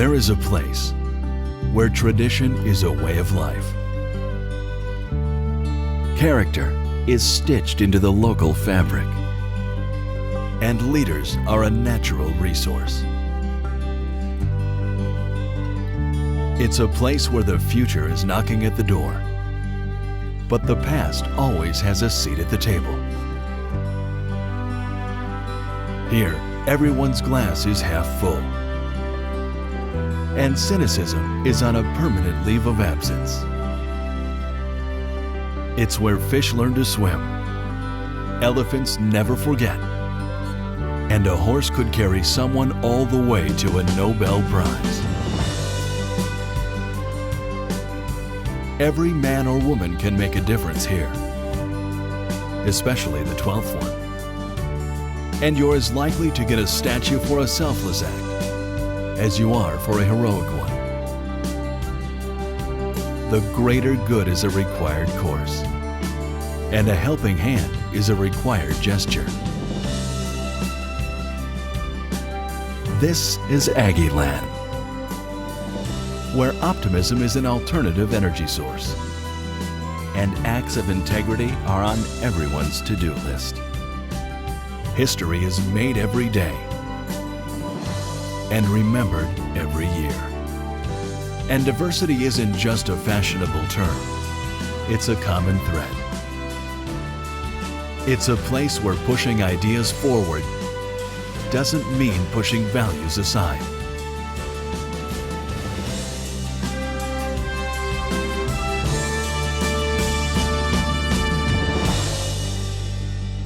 There is a place where tradition is a way of life. Character is stitched into the local fabric. And leaders are a natural resource. It's a place where the future is knocking at the door, but the past always has a seat at the table. Here, everyone's glass is half full, and cynicism is on a permanent leave of absence. It's where fish learn to swim, elephants never forget, and a horse could carry someone all the way to a Nobel Prize. Every man or woman can make a difference here, especially the 12th one. And you're as likely to get a statue for a selfless act as you are for a heroic one. The greater good is a required course, and a helping hand is a required gesture. This is Aggieland, where optimism is an alternative energy source, and acts of integrity are on everyone's to-do list. History is made every day and remembered every year. And diversity isn't just a fashionable term, it's a common thread. It's a place where pushing ideas forward doesn't mean pushing values aside.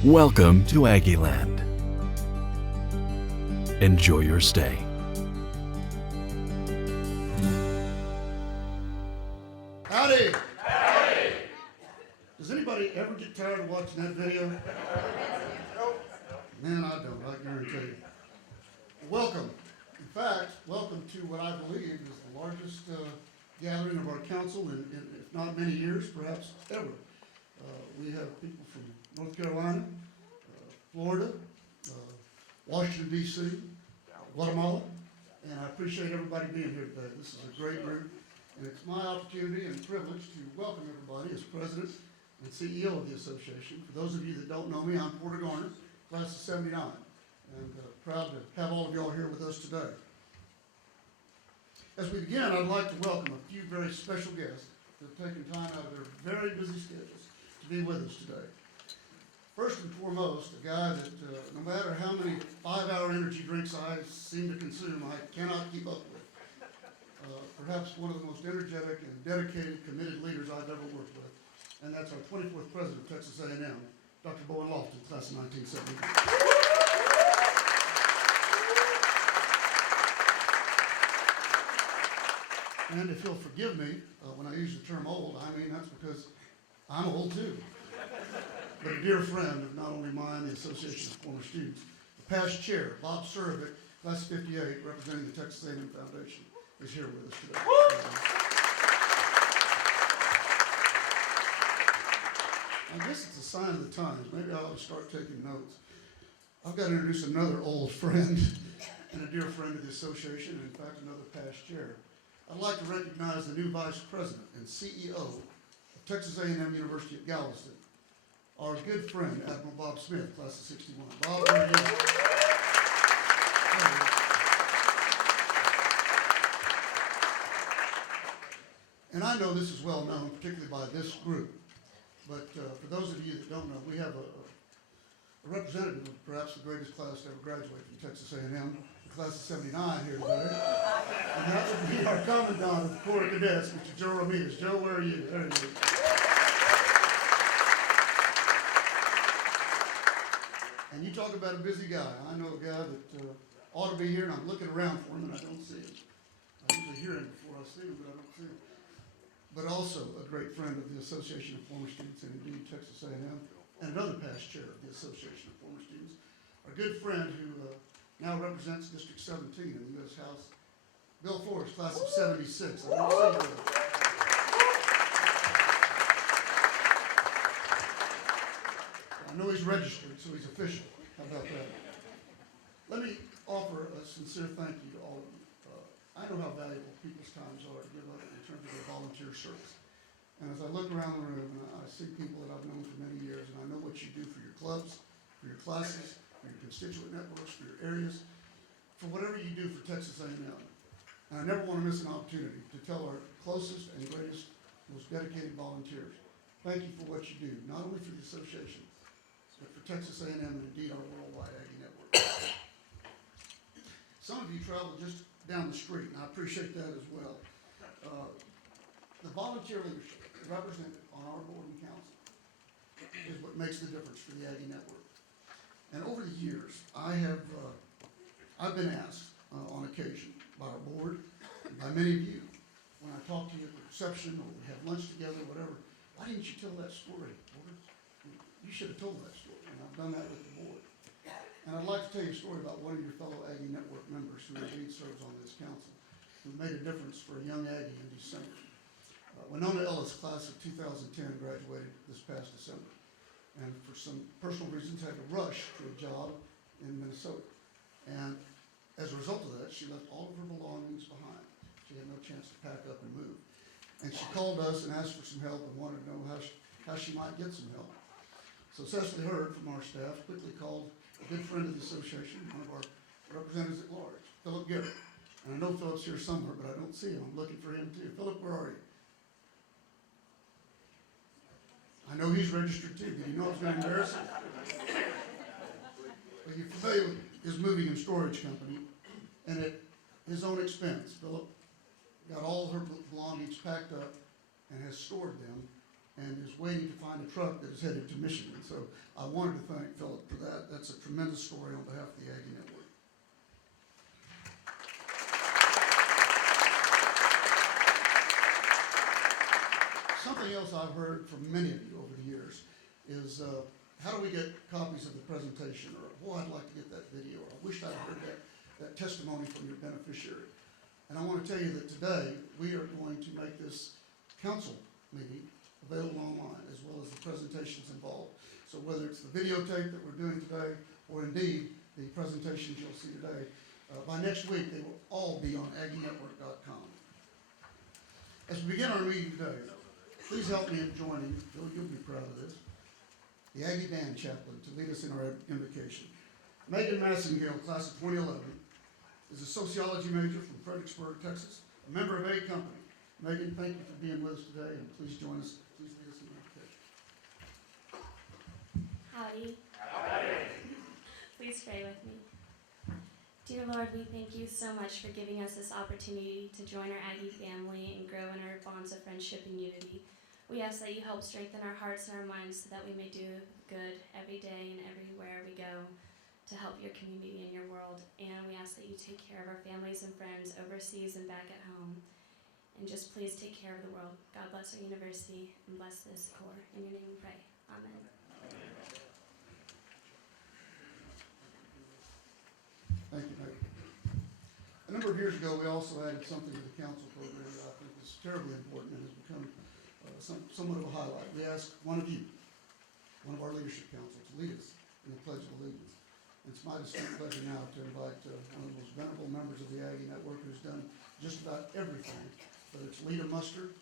Welcome to Aggieland. Enjoy your stay. Howdy! Howdy! Does anybody ever get tired of watching that video? Man, I don't, I guarantee you. Welcome. In fact, welcome to what I believe is the largest gathering of our council in if not many years, perhaps ever. We have people from North Carolina, Florida, Washington, D.C., Guatemala, and I appreciate everybody being here today. This is a great group, and it's my opportunity and privilege to welcome everybody as president and CEO of the association. For those of you that don't know me, I'm Porter Garner, class of '79, and proud to have all of y'all here with us today. As we begin, I'd like to welcome a few very special guests that have taken time out of their very busy schedules to be with us today. First and foremost, a guy that no matter how many 5-hour energy drinks I seem to consume, I cannot keep up with. Perhaps one of the most energetic and dedicated, committed leaders I've ever worked with, and that's our 24th president of Texas A&M, Dr. Bowen Loftin, class of 1970. And if you'll forgive me, when I use the term old, I mean that's because I'm old too. But a dear friend of not only mine, the Association of Former Students, the past chair, Bob Surovik, class of 58, representing the Texas A&M Foundation, is here with us today. I guess it's a sign of the times. Maybe I ought to start taking notes. I've got to introduce another old friend and a dear friend of the association, and in fact, another past chair. I'd like to recognize the new vice president and CEO of Texas A&M University at Galveston, our good friend, Admiral Bob Smith, class of '61. Bob, how are you? And I know this is well known, particularly by this group, but for those of you that don't know, we have a representative of perhaps the greatest class to ever graduate from Texas A&M, the class of '79 here today. And that would be our commandant of the Corps of Cadets, Mr. Joe Ramirez. Joe, where are you? There he is. And you talk about a busy guy. I know a guy that ought to be here, and I'm looking around for him, and I don't see him. I usually hear him before I see him, but I don't see him. But also a great friend of the Association of Former Students, and indeed Texas A&M, and another past chair of the Association of Former Students, our good friend who now represents District 17 in the U.S. House, Bill Forrest, class of '76. I don't see Bill. I know he's registered, so he's official. How about that? Let me offer a sincere thank you to all of you. I know how valuable people's times are to give up in terms of their volunteer service. And as I look around the room and I see people that I've known for many years, and I know what you do for your clubs, for your classes, for your constituent networks, for your areas, for whatever you do for Texas A&M. And I never want to miss an opportunity to tell our closest and greatest, most dedicated volunteers, thank you for what you do, not only for the association, but for Texas A&M and indeed our worldwide Aggie network. Some of you travel just down the street, and I appreciate that as well. The volunteer leadership represented on our board and council is what makes the difference for the Aggie network. And over the years, I've been asked on occasion by our board, and by many of you, when I talk to you at the reception or we have lunch together, whatever, why didn't you tell that story, board? You should have told that story, and I've done that with the board. And I'd like to tell you a story about one of your fellow Aggie network members who indeed serves on this council, who made a difference for a young Aggie in December. Winona Ellis, class of 2010, graduated this past December, and for some personal reasons had to rush to a job in Minnesota. And as a result of that, she left all of her belongings behind. She had no chance to pack up and move. And she called us and asked for some help and wanted to know how she might get some help. So Cecily Hurd from our staff quickly called a good friend of the association, one of our representatives at large, Philip Garrett. And I know Philip's here somewhere, but I don't see him. I'm looking for him too. Philip, where are you? I know he's registered too. Did you know I was going to embarrass him? Well, you're familiar with his moving and storage company, and at his own expense, Philip got all her belongings packed up and has stored them and is waiting to find a truck that is headed to Michigan. So I wanted to thank Philip for that. That's a tremendous story on behalf of the Aggie Network. Something else I've heard from many of you over the years is how do we get copies of the presentation, or boy, I'd like to get that video, or I wish I'd heard that testimony from your beneficiary. And I want to tell you that today we are going to make this council meeting available online, as well as the presentations involved. So whether it's the videotape that we're doing today, or indeed the presentations you'll see today, by next week they will all be on Aggienetwork.com. As we begin our meeting today, please help me in joining, Bill, you'll be proud of this, the Aggie Band Chaplain to lead us in our invocation. Megan Massengale, class of 2011, is a sociology major from Fredericksburg, Texas, a member of A Company. Megan, thank you for being with us today, and please join us. Please lead us in invocation. Howdy. Howdy. Please pray with me. Dear Lord, we thank you so much for giving us this opportunity to join our Aggie family and grow in our bonds of friendship and unity. We ask that you help strengthen our hearts and our minds so that we may do good every day and everywhere we go to help your community and your world. And we ask that you take care of our families and friends overseas and back at home. And just please take care of the world. God bless our university and bless this Corps. In your name we pray. Amen. Thank you, Megan. A number of years ago, we also added something to the council program that I think is terribly important and has become somewhat of a highlight. We asked one of you, one of our leadership council, to lead us in the Pledge of Allegiance. It's my distinct pleasure now to invite one of the most venerable members of the Aggie Network who's done just about everything, whether it's lead a muster,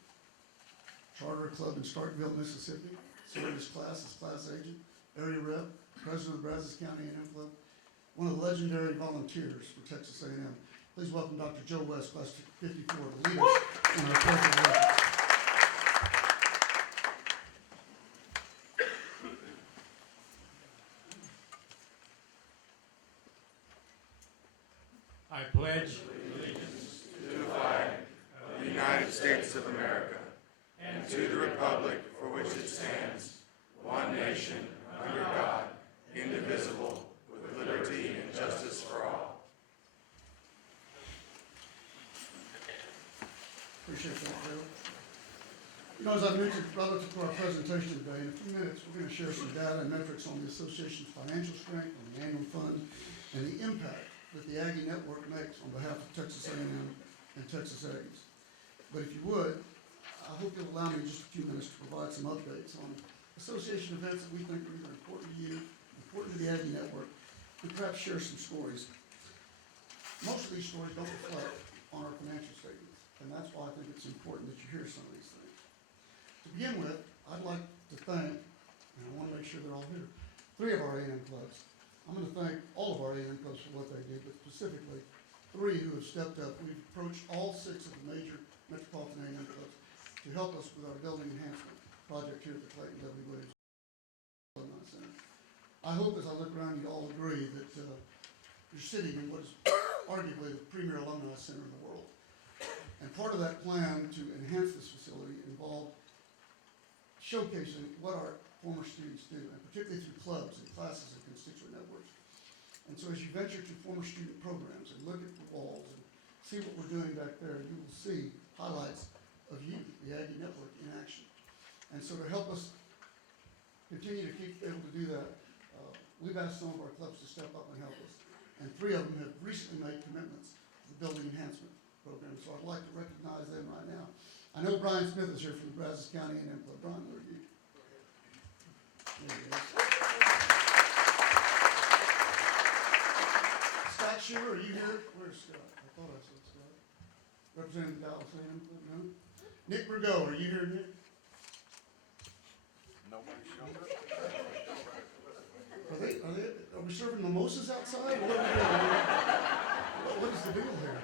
charter a club in Starkville, Mississippi, serve as class agent, area rep, president of the Brazos County A&M Club, one of the legendary volunteers for Texas A&M. Please welcome Dr. Joe West, class 54, to lead us in our Pledge of Allegiance. I pledge allegiance to the flag of the United States of America and to the republic for which it stands, one nation, under God, indivisible, with liberty and justice for all. Appreciate that, Joe. You know, as I mentioned relative to our presentation today, in a few minutes we're going to share some data and metrics on the association's financial strength, on the annual fund, and the impact that the Aggie Network makes on behalf of Texas A&M and Texas Aggies. But if you would, I hope you'll allow me just a few minutes to provide some updates on association events that we think are either important to you, important to the Aggie Network, and perhaps share some stories. Most of these stories don't reflect on our financial statements. And that's why I think it's important that you hear some of these things. To begin with, I'd like to thank, and I want to make sure they're all here, 3 of our A&M clubs. I'm going to thank all of our A&M clubs for what they did, but specifically 3 who have stepped up. We've approached all 6 of the major metropolitan A&M clubs to help us with our building enhancement project here at the Clayton W. Williams Alumni Center. I hope as I look around you all agree that you're sitting in what is arguably the premier alumni center in the world. And part of that plan to enhance this facility involved showcasing what our former students do, and particularly through clubs and classes and constituent networks. And so as you venture to former student programs and look at the walls and see what we're doing back there, you will see highlights of you, the Aggienetwork, in action. And so to help us continue to keep able to do that, we've asked some of our clubs to step up and help us. And 3 of them have recently made commitments to the building enhancement program, so I'd like to recognize them right now. I know Brian Smith is here from the Brazos County A&M Club. Brian, where are you? There he is. Scott Schuler, are you here? Where's Scott? I thought I saw Scott. Representing the Dallas A&M Club, no? Nick Burgo, are you here, Nick? Nobody showed up. Are we serving mimosas outside? What are we doing? What is the deal here?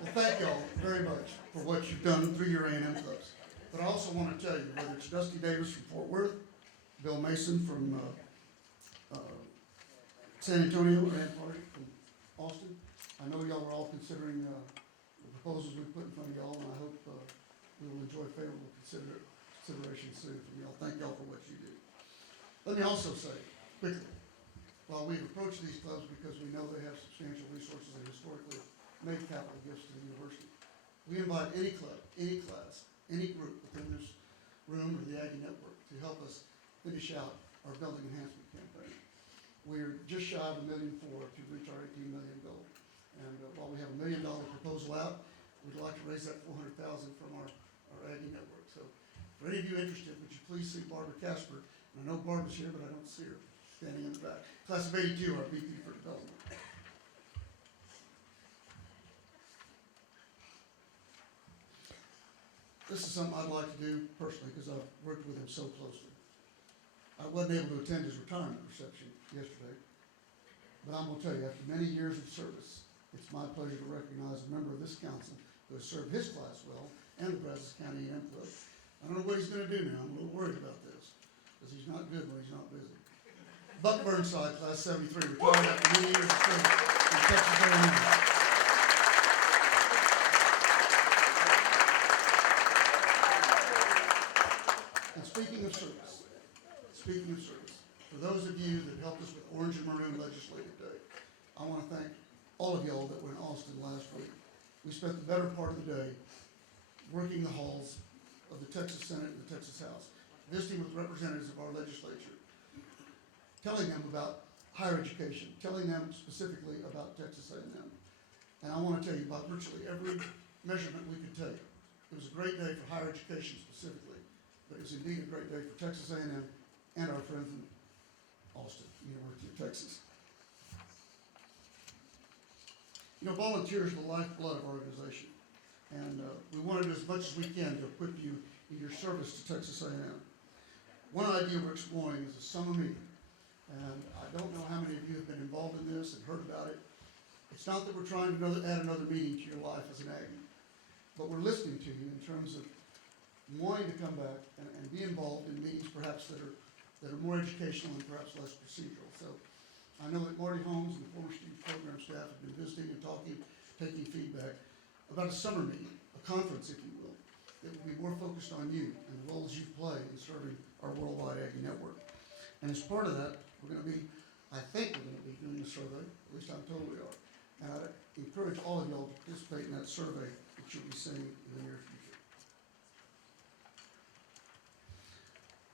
Well, thank y'all very much for what you've done through your A&M clubs. But I also want to tell you, whether it's Dusty Davis from Fort Worth, Bill Mason from San Antonio, and Party from Austin, I know y'all are all considering the proposals we put in front of y'all, and I hope we will enjoy favorable consideration soon from y'all. Thank y'all for what you do. Let me also say, quickly, while we've approached these clubs because we know they have substantial resources and historically made capital gifts to the university, we invite any club, any class, any group within this room or the Aggienetwork to help us finish out our building enhancement campaign. We're just shy of $1.4 million to reach our $18 million goal. And while we have $1 million proposal out, we'd like to raise that $400,000 from our Aggienetwork. So for any of you interested, would you please see Barbara Casper? And I know Barbara's here, but I don't see her standing in the back. Class of 82, our VP for development. This is something I'd like to do personally because I've worked with him so closely. I wasn't able to attend his retirement reception yesterday, but I'm going to tell you, after many years of service, it's my pleasure to recognize a member of this council who has served his class well and the Brazos County A&M Club. I don't know what he's going to do now. I'm a little worried about this because he's not good when he's not busy. Buck Burnside, class 73, retired after many years of service in Texas A&M. And speaking of service, for those of you that helped us with Orange and Maroon Legislative Day, I want to thank all of y'all that were in Austin last week. We spent the better part of the day working the halls of the Texas Senate and the Texas House, visiting with representatives of our legislature, telling them about higher education, telling them specifically about Texas A&M. And I want to tell you about virtually every measurement we could take. It was a great day for higher education specifically, but it was indeed a great day for Texas A&M and our friends in Austin, University of Texas. You know, volunteers are the lifeblood of our organization, and we want to do as much as we can to equip you in your service to Texas A&M. One idea we're exploring is a summer meeting, and I don't know how many of you have been involved in this and heard about it. It's not that we're trying to add another meeting to your life as an Aggie, but we're listening to you in terms of wanting to come back and be involved in meetings perhaps that are more educational and perhaps less procedural. So I know that Marty Holmes and the former student program staff have been visiting and talking, taking feedback about a summer meeting, a conference, if you will, that will be more focused on you and the roles you play in serving our worldwide Aggienetwork. And as part of that, I think we're going to be doing a survey, at least I'm told we are. And I'd encourage all of y'all to participate in that survey that you'll be seeing in the near future.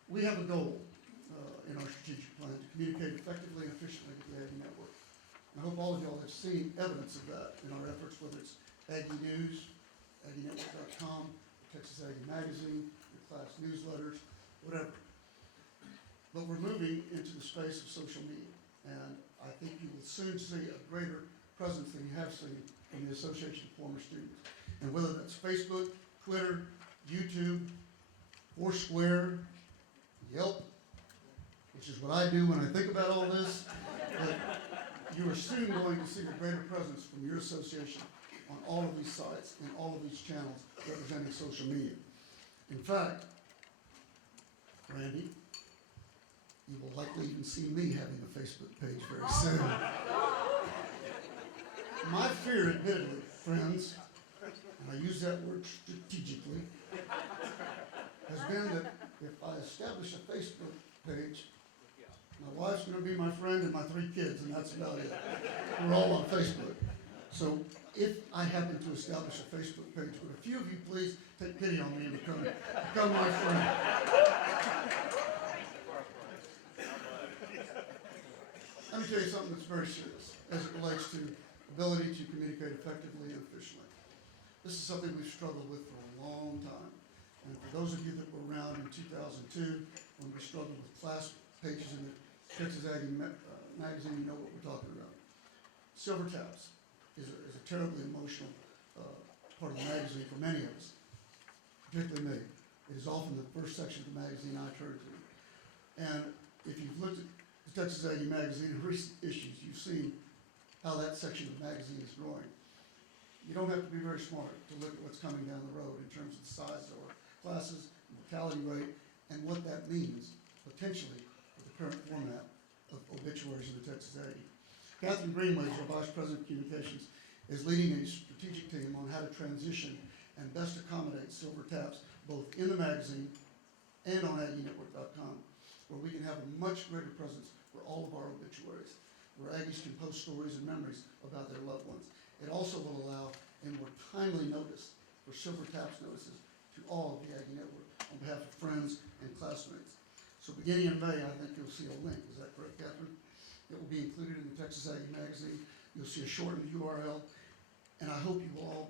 We have a goal in our strategic plan to communicate effectively and efficiently with the Aggienetwork. I hope all of y'all have seen evidence of that in our efforts, whether it's Aggie News, Aggienetwork.com, Texas Aggie Magazine, your class newsletters, whatever. But we're moving into the space of social media, and I think you will soon see a greater presence than you have seen from the Association of Former Students. And whether that's Facebook, Twitter, YouTube, Foursquare, Yelp, which is what I do when I think about all this, that you are soon going to see a greater presence from your association on all of these sites and all of these channels representing social media. In fact, Randy, you will likely even see me having a Facebook page very soon. My fear, admittedly, friends, and I use that word strategically, has been that if I establish a Facebook page, my wife's going to be my friend and my 3 kids, and that's about it. We're all on Facebook. So if I happen to establish a Facebook page, would a few of you please take pity on me and become my friend? Let me tell you something that's very serious as it relates to ability to communicate effectively and efficiently. This is something we've struggled with for a long time. And for those of you that were around in 2002, when we struggled with class pages in the Texas Aggie magazine, you know what we're talking about. Silver Taps is a terribly emotional part of the magazine for many of us, particularly me. It is often the first section of the magazine I turn to. And if you've looked at the Texas Aggie magazine in recent issues, you've seen how that section of the magazine is growing. You don't have to be very smart to look at what's coming down the road in terms of the size of our classes, mortality rate, and what that means potentially with the current format of obituaries in the Texas Aggie. Kathleen Greenway, our Vice President of Communications, is leading a strategic team on how to transition and best accommodate Silver Taps both in the magazine and on Aggienetwork.com, where we can have a much greater presence for all of our obituaries, where Aggies can post stories and memories about their loved ones. It also will allow a more timely notice for Silver Taps notices to all of the Aggie Network on behalf of friends and classmates. So beginning in May, I think you'll see a link. Is that correct, Catherine? It will be included in the Texas Aggie magazine. You'll see a shortened URL, and I hope you will all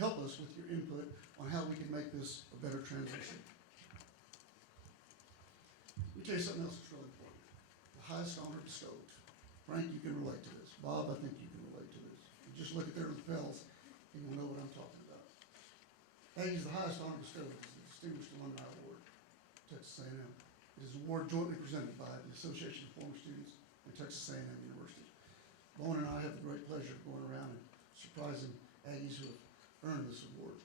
help us with your input on how we can make this a better transition. Let me tell you something else that's really important. The highest honor bestowed. Frank, you can relate to this. Bob, I think you can relate to this. You just look at their lapels, and you'll know what I'm talking about. Aggie's the highest honor bestowed is the Distinguished Alumni Award, Texas A&M. It is an award jointly presented by the Association of Former Students and Texas A&M University. Bowen and I have the great pleasure of going around and surprising Aggies who have earned this award.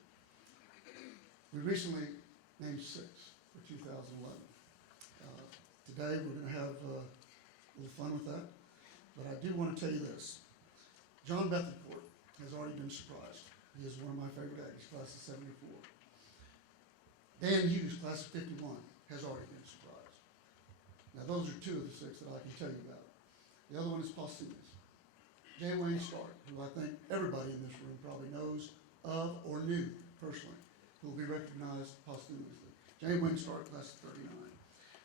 We recently named 6 for 2011. Today we're going to have a little fun with that, but I do want to tell you this. John Bethencourt has already been surprised. He is one of my favorite Aggies, class of 74. Dan Hughes, class of 51, has already been surprised. Now those are 2 of the 6 that I can tell you about. The other one is posthumous. J. Wayne Stark, who I think everybody in this room probably knows of or knew personally, who will be recognized posthumously. J. Wayne Stark, class of 39.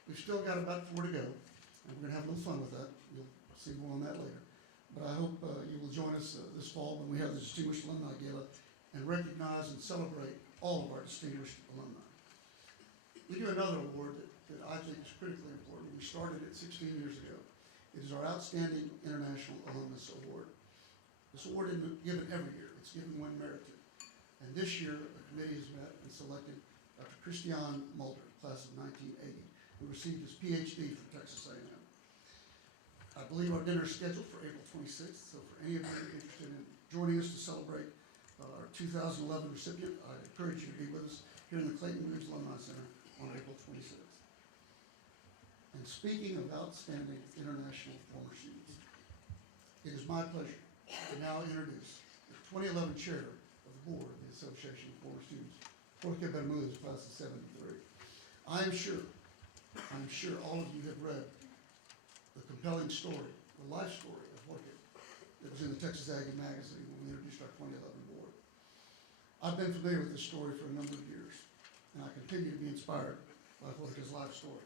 We've still got about 4 to go, and we're going to have a little fun with that. You'll see more on that later. But I hope you will join us this fall when we have the Distinguished Alumni Gala and recognize and celebrate all of our distinguished alumni. We do another award that I think is critically important. We started it 16 years ago. It is our Outstanding International Alumnus Award. This award isn't given every year. It's given when merited. And this year, a committee has met and selected Dr. Christian Mulder, class of 1980, who received his PhD from Texas A&M. I believe our dinner is scheduled for April 26th, so for any of you interested in joining us to celebrate our 2011 recipient, I encourage you to be with us here in the Clayton Ridge Alumni Center on April 26th. And speaking of outstanding international former students, it is my pleasure to now introduce the 2011 chair of the board of the Association of Former Students, Jorge Bermudez, class of 73. I'm sure all of you have read the compelling story, the life story of Jorge that was in the Texas Aggie magazine when we introduced our 2011 board. I've been familiar with this story for a number of years, and I continue to be inspired by Jorge's life story.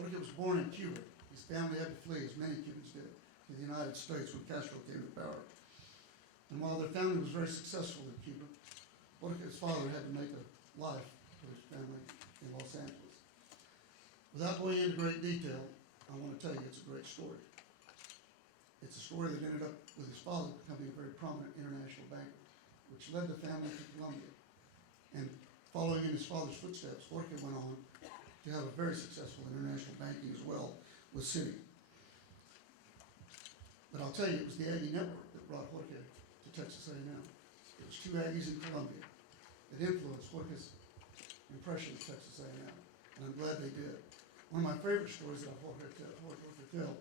Jorge was born in Cuba. His family had to flee, as many Cubans did, to the United States when Castro came to power. And while their family was very successful in Cuba, Jorge's father had to make a life for his family in Los Angeles. Without going into great detail, I want to tell you it's a great story. It's a story that ended up with his father becoming a very prominent international banker, which led the family to Colombia. And following in his father's footsteps, Jorge went on to have a very successful international banking as well with Citi. But I'll tell you, it was the Aggienetwork that brought Jorge to Texas A&M. It was two Aggies in Colombia that influenced Jorge's impression of Texas A&M, and I'm glad they did. One of my favorite stories that I've heard Jorge tell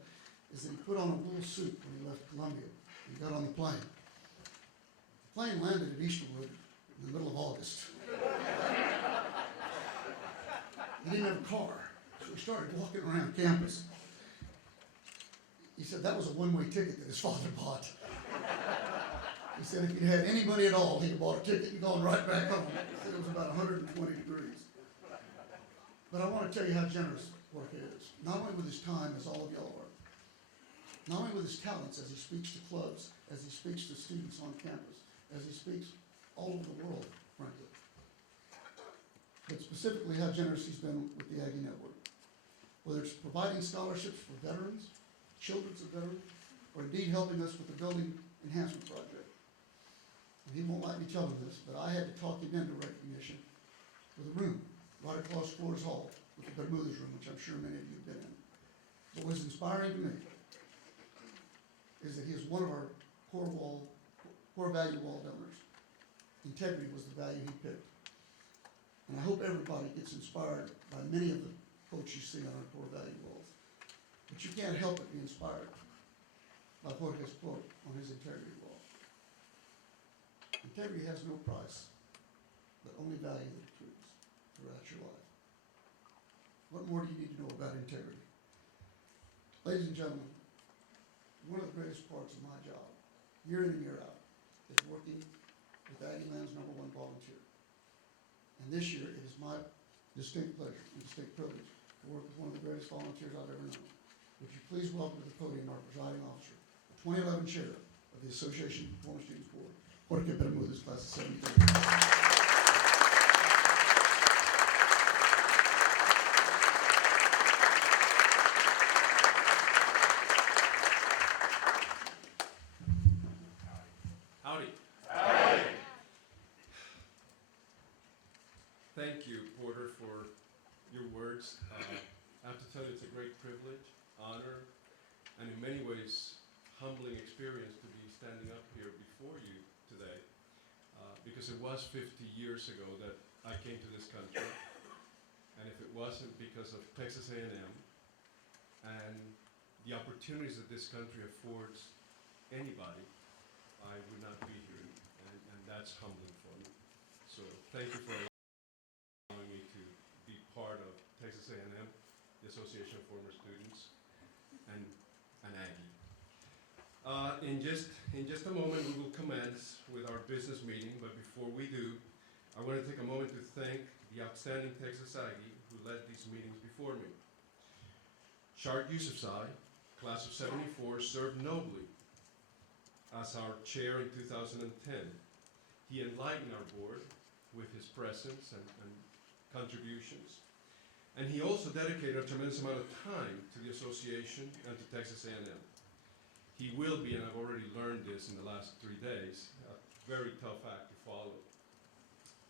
is that he put on a wool suit when he left Colombia. He got on the plane. The plane landed at Easterwood in the middle of August. He didn't have a car, so he started walking around campus. He said that was a one-way ticket that his father bought. He said if he'd had any money at all, he'd have bought a ticket and gone right back home. He said it was about 120 degrees. But I want to tell you how generous Jorge is, not only with his time, as all of y'all are, not only with his talents as he speaks to clubs, as he speaks to students on campus, as he speaks all over the world, frankly, but specifically how generous he's been with the Aggienetwork. Whether it's providing scholarships for veterans, children of veterans, or indeed helping us with the building enhancement project. And he won't like me telling this, but I had to talk him into recognition with a room right across Flores Hall with the Bermudez room, which I'm sure many of you have been in. What was inspiring to me is that he is one of our core value wall donors. Integrity was the value he picked. And I hope everybody gets inspired by many of the quotes you see on our core value walls. But you can't help but be inspired by Jorge's quote on his integrity wall. Integrity has no price, but only value that accrues throughout your life. What more do you need to know about integrity? Ladies and gentlemen, one of the greatest parts of my job, year in and year out, is working with Aggieland's #1 volunteer. And this year, it is my distinct pleasure and distinct privilege to work with one of the greatest volunteers I've ever known. Would you please welcome to the podium our presiding officer, the 2011 chair of the Association of Former Students Board, Jorge Bermudez, class of 73. Howdy. Thank you, Porter, for your words. I have to tell you, it's a great privilege, honor, and in many ways, humbling experience to be standing up here before you today, because it was 50 years ago that I came to this country, and if it wasn't because of Texas A&M and the opportunities that this country affords anybody, I would not be here, and that's humbling for me. So thank you for allowing me to be part of Texas A&M, the Association of Former Students, and Aggie. In just a moment, we will commence with our business meeting, but before we do, I want to take a moment to thank the outstanding Texas Aggie who led these meetings before me. Shart Yusufzai, class of 74, served nobly as our chair in 2010. He enlightened our board with his presence and contributions. And he also dedicated a tremendous amount of time to the association and to Texas A&M. He will be, and I've already learned this in the last 3 days, a very tough act to follow.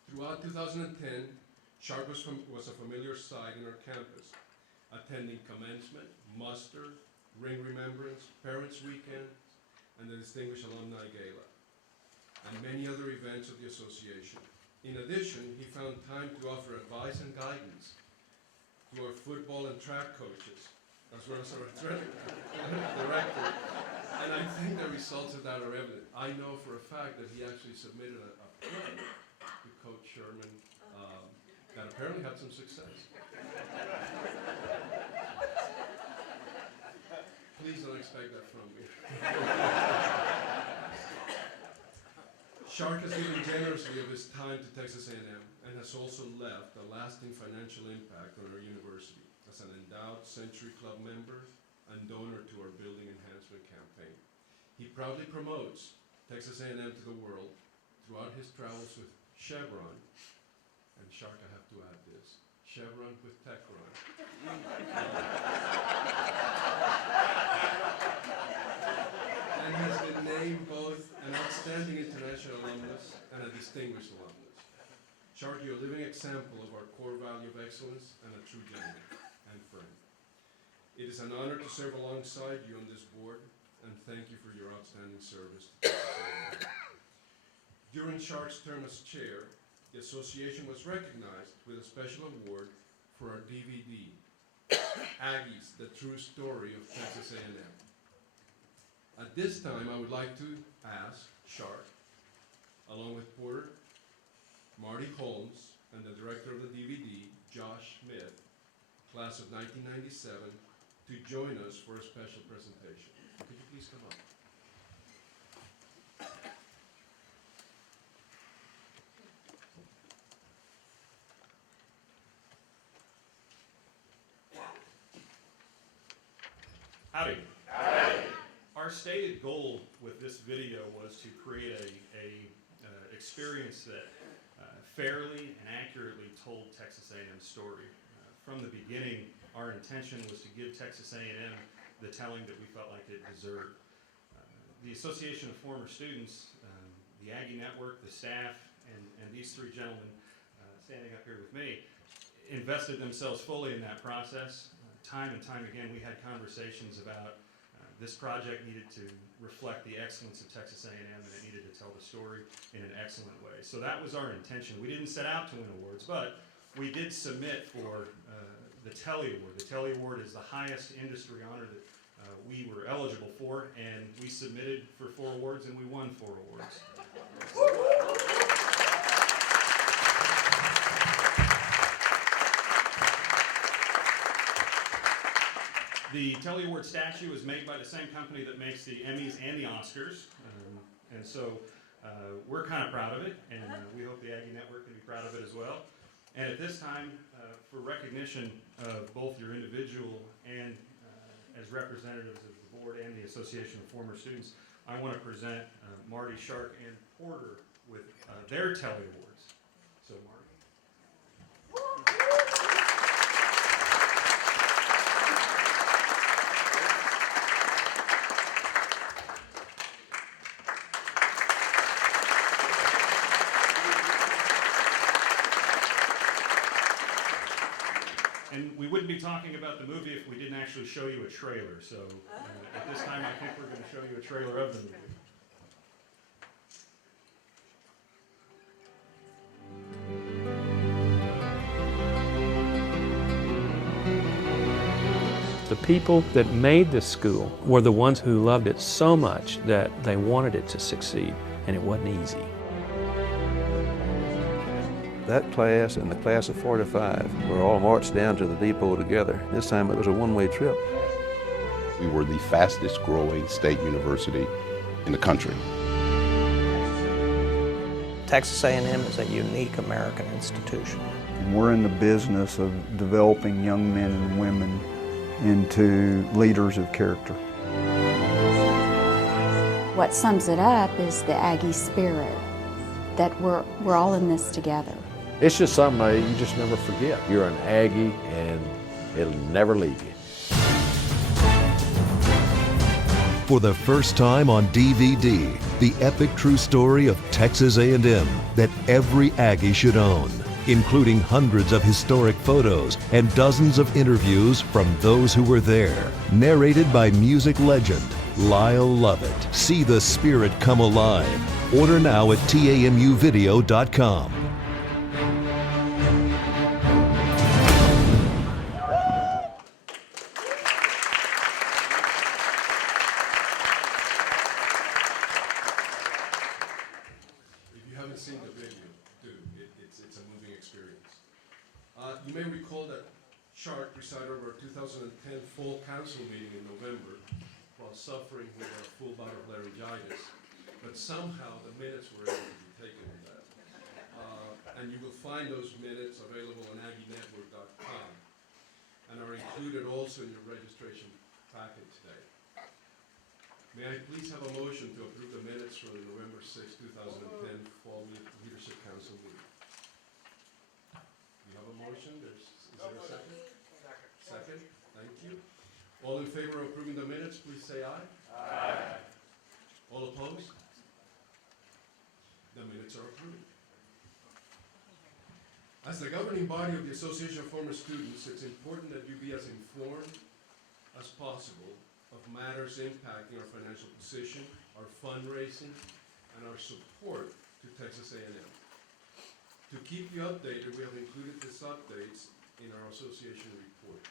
Throughout 2010, Shart was a familiar sight in our campus, attending commencement, muster, ring remembrance, parents' weekend, and the Distinguished Alumni Gala, and many other events of the association. In addition, he found time to offer advice and guidance to our football and track coaches, as well as our athletic director, and I think the results of that are evident. I know for a fact that he actually submitted a play to Coach Sherman that apparently had some success. Please don't expect that from me. Shart has given generously of his time to Texas A&M and has also left a lasting financial impact on our university as an endowed Century Club member and donor to our building enhancement campaign. He proudly promotes Texas A&M to the world throughout his travels with Chevron, and Shart, I have to add this, Chevron with Techron. potential alumnus and a distinguished alumnus. Shark, you're a living example of our core value of excellence and a true gentleman and friend. It is an honor to serve alongside you on this board, and thank you for your outstanding service to Texas A&M. During Shark's term as chair, the association was recognized with a special award for our DVD, Aggies, The True Story of Texas A&M. At this time, I would like to ask Shark, along with Porter, Marty Holmes, and the director of the DVD, Josh Smith, class of 1997, to join us for a special presentation. Could you please come up? Howdy. Howdy. Our stated goal with this video was to create a experience that fairly and accurately told Texas A&M's story. From the beginning, our intention was to give Texas A&M the telling that we felt like it deserved. The Association of Former Students, the Aggienetwork, the staff, and these three gentlemen standing up here with me invested themselves fully in that process. Time and time again, we had conversations about this project needed to reflect the excellence of Texas A&M, and it needed to tell the story in an excellent way. So that was our intention. We didn't set out to win awards, but we did submit for the Telly Award. The Telly Award is the highest industry honor that we were eligible for, and we submitted for 4 awards, and we won 4 awards. The Telly Award statue is made by the same company that makes the Emmys and the Oscars, and so we're kind of proud of it, and we hope the Aggienetwork can be proud of it as well. And at this time, for recognition of both your individual and as representatives of the board and the Association of Former Students, I want to present Marty, Shark, and Porter with their Telly Awards. So Marty. And we wouldn't be talking about the movie if we didn't actually show you a trailer. So at this time, I think we're going to show you a trailer of the movie. The people that made this school were the ones who loved it so much that they wanted it to succeed, and it wasn't easy. That class and the class of 45 were all marched down to the depot together. This time it was a one-way trip. We were the fastest growing state university in the country. Texas A&M is a unique American institution. And we're in the business of developing young men and women into leaders of character. What sums it up is the Aggie spirit, that we're all in this together. It's just something you just never forget. You're an Aggie and it'll never leave you. For the first time on DVD, the epic true story of Texas A&M that every Aggie should own, including hundreds of historic photos and dozens of interviews from those who were there. Narrated by music legend Lyle Lovett. See the spirit come alive. Order now at TAMUvideo.com. You may recall that Shark presided over our 2010 fall council meeting in November while suffering with a full bout of laryngitis, but somehow the minutes were able to be taken on that. And you will find those minutes available on Aggienetwork.com and are included also in your registration packet today. May I please have a motion to approve the minutes for the November 6, 2010 Fall Leadership Council meeting? You have a motion? Is there a second? Second. Thank you. All in favor of approving the minutes, please say aye. Aye. All opposed? The minutes are approved. As the governing body of the Association of Former Students, it's important that you be as informed as possible of matters impacting our financial position, our fundraising, and our support to Texas A&M. To keep you updated, we have included these updates in our association report.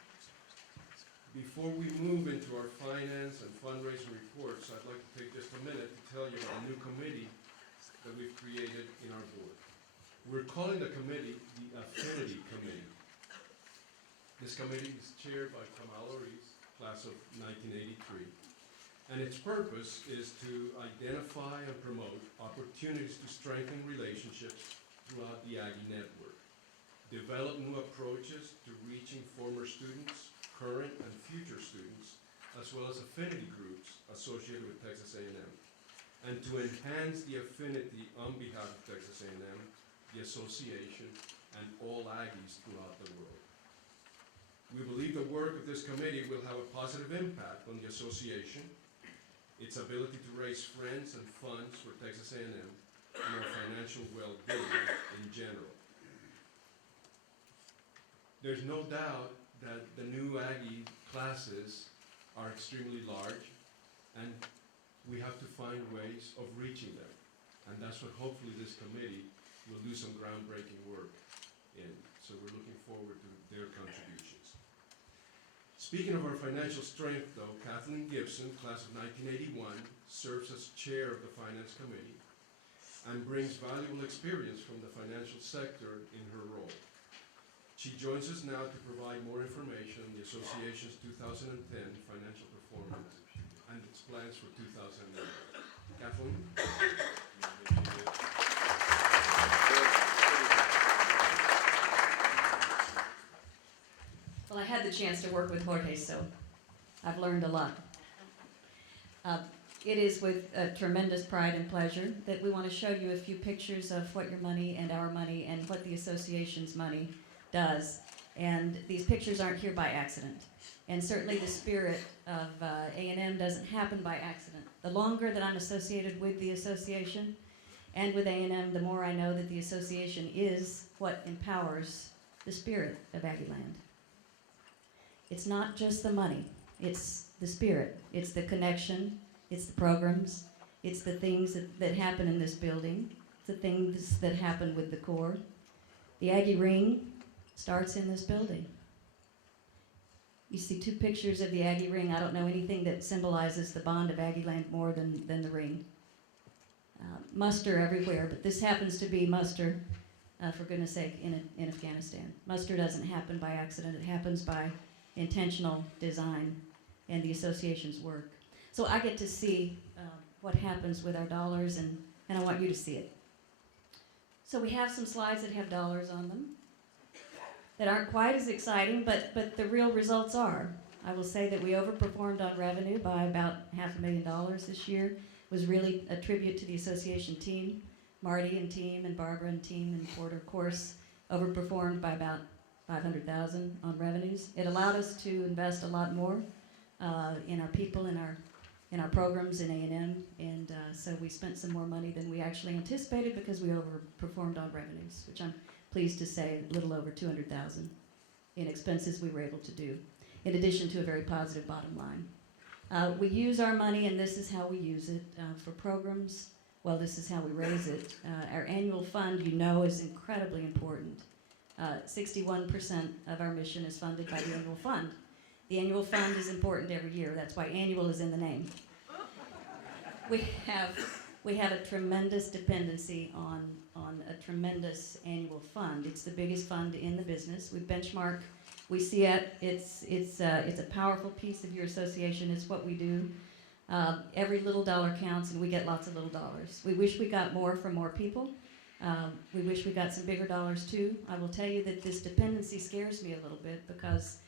Before we move into our finance and fundraising reports, I'd like to take just a minute to tell you about a new committee that we've created in our board. We're calling the committee the Affinity Committee. This committee is chaired by Kamala Reese, class of 1983, and its purpose is to identify and promote opportunities to strengthen relationships throughout the Aggienetwork, develop new approaches to reaching former students, current and future students, as well as affinity groups associated with Texas A&M, and to enhance the affinity on behalf of Texas A&M, the association, and all Aggies throughout the world. We believe the work of this committee will have a positive impact on the association, its ability to raise friends and funds for Texas A&M, and our financial well-being in general. There's no doubt that the new Aggie classes are extremely large, and we have to find ways of reaching them. And that's what hopefully this committee will do some groundbreaking work in. So we're looking forward to their contributions. Speaking of our financial strength, though, Kathleen Gibson, class of 1981, serves as chair of the Finance Committee and brings valuable experience from the financial sector in her role. She joins us now to provide more information on the Association's 2010 financial performance and its plans for 2011. Kathleen? Well, I had the chance to work with Jorge, so I've learned a lot. It is with tremendous pride and pleasure that we want to show you a few pictures of what your money and our money and what the association's money does. And these pictures aren't here by accident. And certainly the spirit of A&M doesn't happen by accident. The longer that I'm associated with the association and with A&M, the more I know that the association is what empowers the spirit of Aggieland. It's not just the money, it's the spirit, it's the connection, it's the programs, it's the things that happen in this building, it's the things that happen with the Corps. The Aggie Ring starts in this building. You see two pictures of the Aggie Ring. I don't know anything that symbolizes the bond of Aggieland more than the ring. Muster everywhere, but this happens to be muster, for goodness sake, in Afghanistan. Muster doesn't happen by accident, it happens by intentional design and the association's work. So I get to see what happens with our dollars, and I want you to see it. So we have some slides that have dollars on them that aren't quite as exciting, but the real results are. I will say that we overperformed on revenue by about $500,000 this year. It was really a tribute to the association team. Marty and team and Barbara and team and Porter, of course, overperformed by about $500,000 on revenues. It allowed us to invest a lot more in our people, in our programs in A&M, and so we spent some more money than we actually anticipated because we overperformed on revenues, which I'm pleased to say a little over $200,000 in expenses we were able to do, in addition to a very positive bottom line. We use our money, and this is how we use it for programs. Well, this is how we raise it. Our annual fund, you know, is incredibly important. 61% of our mission is funded by the annual fund. The annual fund is important every year. That's why annual is in the name. We have a tremendous dependency on a tremendous annual fund. It's the biggest fund in the business. We benchmark. We see it. It's a powerful piece of your association. It's what we do. Every little dollar counts, and we get lots of little dollars. We wish we got more from more people. We wish we got some bigger dollars too. I will tell you that this dependency scares me a little bit because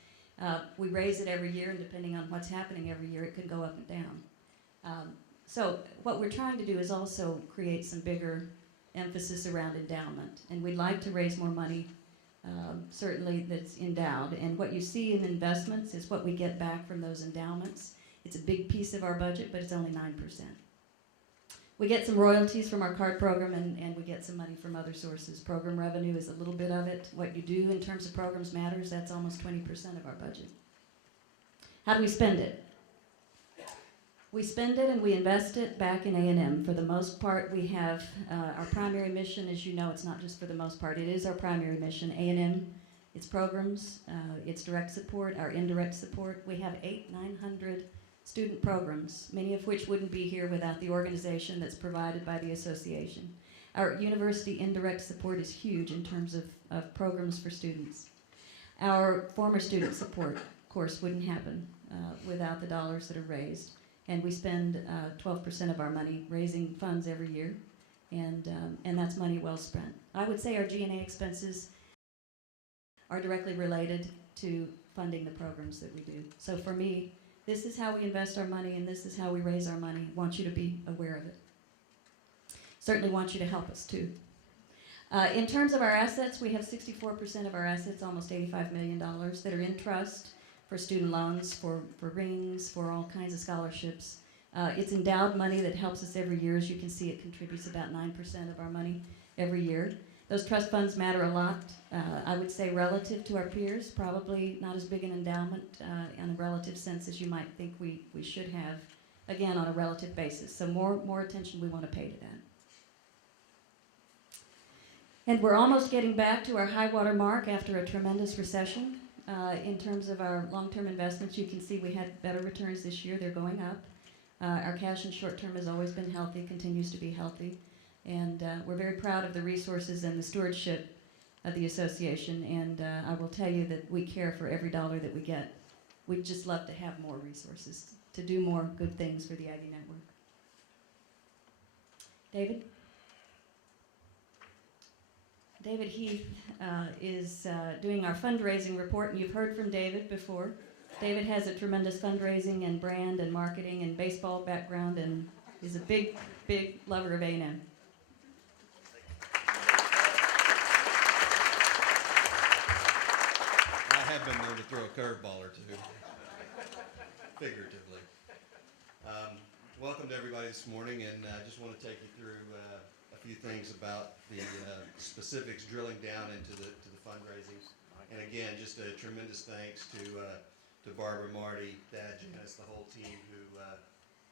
we raise it every year, and depending on what's happening every year, it can go up and down. So what we're trying to do is also create some bigger emphasis around endowment, and we'd like to raise more money, certainly that's endowed. And what you see in investments is what we get back from those endowments. It's a big piece of our budget, but it's only 9%. We get some royalties from our card program, and we get some money from other sources. Program revenue is a little bit of it. What you do in terms of programs matters. That's almost 20% of our budget. How do we spend it? We spend it and we invest it back in A&M. For the most part, we have our primary mission. As you know, it's not just for the most part. It is our primary mission. A&M, its programs, its direct support, our indirect support. We have 900 student programs, many of which wouldn't be here without the organization that's provided by the association. Our university indirect support is huge in terms of programs for students. Our former student support, of course, wouldn't happen without the dollars that are raised. And we spend 12% of our money raising funds every year, and that's money well spent. I would say our G&A expenses are directly related to funding the programs that we do. So for me, this is how we invest our money, and this is how we raise our money. I want you to be aware of it. Certainly want you to help us too. In terms of our assets, we have 64% of our assets, almost $85 million, that are in trust for student loans, for rings, for all kinds of scholarships. It's endowed money that helps us every year. As you can see, it contributes about 9% of our money every year. Those trust funds matter a lot. I would say relative to our peers, probably not as big an endowment in a relative sense as you might think we should have, again, on a relative basis. So more attention we want to pay to that. And we're almost getting back to our high water mark after a tremendous recession. In terms of our long-term investments, you can see we had better returns this year. They're going up. Our cash and short-term has always been healthy, continues to be healthy. And we're very proud of the resources and the stewardship of the association. And I will tell you that we care for every dollar that we get. We'd just love to have more resources to do more good things for the Aggienetwork. David? David Heath is doing our fundraising report, and you've heard from David before. David has a tremendous fundraising and brand and marketing and baseball background, and is a big, big lover of A&M. I have been known to throw a curveball or two, figuratively. Welcome to everybody this morning, and I just want to take you through a few things about the specifics, drilling down into the fundraising. And again, just a tremendous thanks to Barbara, Marty, Dad, Janice, the whole team who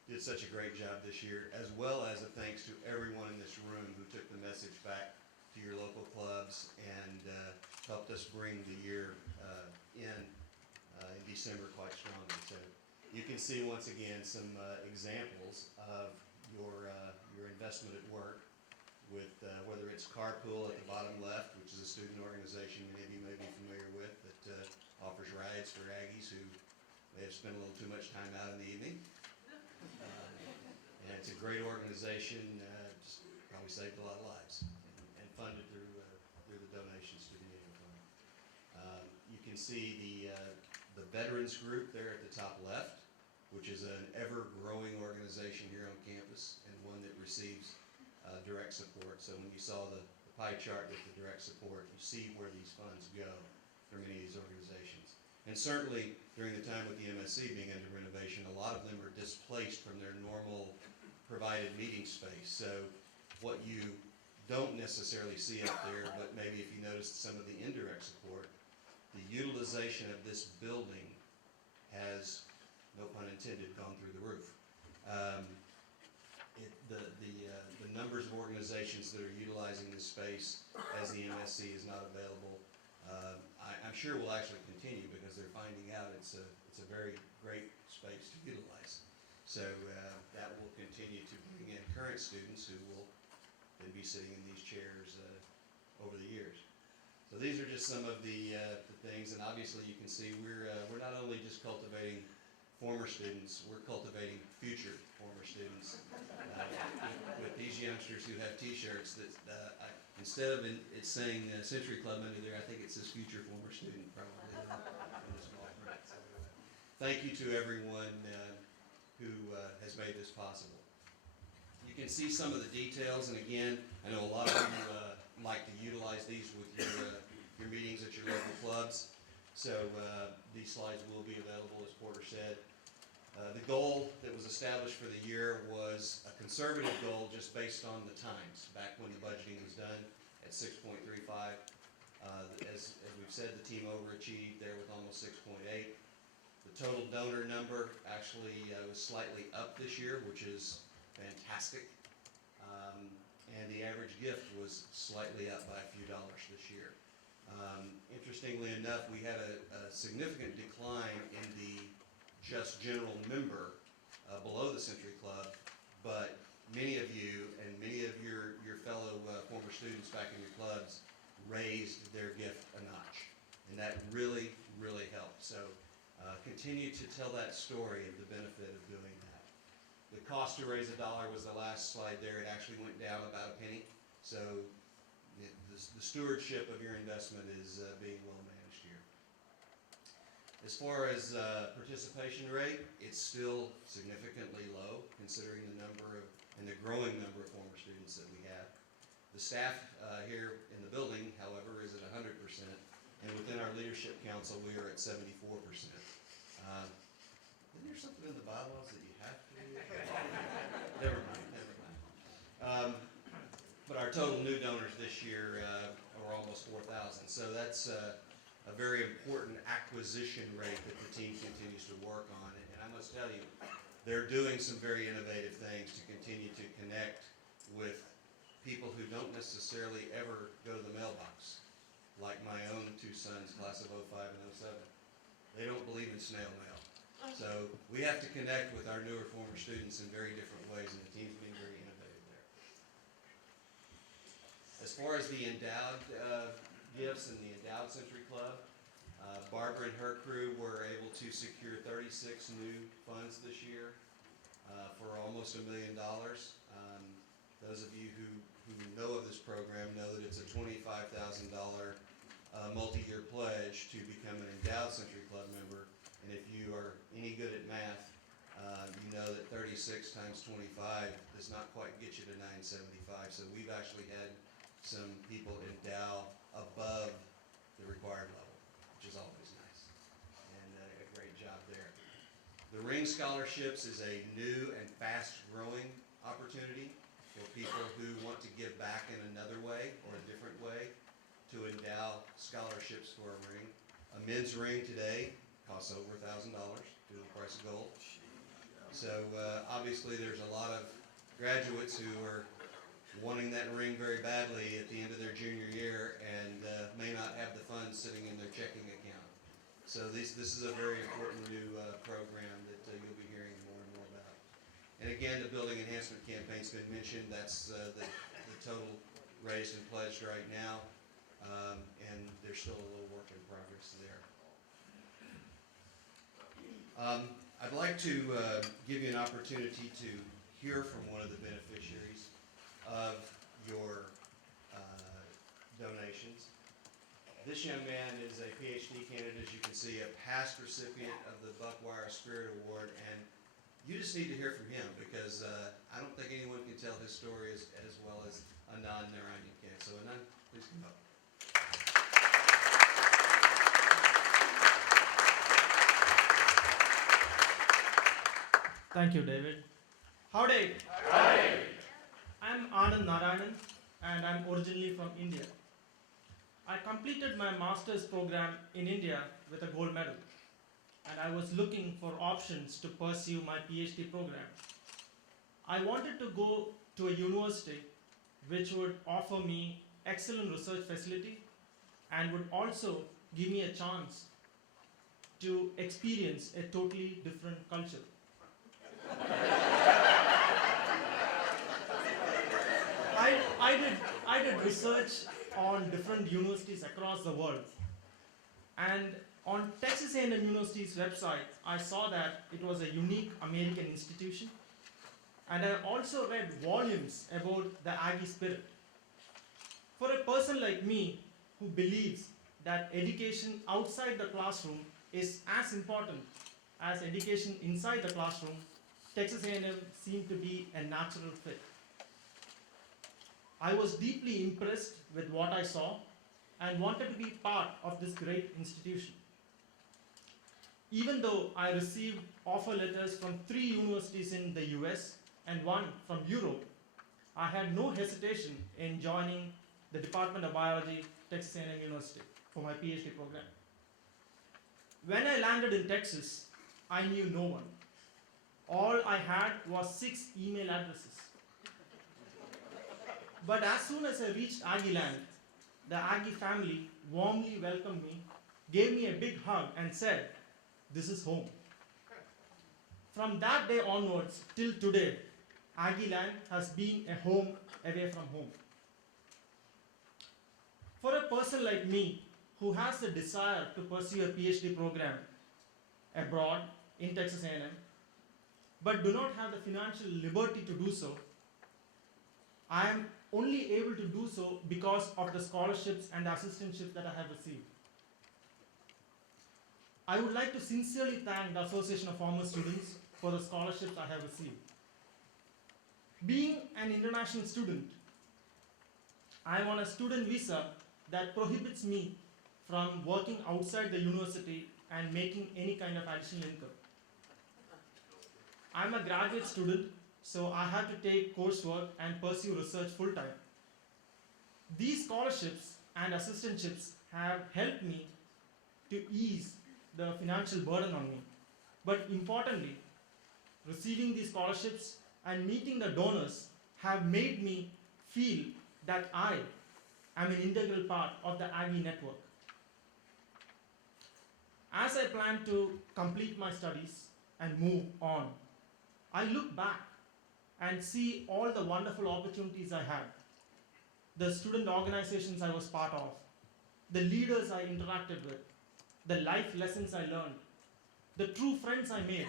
did such a great job this year, as well as a thanks to everyone in this room who took the message back to your local clubs and helped us bring the year in December quite strongly. So you can see once again some examples of your investment at work, with whether it's Carpool at the bottom left, which is a student organization many of you may be familiar with, that offers rides for Aggies who may have spent a little too much time out in the evening. And it's a great organization, just probably saved a lot of lives, and funded through the donations to the Union Fund. You can see the Veterans Group there at the top left, which is an ever-growing organization here on campus, and one that receives direct support. So when you saw the pie chart with the direct support, you see where these funds go for many of these organizations. And certainly during the time with the MSC being under renovation, a lot of them are displaced from their normal provided meeting space. So what you don't necessarily see up there, but maybe if you noticed some of the indirect support, the utilization of this building has, no pun intended, gone through the roof. The numbers of organizations that are utilizing this space as the MSC is not available, I'm sure will actually continue because they're finding out it's a very great space to utilize. So that will continue to bring in current students who will then be sitting in these chairs over the years. So these are just some of the things, and obviously you can see we're not only just cultivating former students, we're cultivating future former students with these youngsters who have T-shirts that instead of it saying Century Club under there, I think it says future former student probably in the small print. So, thank you to everyone who has made this possible. You can see some of the details, and again, I know a lot of you like to utilize these with your meetings at your local clubs. So these slides will be available, as Porter said. The goal that was established for the year was a conservative goal just based on the times, back when the budgeting was done at 6.35. As we've said, the team overachieved there with almost 6.8. The total donor number actually was slightly up this year, which is fantastic. And the average gift was slightly up by a few dollars this year. Interestingly enough, we had a significant decline in the just general member below the Century Club, but many of you and many of your fellow former students back in your clubs raised their gift a notch, and that really, really helped. So continue to tell that story of the benefit of doing that. The cost to raise $1 was the last slide there. It actually went down about a penny. So the stewardship of your investment is being well managed here. As far as participation rate, it's still significantly low considering the number of and the growing number of former students that we have. The staff here in the building, however, is at 100%, and within our leadership council, we are at 74%. Isn't there something in the bylaws that you have to? Never mind. But our total new donors this year are almost 4,000, so that's a very important acquisition rate that the team continues to work on. And I must tell you, they're doing some very innovative things to continue to connect with people who don't necessarily ever go to the mailbox, like my own two sons, class of 05 and 07. They don't believe in snail mail. So we have to connect with our newer former students in very different ways, and the team's being very innovative there. As far as the endowed gifts and the Endowed Century Club, Barbara and her crew were able to secure 36 new funds this year for almost $1 million. Those of you who know of this program know that it's a $25,000 multi-year pledge to become an Endowed Century Club member. And if you are any good at math, you know that 36 times 25 does not quite get you to 975. So we've actually had some people endow above the required level, which is always nice, and a great job there. The Ring Scholarships is a new and fast-growing opportunity for people who want to give back in another way or a different way to endow scholarships for a ring. A men's ring today costs over $1,000 due to the price of gold. So obviously there's a lot of graduates who are wanting that ring very badly at the end of their junior year and may not have the funds sitting in their checking account. So this is a very important new program that you'll be hearing more and more about. And again, the building enhancement campaign's been mentioned. That's the total raised and pledged right now, and there's still a little work in progress there. I'd like to give you an opportunity to hear from one of the beneficiaries of your donations. This young man is a PhD candidate, as you can see, a past recipient of the Buckwire Spirit Award, and you just need to hear from him because I don't think anyone can tell his story as well as Anand Narayan can. So Anand, please come up. Thank you, David. Howdy. Howdy. I'm Anand Narayanan, and I'm originally from India. I completed my master's program in India with a gold medal, and I was looking for options to pursue my PhD program. I wanted to go to a university which would offer me excellent research facility and would also give me a chance to experience a totally different culture. I did research on different universities across the world, and on Texas A&M University's website I saw that it was a unique American institution, and I also read volumes about the Aggie spirit. For a person like me who believes that education outside the classroom is as important as education inside the classroom, Texas A&M seemed to be a natural fit. I was deeply impressed with what I saw and wanted to be part of this great institution. even though I received offer letters from 3 universities in the US and 1 from Europe, I had no hesitation in joining the Department of Biology, Texas A&M University, for my PhD program. When I landed in Texas, I knew no one. All I had was 6 email addresses. But as soon as I reached Aggie land, the Aggie family warmly welcomed me, gave me a big hug, and said, "This is home." From that day onwards till today, Aggie land has been a home away from home. For a person like me, who has the desire to pursue a PhD program abroad in Texas A&M, but do not have the financial liberty to do so, I am only able to do so because of the scholarships and assistantships that I have received. I would like to sincerely thank the Association of Former Students for the scholarships I have received. Being an international student, I am on a student visa that prohibits me from working outside the university and making any kind of additional income. I'm a graduate student, so I have to take coursework and pursue research full-time. These scholarships and assistantships have helped me to ease the financial burden on me. But importantly, receiving these scholarships and meeting the donors have made me feel that I am an integral part of the Aggienetwork. As I plan to complete my studies and move on, I look back and see all the wonderful opportunities I had, the student organizations I was part of, the leaders I interacted with, the life lessons I learned, the true friends I made,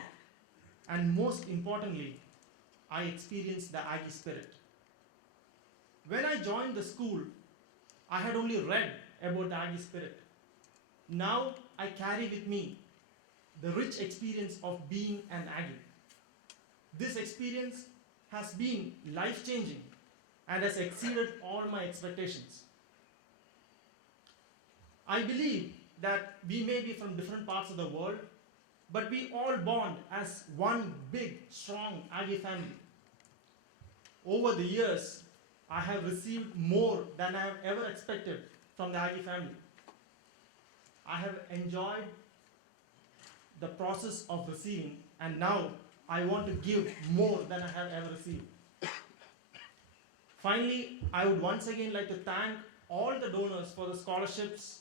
and most importantly, I experienced the Aggie spirit. When I joined the school, I had only read about the Aggie spirit. Now I carry with me the rich experience of being an Aggie. This experience has been life-changing and has exceeded all my expectations. I believe that we may be from different parts of the world, but we all bond as one big, strong Aggie family. Over the years, I have received more than I have ever expected from the Aggie family. I have enjoyed the process of receiving, and now I want to give more than I have ever received. Finally, I would once again like to thank all the donors for the scholarships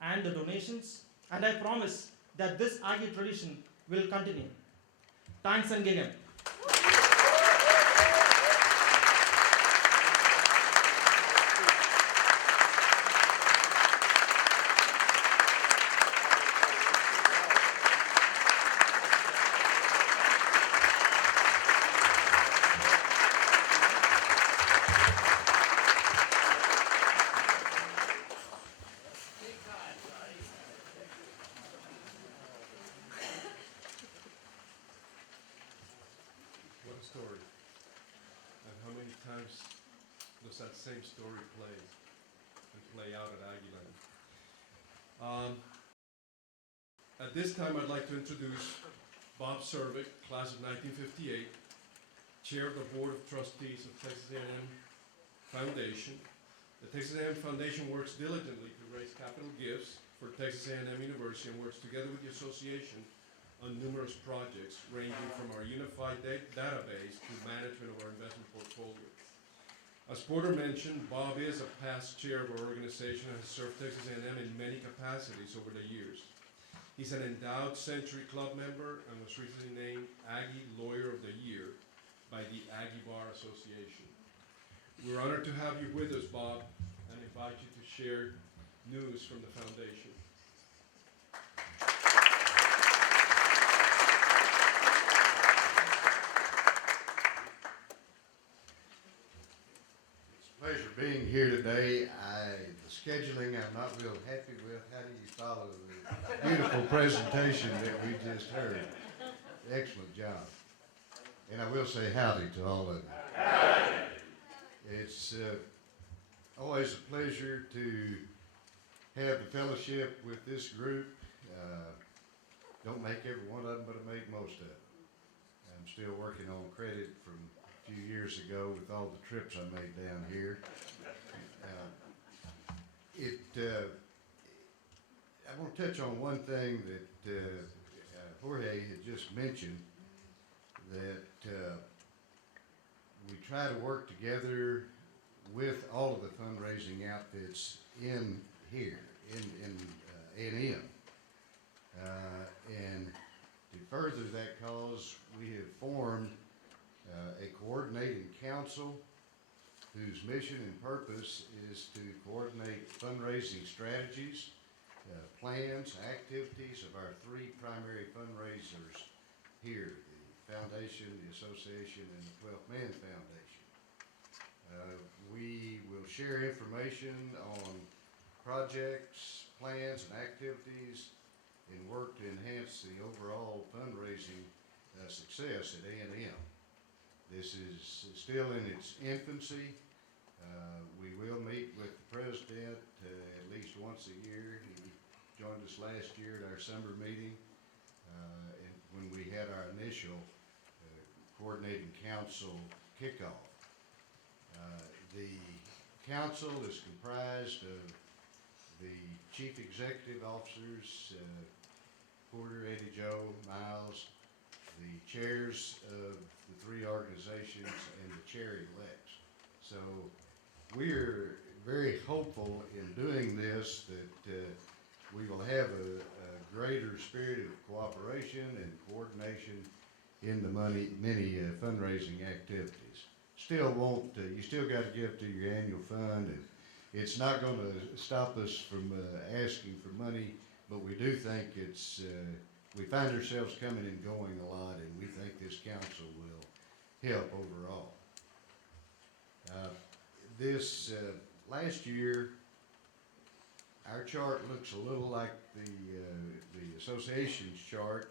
and the donations, and I promise that this Aggie tradition will continue. Thanks and again. What a story. And how many times does that same story play out at Aggieland? At this time, I'd like to introduce Bob Surovik, class of 1958, chair of the Board of Trustees of Texas A&M Foundation. The Texas A&M Foundation works diligently to raise capital gifts for Texas A&M University and works together with the association on numerous projects ranging from our unified database to management of our investment portfolio. As Porter mentioned, Bob is a past chair of our organization and has served Texas A&M in many capacities over the years. He's an endowed Century Club member and was recently named Aggie Lawyer of the Year by the Aggie Bar Association. We're honored to have you with us, Bob, and invite you to share news from the foundation. Pleasure being here today. The scheduling I'm not real happy with. How do you follow the beautiful presentation that we just heard? Excellent job. And I will say howdy to all of you. Howdy. It's always a pleasure to have the fellowship with this group. don't make every one of them, but I make most of them. I'm still working on credit from a few years ago with all the trips I made down here. I want to touch on one thing that Jorge had just mentioned, that we try to work together with all of the fundraising outfits in here, in A&M. And to further that cause, we have formed a coordinating council whose mission and purpose is to coordinate fundraising strategies, plans, activities of our three primary fundraisers here, the Foundation, the Association, and the 12th Man Foundation. We will share information on projects, plans, and activities, and work to enhance the overall fundraising success at A&M. This is still in its infancy. We will meet with the president at least once a year. He joined us last year at our summer meeting, and when we had our initial coordinating council kickoff. The council is comprised of the chief executive officers, Porter, Eddie Joe, Miles, the chairs of the three organizations, and the chair-elects. So we're very hopeful in doing this that we will have a greater spirit of cooperation and coordination in the many fundraising activities. Still won't, you still got to give to your annual fund, and it's not going to stop us from asking for money, but we do think it's, we find ourselves coming and going a lot, and we think this council will help overall. This last year, our chart looks a little like the association's chart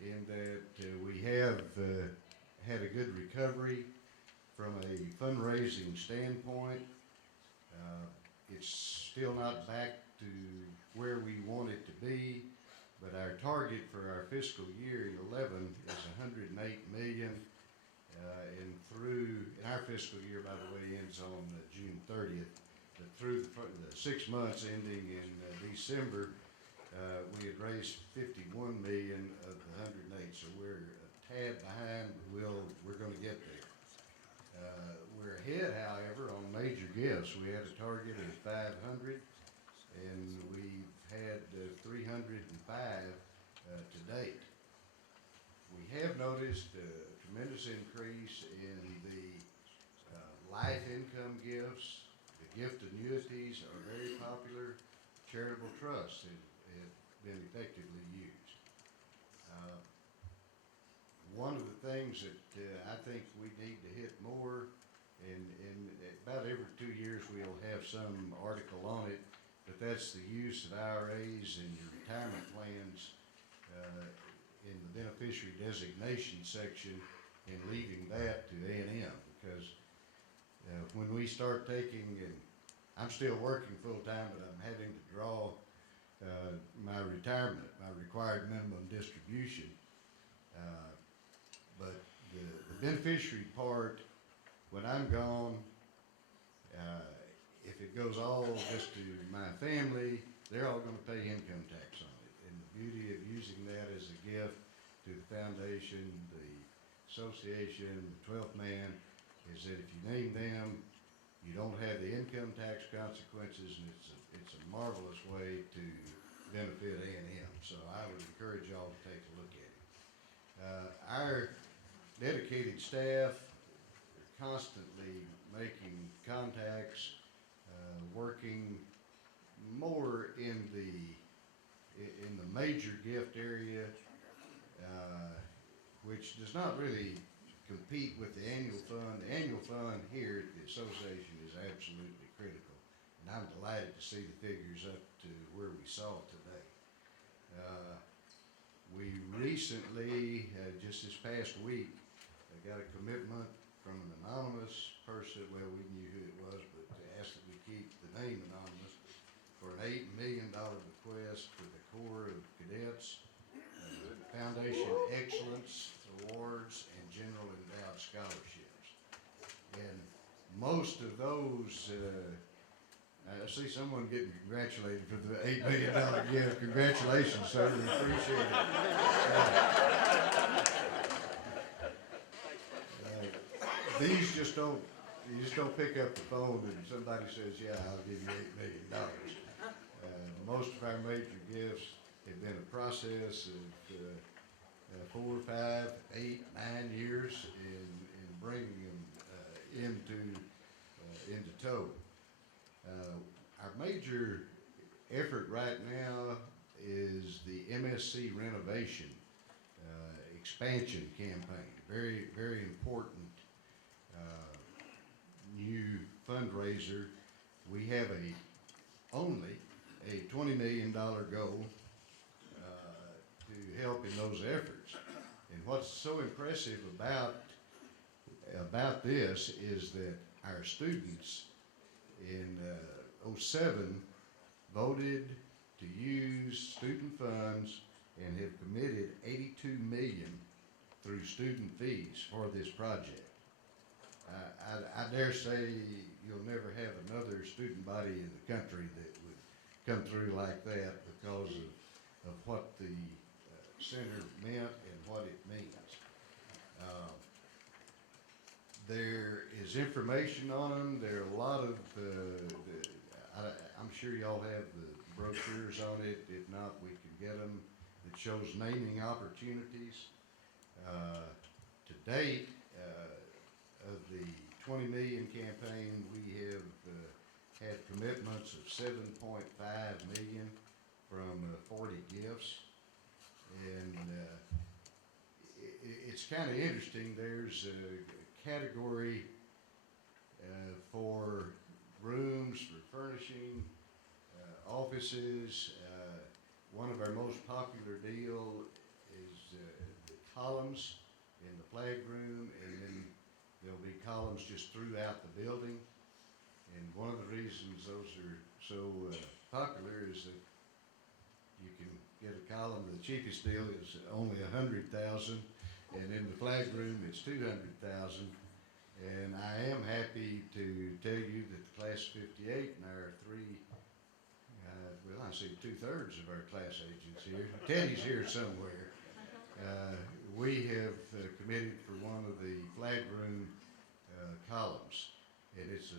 in that we have had a good recovery from a fundraising standpoint. It's still not back to where we want it to be, but our target for our fiscal year 11 is 108 million. And our fiscal year, by the way, ends on June 30th. But through the 6 months ending in December, we had raised 51 million of the 108, so we're a tad behind, but we're going to get there. We're ahead, however, on major gifts. We had a target of 500, and we've had 305 to date. We have noticed a tremendous increase in the life income gifts. The gift annuities are very popular. Charitable trusts have been effectively used. One of the things that I think we need to hit more, and about every 2 years we'll have some article on it, but that's the use of IRAs in your retirement plans in the beneficiary designation section, and leaving that to A&M, because when we start taking, and I'm still working full-time, but I'm having to draw my retirement, my required minimum distribution. But the beneficiary part, when I'm gone, if it goes all just to my family, they're all going to pay income tax on it. And the beauty of using that as a gift to the foundation, the association, the 12th Man, is that if you name them, you don't have the income tax consequences, and it's a marvelous way to benefit A&M. So I would encourage y'all to take a look at it. Our dedicated staff are constantly making contacts, working more in the major gift area, which does not really compete with the annual fund. The annual fund here at the association is absolutely critical, and I'm delighted to see the figures up to where we saw today. We recently, just this past week, got a commitment from an anonymous person. Well, we knew who it was, but they asked that we keep the name anonymous, for an $8 million bequest for the Corps of Cadets, Foundation Excellence Awards and General Endowed Scholarships. And most of those, I see someone getting congratulated for the $8 million gift. Congratulations, sir. We appreciate it. These just don't, you just don't pick up the phone and somebody says, yeah, I'll give you $8 million. Most of our major gifts have been a process of 4, 5, 8, 9 years in bringing them into tow. Our major effort right now is the MSC renovation expansion campaign. Very, very important new fundraiser. We have only a $20 million goal to help in those efforts. And what's so impressive about this is that our students in 07 voted to use student funds and have committed $82 million through student fees for this project. I dare say you'll never have another student body in the country that would come through like that because of what the center meant and what it means. There is information on them. There are a lot of, I'm sure y'all have the brochures on it. If not, we can get them. It shows naming opportunities. To date, of the 20 million campaign, we have had commitments of 7.5 million from 40 gifts. And it's kind of interesting. There's a category for rooms, for furnishing, offices. One of our most popular deal is the columns in the flag room, and then there'll be columns just throughout the building. And one of the reasons those are so popular is that you can get a column. The cheapest deal is only $100,000, and in the flag room it's $200,000. And I am happy to tell you that the class of '58 and our well, I see 2/3 of our class agents here. Teddy's here somewhere. We have committed for one of the flag room columns, and it's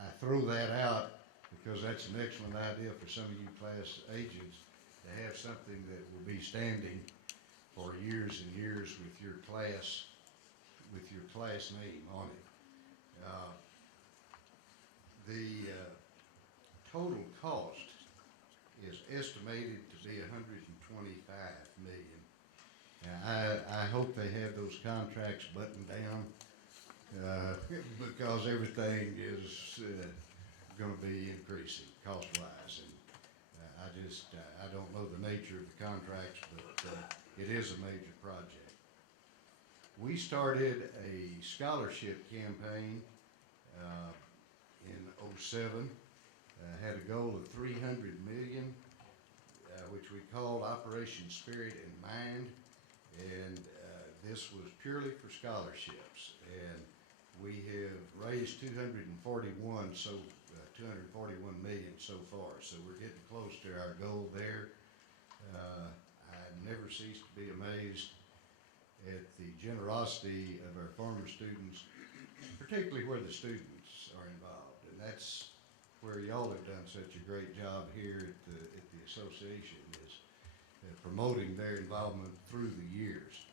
I throw that out because that's an excellent idea for some of you class agents to have something that will be standing for years and years with your class name on it. The total cost is estimated to be $125 million. Now, I hope they have those contracts buttoned down because everything is going to be increasing cost-wise. And I don't know the nature of the contracts, but it is a major project. We started a scholarship campaign in '07. Had a goal of $300 million, which we called Operation Spirit and Mind, and this was purely for scholarships. And we have raised 241 million so far, so we're getting close to our goal there. I never cease to be amazed at the generosity of our former students, particularly where the students are involved, and that's where y'all have done such a great job here at the association, is promoting their involvement through the years.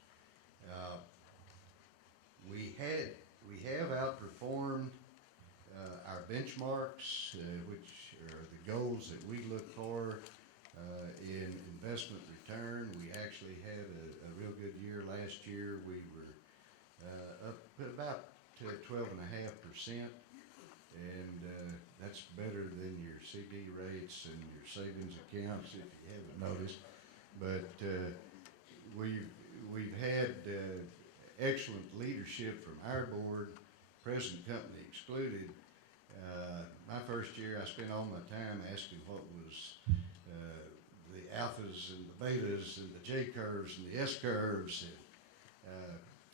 We have outperformed our benchmarks, which are the goals that we look for in investment return. We actually had a real good year last year. We were up about 12.5%. And that's better than your CD rates and your savings accounts, if you haven't noticed. But we've had excellent leadership from our board, present company excluded. My first year, I spent all my time asking what was the alphas and the betas and the J curves and the S curves.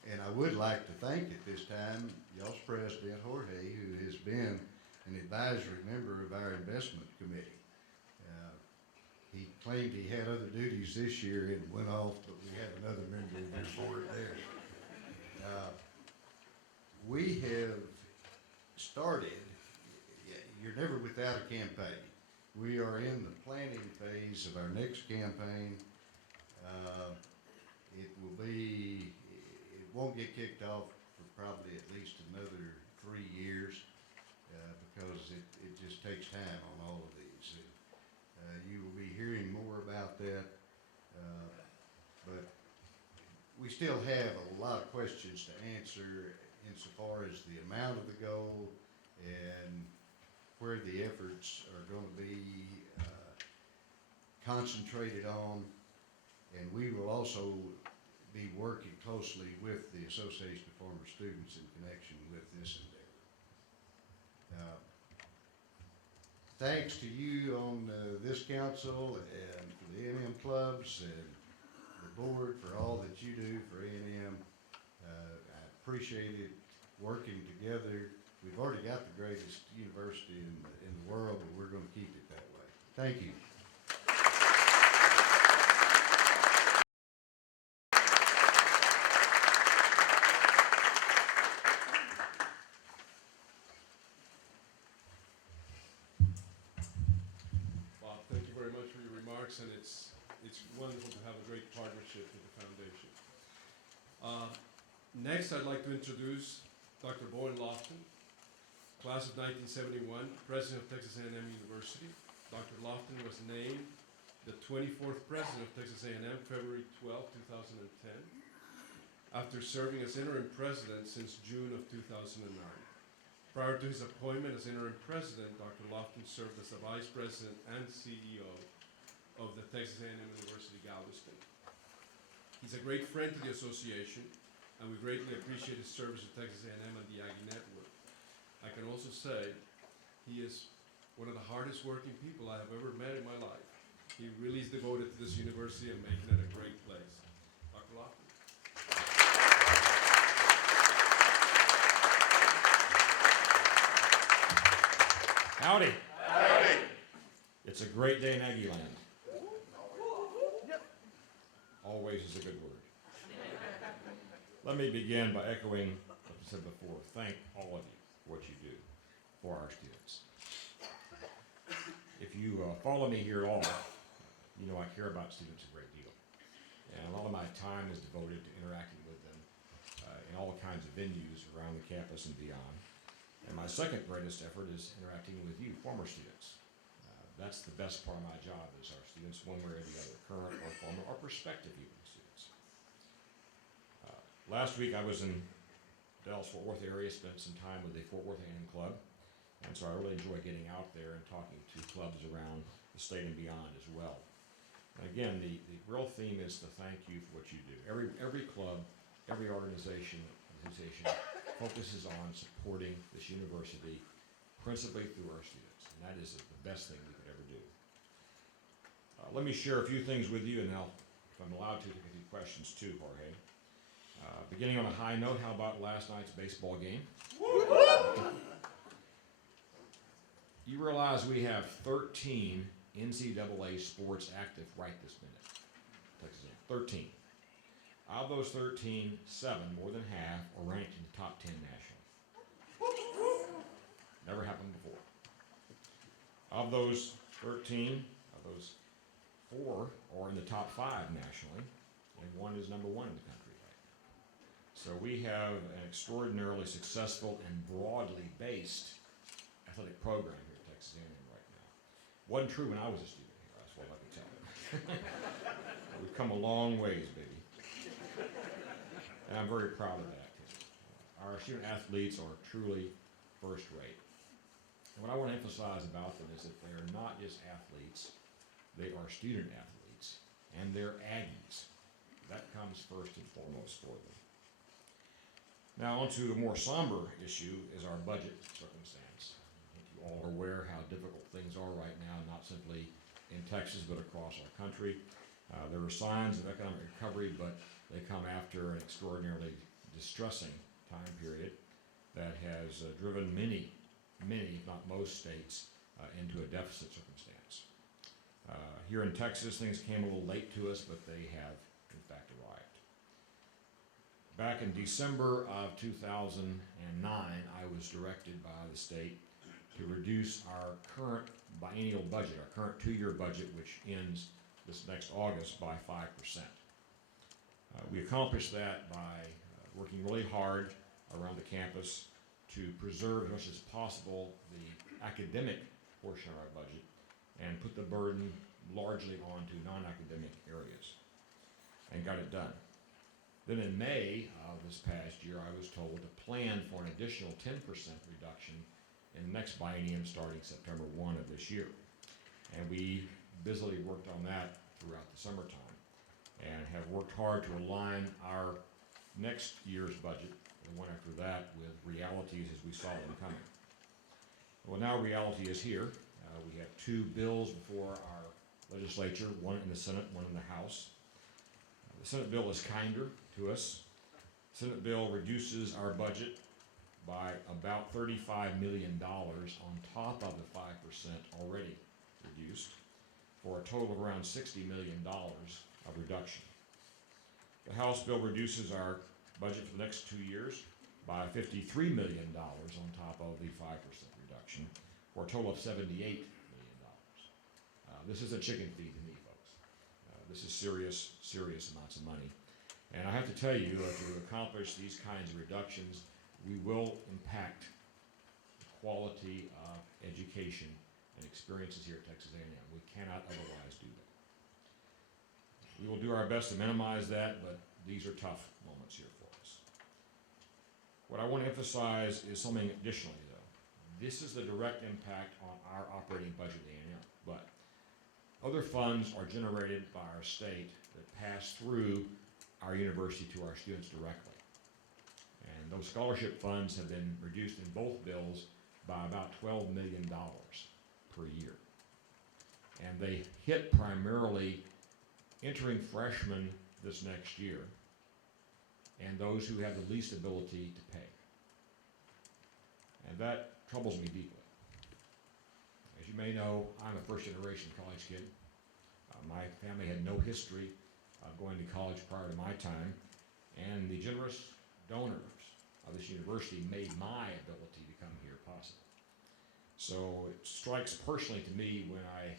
And I would like to thank at this time y'all's president, Jorge, who has been an advisory member of our investment committee. He claimed he had other duties this year and went off, but we have another member of your board there. We have started, you're never without a campaign. We are in the planning phase of our next campaign. It won't get kicked off for probably at least another 3 years because it just takes time on all of these. You will be hearing more about that, but we still have a lot of questions to answer insofar as the amount of the goal and where the efforts are going to be concentrated on. And we will also be working closely with the Association of Former Students in connection with this endeavor. Thanks to you on this council and for the A&M clubs and the board for all that you do for A&M. I appreciate it working together. We've already got the greatest university in the world, but we're going to keep it that way. Thank you. Bob, thank you very much for your remarks, and it's wonderful to have a great partnership with the foundation. Next, I'd like to introduce Dr. Bowen Loftin, class of 1971, president of Texas A&M University. Dr. Loftin was named the 24th president of Texas A&M February 12, 2010, after serving as interim president since June of 2009. Prior to his appointment as interim president, Dr. Loftin served as the vice president and CEO of the Texas A&M University Galveston. He's a great friend to the association, and we greatly appreciate his service to Texas A&M and the Aggienetwork. I can also say he is one of the hardest working people I have ever met in my life. He really is devoted to this university and making it a great place. Dr. Loftin. Howdy. Howdy. It's a great day in Aggie land. Always is a good word. Let me begin by echoing what I said before. Thank all of you for what you do for our students. If you follow me here at all, you know I care about students a great deal. And a lot of my time is devoted to interacting with them in all kinds of venues around the campus and beyond. And my second greatest effort is interacting with you, former students. That's the best part of my job is our students, one way or the other, current or former or prospective even students. Last week I was in Dallas-Fort Worth area, spent some time with the Fort Worth A&M Club, and so I really enjoy getting out there and talking to clubs around the state and beyond as well. And again, the real theme is to thank you for what you do. Every club, every association focuses on supporting this university principally through our students, and that is the best thing we could ever do. Let me share a few things with you, and now, if I'm allowed to, take a few questions too, Jorge. Beginning on a high note, how about last night's baseball game? You realize we have 13 NCAA sports active right this minute. Texas A&M, 13. Of those 13, 7, more than half, are ranked in the top 10 nationally. Never happened before. Of those 13, of those 4 are in the top 5 nationally, and 1 is number 1 in the country right now. So we have an extraordinarily successful and broadly based athletic program here at Texas A&M right now. Wasn't true when I was a student here, that's what I can tell you. We've come a long ways, baby. And I'm very proud of that activity. Our student athletes are truly first rate. And what I want to emphasize about them is that they are not just athletes, they are student athletes, and they're Aggies. That comes first and foremost for them. Now on to a more somber issue is our budget circumstance. I think you all are aware how difficult things are right now, not simply in Texas, but across our country. There are signs of economic recovery, but they come after an extraordinarily distressing time period that has driven many, if not most states, into a deficit circumstance. Here in Texas, things came a little late to us, but they have, in fact, arrived. Back in December of 2009, I was directed by the state to reduce our current biennial budget, our current two-year budget, which ends this next August, by 5%. We accomplished that by working really hard around the campus to preserve as much as possible the academic portion of our budget and put the burden largely onto non-academic areas, and got it done. Then in May of this past year, I was told to plan for an additional 10% reduction in the next biennium starting September 1 of this year. And we busily worked on that throughout the summertime and have worked hard to align our next year's budget, the one after that, with realities as we saw them coming. Well, now reality is here. We have two bills before our legislature, one in the Senate, one in the House. The Senate bill is kinder to us. The Senate bill reduces our budget by about $35 million on top of the 5% already reduced, for a total of around $60 million of reduction. The House bill reduces our budget for the next 2 years by $53 million on top of the 5% reduction, for a total of $78 million. This is a chicken feed to me, folks. This is serious amounts of money. And I have to tell you, to accomplish these kinds of reductions, we will impact the quality of education and experiences here at Texas A&M. We cannot otherwise do that. We will do our best to minimize that, but these are tough moments here for us. What I want to emphasize is something additionally, though. This is the direct impact on our operating budget at A&M, but other funds are generated by our state that pass through our university to our students directly. And those scholarship funds have been reduced in both bills by about $12 million per year. And they hit primarily entering freshmen this next year and those who have the least ability to pay. And that troubles me deeply. As you may know, I'm a first-generation college kid. My family had no history of going to college prior to my time, and the generous donors of this university made my ability to come here possible. So it strikes personally to me when I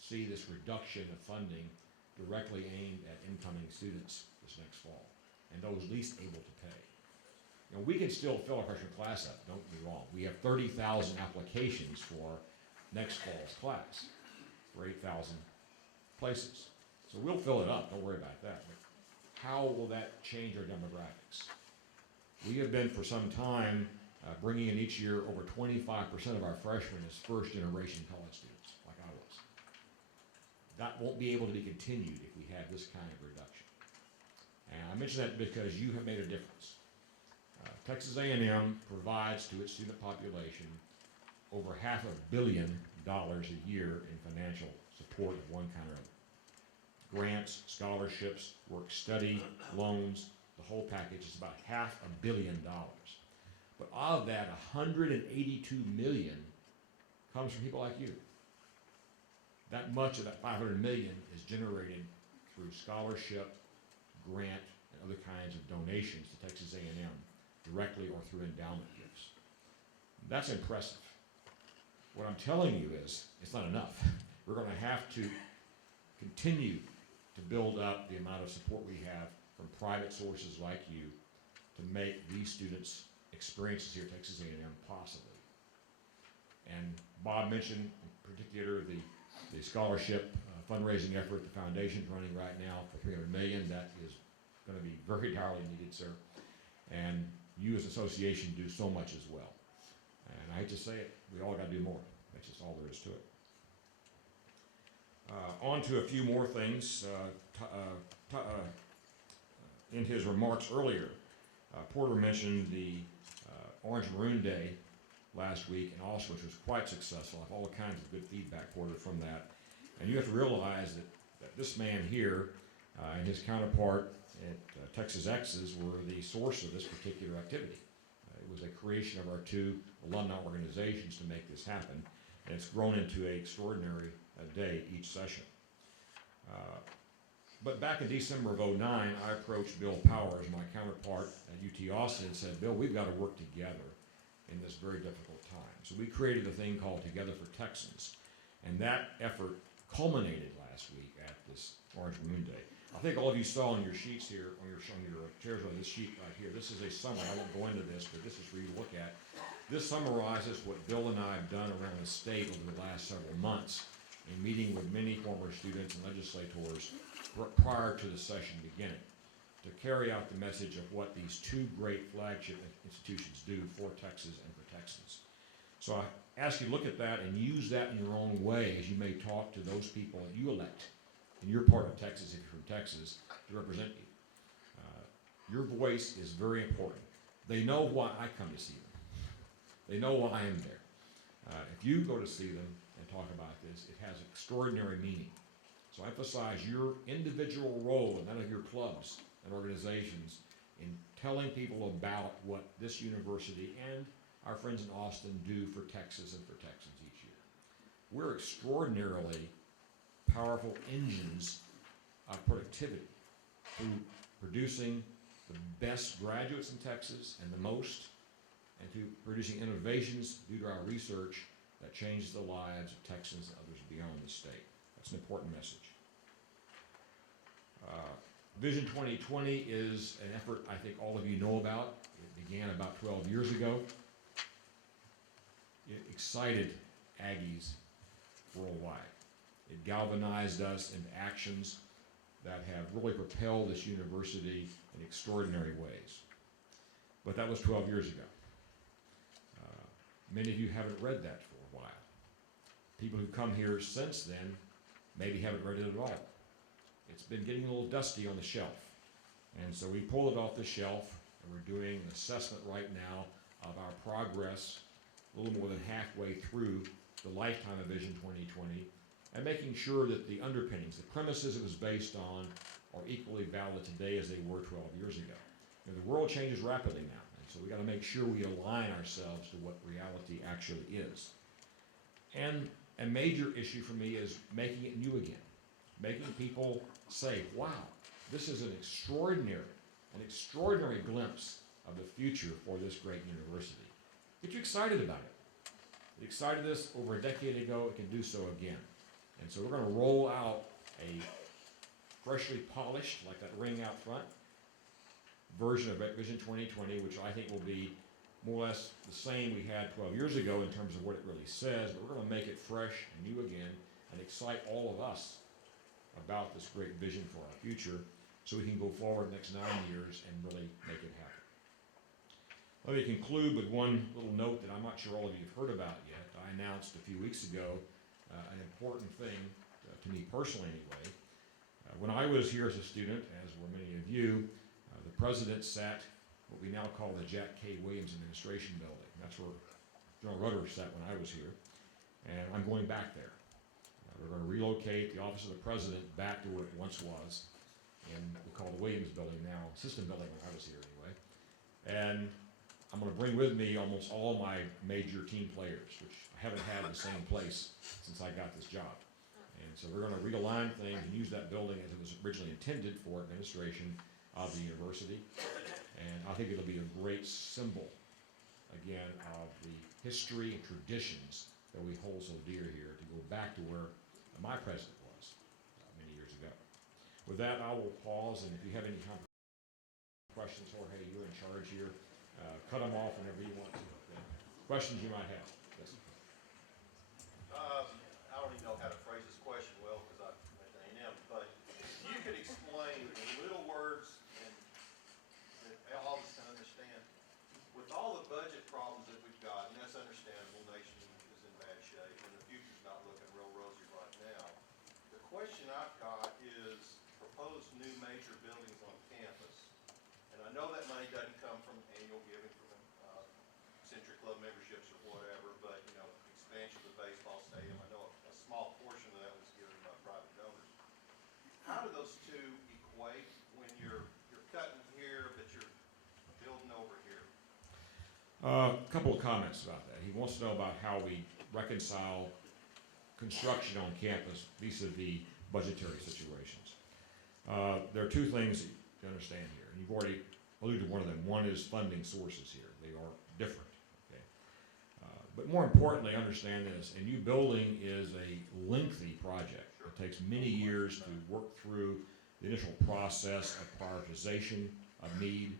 see this reduction of funding directly aimed at incoming students this next fall, and those least able to pay. You know, we can still fill our freshman class up, don't get me wrong. We have 30,000 applications for next fall's class, for 8,000 places. So we'll fill it up, don't worry about that. But how will that change our demographics? We have been for some time bringing in each year over 25% of our freshmen as first-generation college students, like I was. That won't be able to be continued if we have this kind of reduction. And I mention that because you have made a difference. Texas A&M provides to its student population over $500 million a year in financial support of one kind or other. Grants, scholarships, work-study, loans, the whole package is about $500 million. But of that, $182 million comes from people like you. That much of that $500 million is generated through scholarship, grant, and other kinds of donations to Texas A&M, directly or through endowment gifts. That's impressive. What I'm telling you is, it's not enough. We're going to have to continue to build up the amount of support we have from private sources like you to make these students' experiences here at Texas A&M possible. And Bob mentioned in particular the scholarship fundraising effort the foundation's running right now for $300 million. That is going to be very direly needed, sir. And you as an association do so much as well. And I hate to say it, we all got to do more. That's just all there is to it. On to a few more things. In his remarks earlier, Porter mentioned the Orange Maroon Day last week in Austin, which was quite successful. I have all kinds of good feedback, Porter, from that. And you have to realize that this man here and his counterpart at Texas X's were the source of this particular activity. It was a creation of our two alumni organizations to make this happen, and it's grown into an extraordinary day each session. But back in December of '09, I approached Bill Powers, my counterpart at UT Austin, and said, Bill, we've got to work together in this very difficult time. So we created a thing called Together for Texans, and that effort culminated last week at this Orange Balloon Day. I think all of you saw on your sheets here, on your chairs on this sheet right here, this is a summary. I won't go into this, but this is for you to look at. This summarizes what Bill and I have done around the state over the last several months in meeting with many former students and legislators prior to the session beginning to carry out the message of what these two great flagship institutions do for Texas and for Texans. So I ask you to look at that and use that in your own way as you may talk to those people that you elect in your part of Texas, if you're from Texas, to represent you. Your voice is very important. They know why I come to see them. They know why I am there. If you go to see them and talk about this, it has extraordinary meaning. So I emphasize your individual role and that of your clubs and organizations in telling people about what this university and our friends in Austin do for Texas and for Texans each year. We're extraordinarily powerful engines of productivity through producing the best graduates in Texas and the most, and to producing innovations due to our research that changes the lives of Texans and others beyond the state. That's an important message. Vision 2020 is an effort I think all of you know about. It began about 12 years ago. It excited Aggies worldwide. It galvanized us into actions that have really propelled this university in extraordinary ways. But that was 12 years ago. Many of you haven't read that for a while. People who've come here since then maybe haven't read it at all. It's been getting a little dusty on the shelf. And so we pulled it off the shelf, and we're doing an assessment right now of our progress a little more than halfway through the lifetime of Vision 2020, and making sure that the underpinnings, the premises it was based on, are equally valid today as they were 12 years ago. You know, the world changes rapidly now, and so we got to make sure we align ourselves to what reality actually is. And a major issue for me is making it new again, making people say, wow, this is an extraordinary glimpse of the future for this great university. Get you excited about it. It excited us over a decade ago, it can do so again. And so we're going to roll out a freshly polished, like that ring out front, version of Vision 2020, which I think will be more or less the same we had 12 years ago in terms of what it really says, but we're going to make it fresh and new again and excite all of us about this great vision for our future so we can go forward the next 9 years and really make it happen. Let me conclude with one little note that I'm not sure all of you have heard about yet. I announced a few weeks ago an important thing to me personally anyway. When I was here as a student, as were many of you, the president sat what we now call the Jack K. Williams Administration Building. That's where General Rudder sat when I was here, and I'm going back there. We're going to relocate the office of the president back to where it once was, and we call the Williams Building now, system building when I was here anyway. And I'm going to bring with me almost all my major team players, which I haven't had in the same place since I got this job. And so we're going to realign things and use that building as it was originally intended for administration of the university. And I think it'll be a great symbol, again, of the history and traditions that we hold so dear here to go back to where my president was many years ago. With that, I will pause, and if you have any questions, Jorge, you're in charge here. Cut them off whenever you want to. Questions you might have. Yes. I don't even know how to phrase this question well because I'm at the A&M, but if you could explain in little words and that all of us can understand, with all the budget problems that we've got, and that's understandable, the nation is in bad shape and the future's not looking real rosy right now. The question I've got is proposed new major buildings on campus. And I know that money doesn't come from annual giving from Century Club memberships or whatever, but, you know, expansion of the baseball stadium, I know a small portion of that was given by how do those two equate when you're cutting here, but you're building over here? A couple of comments about that. He wants to know about how we reconcile construction on campus vis-a-vis budgetary situations. There are two things to understand here, and you've already alluded to one of them. One is funding sources here. They are different. Okay? But more importantly, understand this. A new building is a lengthy project. It takes many years to work through the initial process of prioritization of need,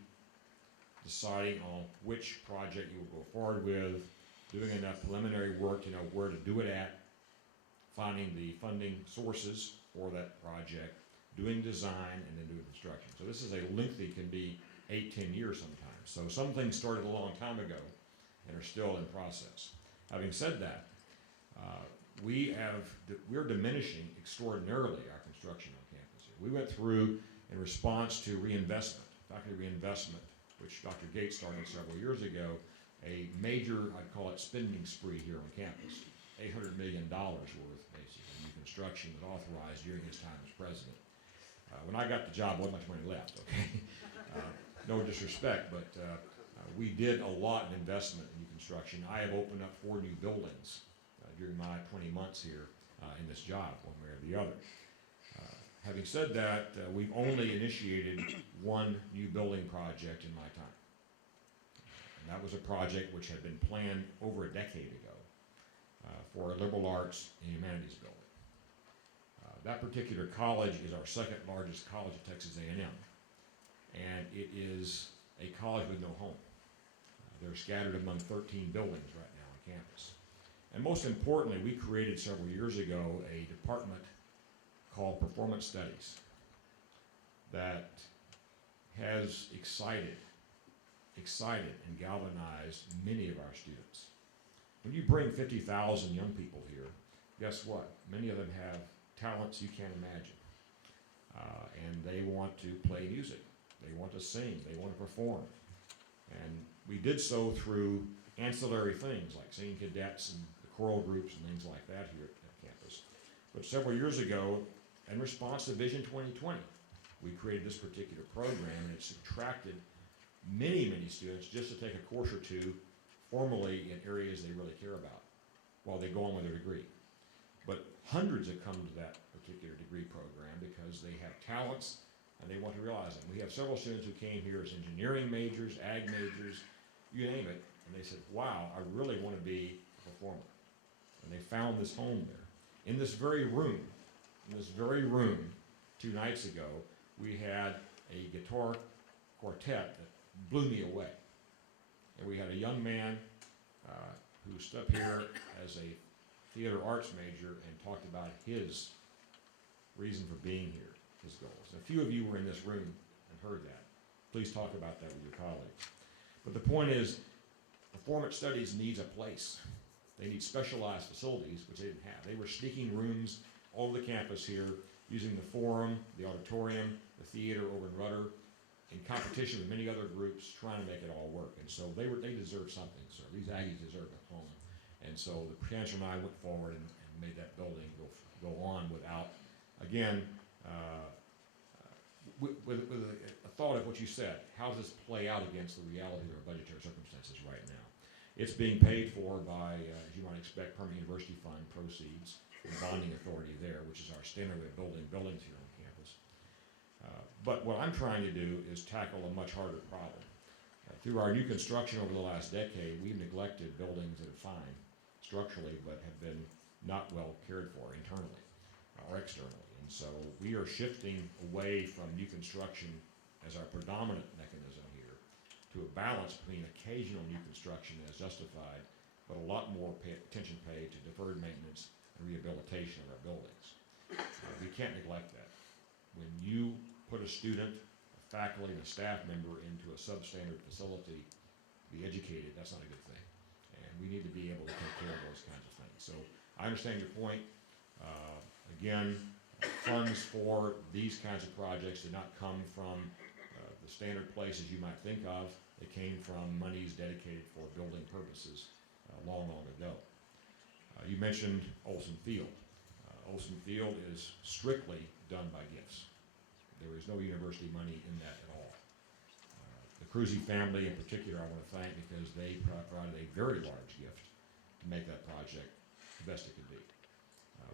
deciding on which project you will go forward with, doing enough preliminary work to know where to do it at, finding the funding sources for that project, doing design, and then doing construction. So this is a lengthy, can be 8-10 years sometimes. So some things started a long time ago and are still in process. Having said that, we're diminishing extraordinarily our construction on campus here. We went through, in response to reinvestment, faculty reinvestment, which Dr. Gates started several years ago, a major, I'd call it spending spree here on campus. $800 million worth, basically, new construction was authorized during his time as president. When I got the job, wasn't much money left, okay? No disrespect, but we did a lot in investment in new construction. I have opened up 4 new buildings during my 20 months here in this job, one way or the other. Having said that, we've only initiated 1 new building project in my time. And that was a project which had been planned over a decade ago for a liberal arts and humanities building. That particular college is our second largest college at Texas A&M, and it is a college with no home. They're scattered among 13 buildings right now on campus. And most importantly, we created several years ago a department called Performance Studies that has excited and galvanized many of our students. When you bring 50,000 young people here, guess what? Many of them have talents you can't imagine. And they want to play music. They want to sing. They want to perform. And we did so through ancillary things like singing cadets and the choral groups and things like that here at campus. But several years ago, in response to Vision 2020, we created this particular program, and it's attracted many, many students just to take a course or two formally in areas they really care about while they go on with their degree. But hundreds have come to that particular degree program because they have talents and they want to realize them. We have several students who came here as engineering majors, ag majors, you name it, and they said, wow, I really want to be a performer. And they found this home there. In this very room, 2 nights ago, we had a guitar quartet that blew me away. And we had a young man who stood up here as a theater arts major and talked about his reason for being here, his goals. And a few of you were in this room and heard that. Please talk about that with your colleagues. But the point is, performance studies needs a place. They need specialized facilities, which they didn't have. They were sneaking rooms all over the campus here, using the forum, the auditorium, the theater over in Rudder, in competition with many other groups, trying to make it all work. And so they deserve something, sir. These Aggies deserve a home. And so the chancellor and I went forward and made that building go on without, again, with a thought of what you said. How does this play out against the reality of our budgetary circumstances right now? It's being paid for by, as you might expect, Permanent University Fund proceeds, the bonding authority there, which is our standard way of building buildings here on campus. But what I'm trying to do is tackle a much harder problem. Through our new construction over the last decade, we've neglected buildings that are fine structurally, but have been not well cared for internally or externally. And so we are shifting away from new construction as our predominant mechanism here to a balance between occasional new construction as justified, but a lot more attention paid to deferred maintenance and rehabilitation of our buildings. We can't neglect that. When you put a student, a faculty, and a staff member into a substandard facility to be educated, that's not a good thing. And we need to be able to take care of those kinds of things. So I understand your point. Again, funds for these kinds of projects did not come from the standard places you might think of. They came from monies dedicated for building purposes long, long ago. You mentioned Olson Field. Olson Field is strictly done by gifts. There is no university money in that at all. The Cruzy family in particular I want to thank because they provided a very large gift to make that project the best it could be.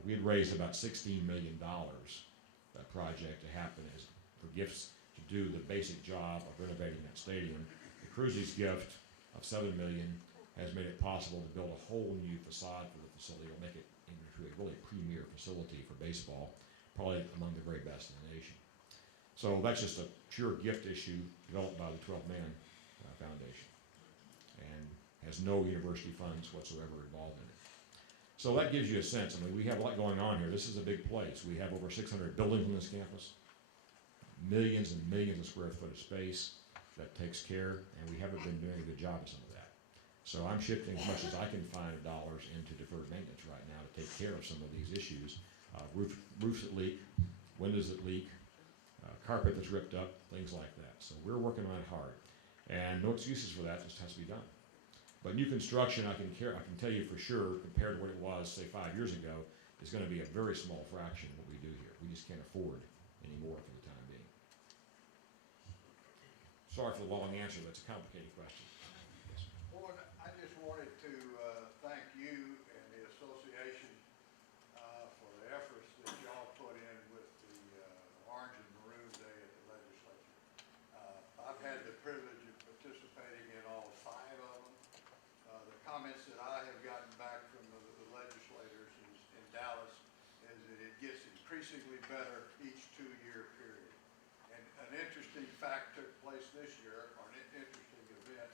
We had raised about $16 million that project to happen as for gifts to do the basic job of renovating that stadium. The Cruzy's gift of $7 million has made it possible to build a whole new facade for the facility. It'll make it into a really premier facility for baseball, probably among the very best in the nation. So that's just a pure gift issue developed by the 12-man foundation and has no university funds whatsoever involved in it. So that gives you a sense. I mean, we have a lot going on here. This is a big place. We have over 600 buildings on this campus, millions and millions of square foot of space that takes care, and we haven't been doing a good job of some of that. So I'm shifting as much as I can find dollars into deferred maintenance right now to take care of some of these issues. Roofs that leak, windows that leak, carpet that's ripped up, things like that. So we're working on it hard. And no excuses for that, just has to be done. But new construction, I can tell you for sure, compared to what it was, say, 5 years ago, is going to be a very small fraction of what we do here. We just can't afford any more for the time being. Sorry for the long answer, that's a complicated question. Yes. Bowen, I just wanted to thank you and the association for the efforts that y'all put in with the Orange and Maroon Day at the legislature. I've had the privilege of participating in all 5 of them. The comments that I have gotten back from the legislators in Dallas is that it gets increasingly better each 2-year period. And an interesting fact took place this year, or an interesting event.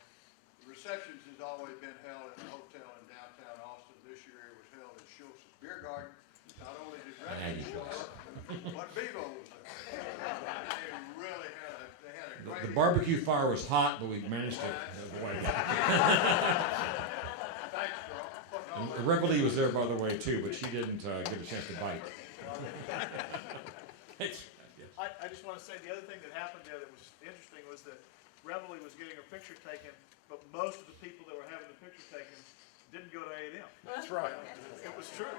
The receptions has always been held in a hotel in downtown Austin. This year it was held at Schultz's Beer Garden. Not only did Reggie show up, but Bevo was there. They really had a great... The barbecue fire was hot, but we managed to avoid it. And Reveille was there, by the way, too, but she didn't get a chance to bite. I just want to say the other thing that happened there that was interesting was that Reveille was getting her picture taken, but most of the people that were having the picture taken didn't go to A&M. That's right. It was true.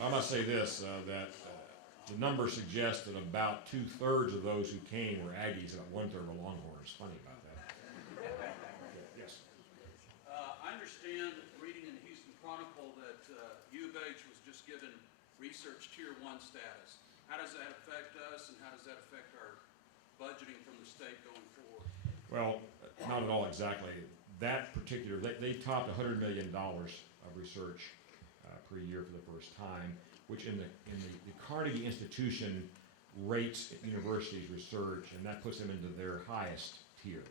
I must say this, that the numbers suggest that about 2/3 of those who came were Aggies, and 1/3 were Longhorns. Funny about that. Yes. I understand, reading in the Houston Chronicle, that U of H was just given research tier 1 status. How does that affect us, and how does that affect our budgeting from the state going forward? Well, not at all exactly. That particular, they topped $100 million of research per year for the first time, which in the Carnegie Institution rates universities' research, and that puts them into their highest tier.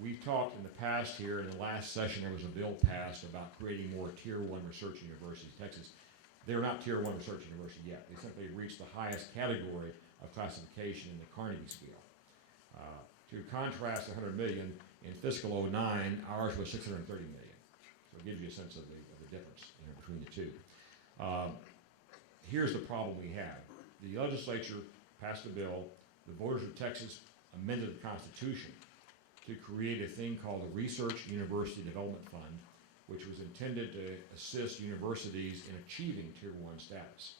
We've talked in the past here, in the last session there was a bill passed about creating more tier 1 research universities in Texas. They're not tier 1 research university yet. They simply reached the highest category of classification in the Carnegie scale. To contrast 100 million, in fiscal 09, ours was 630 million. So it gives you a sense of the difference between the two. Here's the problem we have. The legislature passed a bill, the voters of Texas amended the Constitution to create a thing called the Research University Development Fund, which was intended to assist universities in achieving Tier 1 status,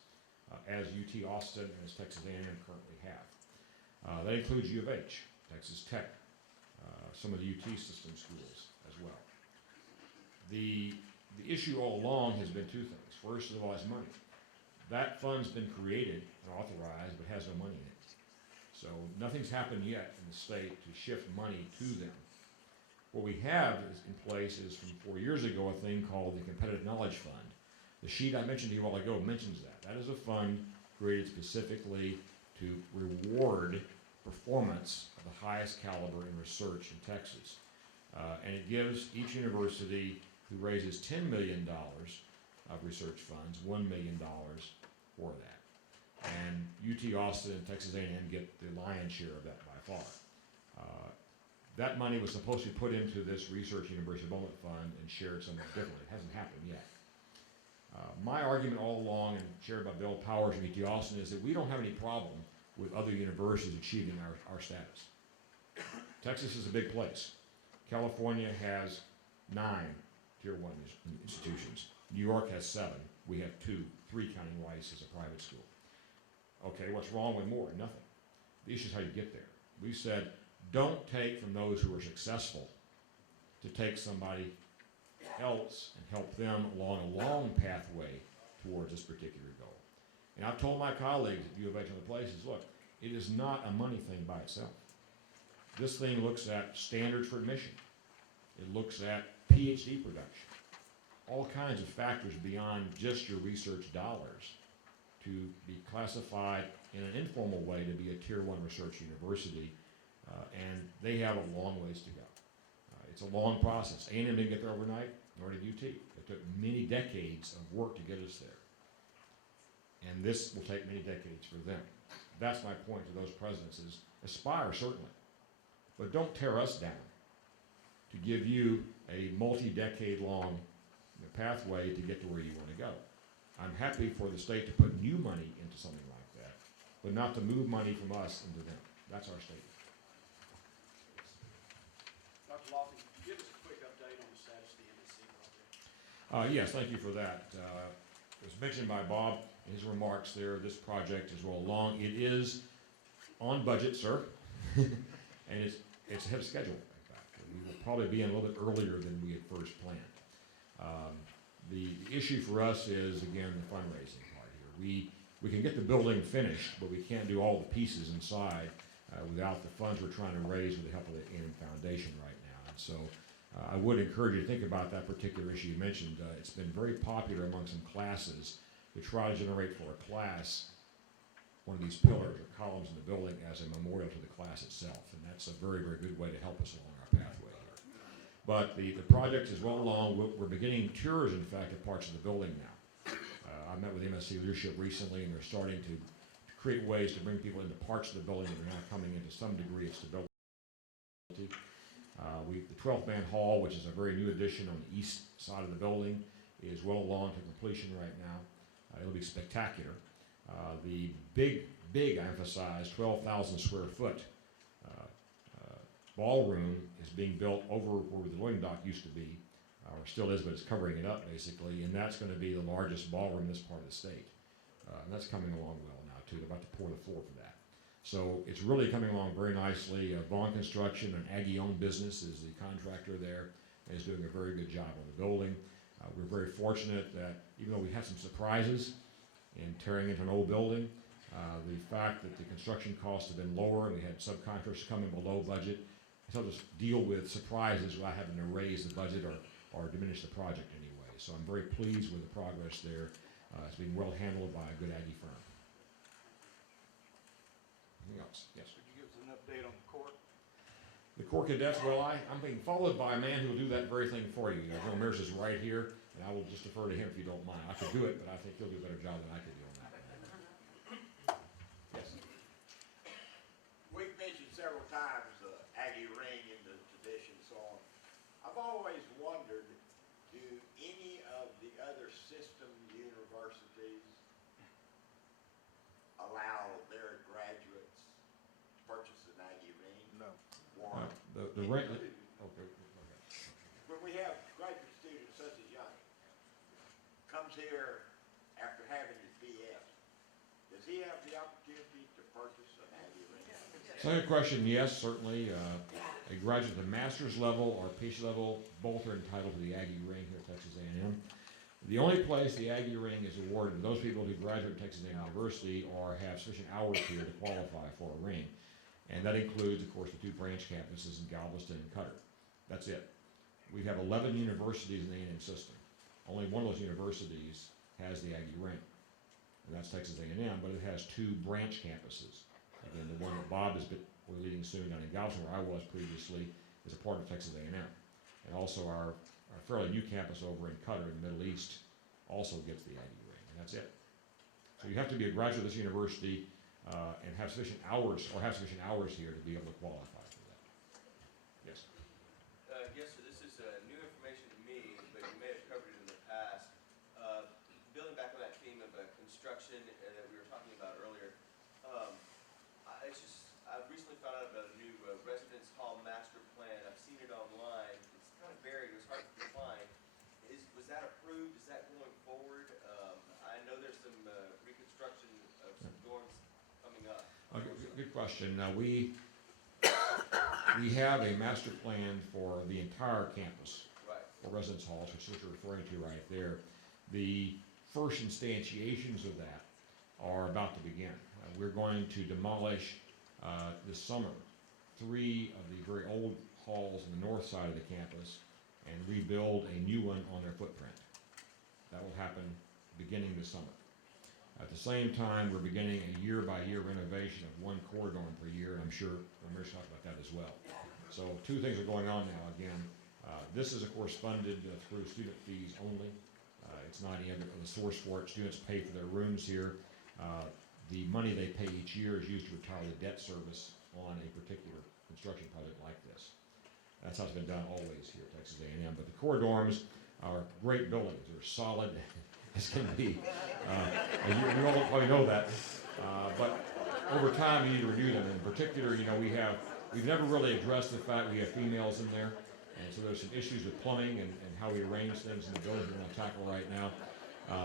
as UT Austin and as Texas A&M currently have. That includes U of H, Texas Tech, some of the UT system schools as well. The issue all along has been 2 things. First of all is money. That fund's been created and authorized, but has no money in it. So nothing's happened yet in the state to shift money to them. What we have in place is from 4 years ago a thing called the Competitive Knowledge Fund. The sheet I mentioned to you a while ago mentions that. That is a fund created specifically to reward performance of the highest caliber in research in Texas. And it gives each university who raises $10 million of research funds $1 million for that. And UT Austin and Texas A&M get the lion's share of that by far. That money was supposed to be put into this Research University Development Fund and shared somewhat differently. It hasn't happened yet. My argument all along, and shared by Bill Powers from UT Austin, is that we don't have any problem with other universities achieving our status. Texas is a big place. California has 9 Tier 1 institutions. New York has 7. We have 2, 3 counting Rice as a private school. Okay, what's wrong with more? Nothing. The issue is how you get there. We said, don't take from those who are successful to take somebody else and help them along a long pathway towards this particular goal. And I've told my colleagues at U of H and other places, look, it is not a money thing by itself. This thing looks at standards for admission. It looks at PhD production. All kinds of factors beyond just your research dollars to be classified in an informal way to be a Tier 1 research university, and they have a long ways to go. It's a long process. A&M didn't get there overnight, nor did UT. It took many decades of work to get us there. And this will take many decades for them. That's my point to those presidents is aspire, certainly, but don't tear us down to give you a multi-decade long pathway to get to where you want to go. I'm happy for the state to put new money into something like that, but not to move money from us into them. That's our statement. Dr. Loftin, could you give us a quick update on the status of the MSc project? Yes, thank you for that. It was mentioned by Bob in his remarks there. This project is well along. It is on budget, sir, and it's ahead of schedule, in fact. We will probably be in a little bit earlier than we had first planned. The issue for us is, again, the fundraising part here. We can get the building finished, but we can't do all the pieces inside without the funds we're trying to raise with the help of the A&M Foundation right now. And so I would encourage you to think about that particular issue you mentioned. It's been very popular among some classes to try to generate for a class one of these pillars or columns in the building as a memorial to the class itself. And that's a very, very good way to help us along our pathway here. But the project is well along. We're beginning tours, in fact, of parts of the building now. I met with MSC leadership recently, and they're starting to create ways to bring people into parts of the building that are now coming into some degree of stability. The 12th Man Hall, which is a very new addition on the east side of the building, is well along to completion right now. It'll be spectacular. The big, I emphasize, 12,000 square foot ballroom is being built over where the loading dock used to be, or still is, but it's covering it up basically, and that's going to be the largest ballroom in this part of the state. And that's coming along well now too. They're about to pour the floor for that. So it's really coming along very nicely. Vaughn Construction, an Aggie-owned business, is the contractor there and is doing a very good job on the building. We're very fortunate that even though we had some surprises in tearing into an old building, the fact that the construction costs have been lower and we had subcontractors come in below budget, it's helped us deal with surprises without having to raise the budget or diminish the project anyway. So I'm very pleased with the progress there. It's being well handled by a good Aggie firm. Anything else? Yes. Could you give us an update on the court? The Corps Cadets, well, I'm being followed by a man who will do that very thing for you. Ramirez is right here, and I will just defer to him if you don't mind. I could do it, but I think he'll do a better job than I could do on that. Yes. We've mentioned several times the Aggie ring and the tradition and so on. I've always wondered, do any of the other system universities allow their graduates to purchase an Aggie ring? No. The ring. Okay. When we have graduate students such as Johnny, comes here after having his BS, does he have the opportunity to purchase an Aggie ring? Second question, yes, certainly. A graduate at the master's level or PhD level, both are entitled to the Aggie ring here at Texas A&M. The only place the Aggie ring is awarded to those people who graduate from Texas A&M University or have sufficient hours here to qualify for a ring. And that includes, of course, the 2 branch campuses in Galveston and Cutter. That's it. We have 11 universities in the A&M system. Only one of those universities has the Aggie ring, and that's Texas A&M, but it has 2 branch campuses. Again, the one that Bob is leading soon down in Gibson, where I was previously, is a part of Texas A&M. And also our fairly new campus over in Cutter in the Middle East also gets the Aggie ring, and that's it. So you have to be a graduate of this university and have sufficient hours, here to be able to qualify for that. Yes. Yes, sir. This is new information to me, but you may have covered it in the past. Building back on that theme of construction that we were talking about earlier, I've recently found out about a new residence hall master plan. I've seen it online. It's kind of buried. It was hard to find. Was that approved? Is that going good question. Now we have a master plan for the entire campus for residence halls, which is what you're referring to right there. The first instantiations of that are about to begin. We're going to demolish this summer 3 of the very old halls on the north side of the campus and rebuild a new one on their footprint. That will happen beginning this summer. At the same time, we're beginning a year-by-year renovation of 1 core dorm per year, and I'm sure Ramirez talked about that as well. So 2 things are going on now. Again, this is of course funded through student fees only. It's not any other source for it. Students pay for their rooms here. The money they pay each year is used to retire the debt service on a particular construction project like this. That's how it's been done always here at Texas A&M. But the core dorms are great buildings. They're solid as can be. You all probably know that. But over time, you need to renew them. In particular, you know, we've never really addressed the fact we have females in there. And so there's some issues with plumbing and how we arrange things in the building we're going to tackle right now.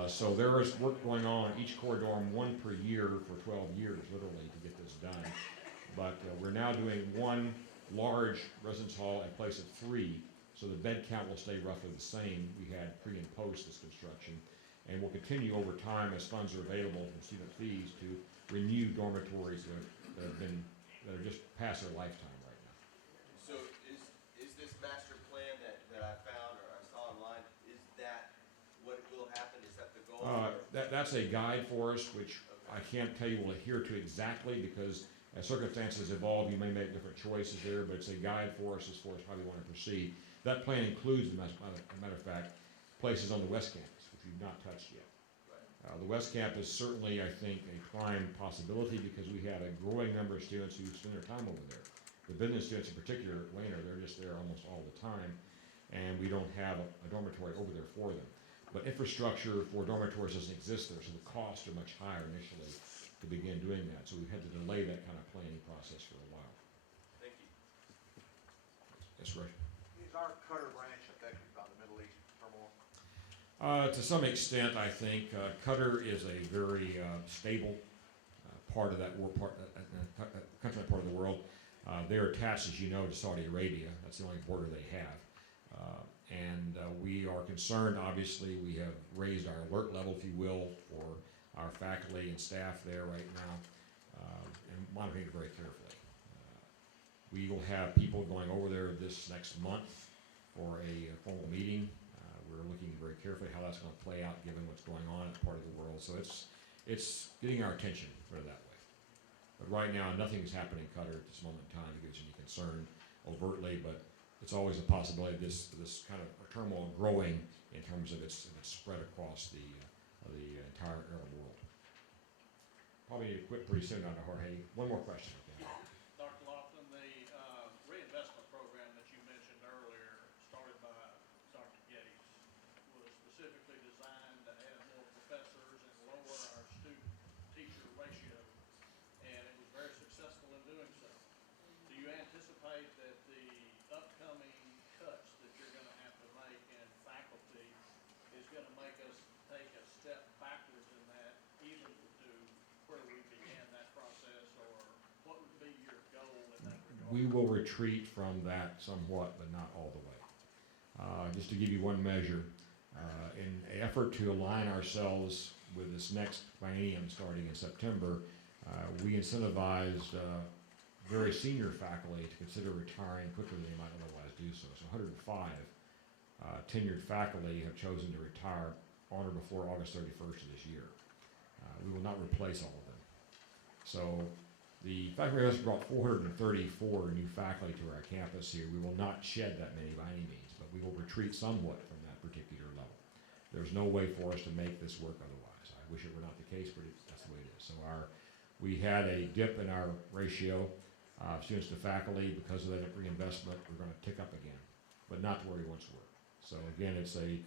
So there is work going on in each core dorm, 1 per year for 12 years, literally, to get this done. But we're now doing 1 large residence hall in place of 3, so the bed count will stay roughly the same we had pre and post this construction. And we'll continue over time as funds are available from student fees to renew dormitories that are just past their lifetime right now. So is this master plan that I found or I saw online, is that what will happen? Is that the goal? That's a guide for us, which I can't tell you we'll adhere to exactly because as circumstances evolve, you may make different choices there, but it's a guide for us as far as how we want to proceed. That plan includes, as a matter of fact, places on the West Campus, which we've not touched yet. The West Campus certainly, I think, a prime possibility because we have a growing number of students who spend their time over there. The business students in particular, Wayner, they're just there almost all the time, and we don't have a dormitory over there for them. But infrastructure for dormitories doesn't exist there, so the costs are much higher initially to begin doing that. So we've had to delay that kind of planning process for a while. Thank you. Yes, Roger. Is our Cutter branch affected by the Middle East turmoil? To some extent, I think. Qatar is a very stable part of that country, that part of the world. They're attached, as you know, to Saudi Arabia. That's the only border they have. And we are concerned, obviously, we have raised our alert level, if you will, for our faculty and staff there right now, and monitoring it very carefully. We will have people going over there this next month for a formal meeting. We're looking very carefully how that's going to play out given what's going on in that part of the world. So it's getting our attention, put it that way. But right now, nothing is happening in Qatar at this moment in time that gives any concern overtly, but it's always a possibility of this kind of turmoil growing in terms of its spread across the entire Arab world. Probably need to quit pretty soon, Dr. Jorge. One more question. Okay. Dr. Loftin, the reinvestment program that you mentioned earlier, started by Dr. Geddes, was specifically designed to add more professors and lower our student-teacher ratio, and it was very successful in doing so. Do you anticipate that the upcoming cuts that you're going to have to make in faculty is going to make us take a step backwards in that, even to where we began that process, or what would be your goal in that regard? We will retreat from that somewhat, but not all the way. Just to give you one measure, in an effort to align ourselves with this next biennium starting in September, we incentivized very senior faculty to consider retiring quicker than they might otherwise do so. So 105 tenured faculty have chosen to retire on or before August 31st of this year. We will not replace all of them. So the faculty has brought 434 new faculty to our campus here. We will not shed that many by any means, but we will retreat somewhat from that particular level. There's no way for us to make this work otherwise. I wish it were not the case, but that's the way it is. So we had a dip in our ratio of students to faculty. Because of that reinvestment, we're going to tick up again, but not to where we once were. So again, it's a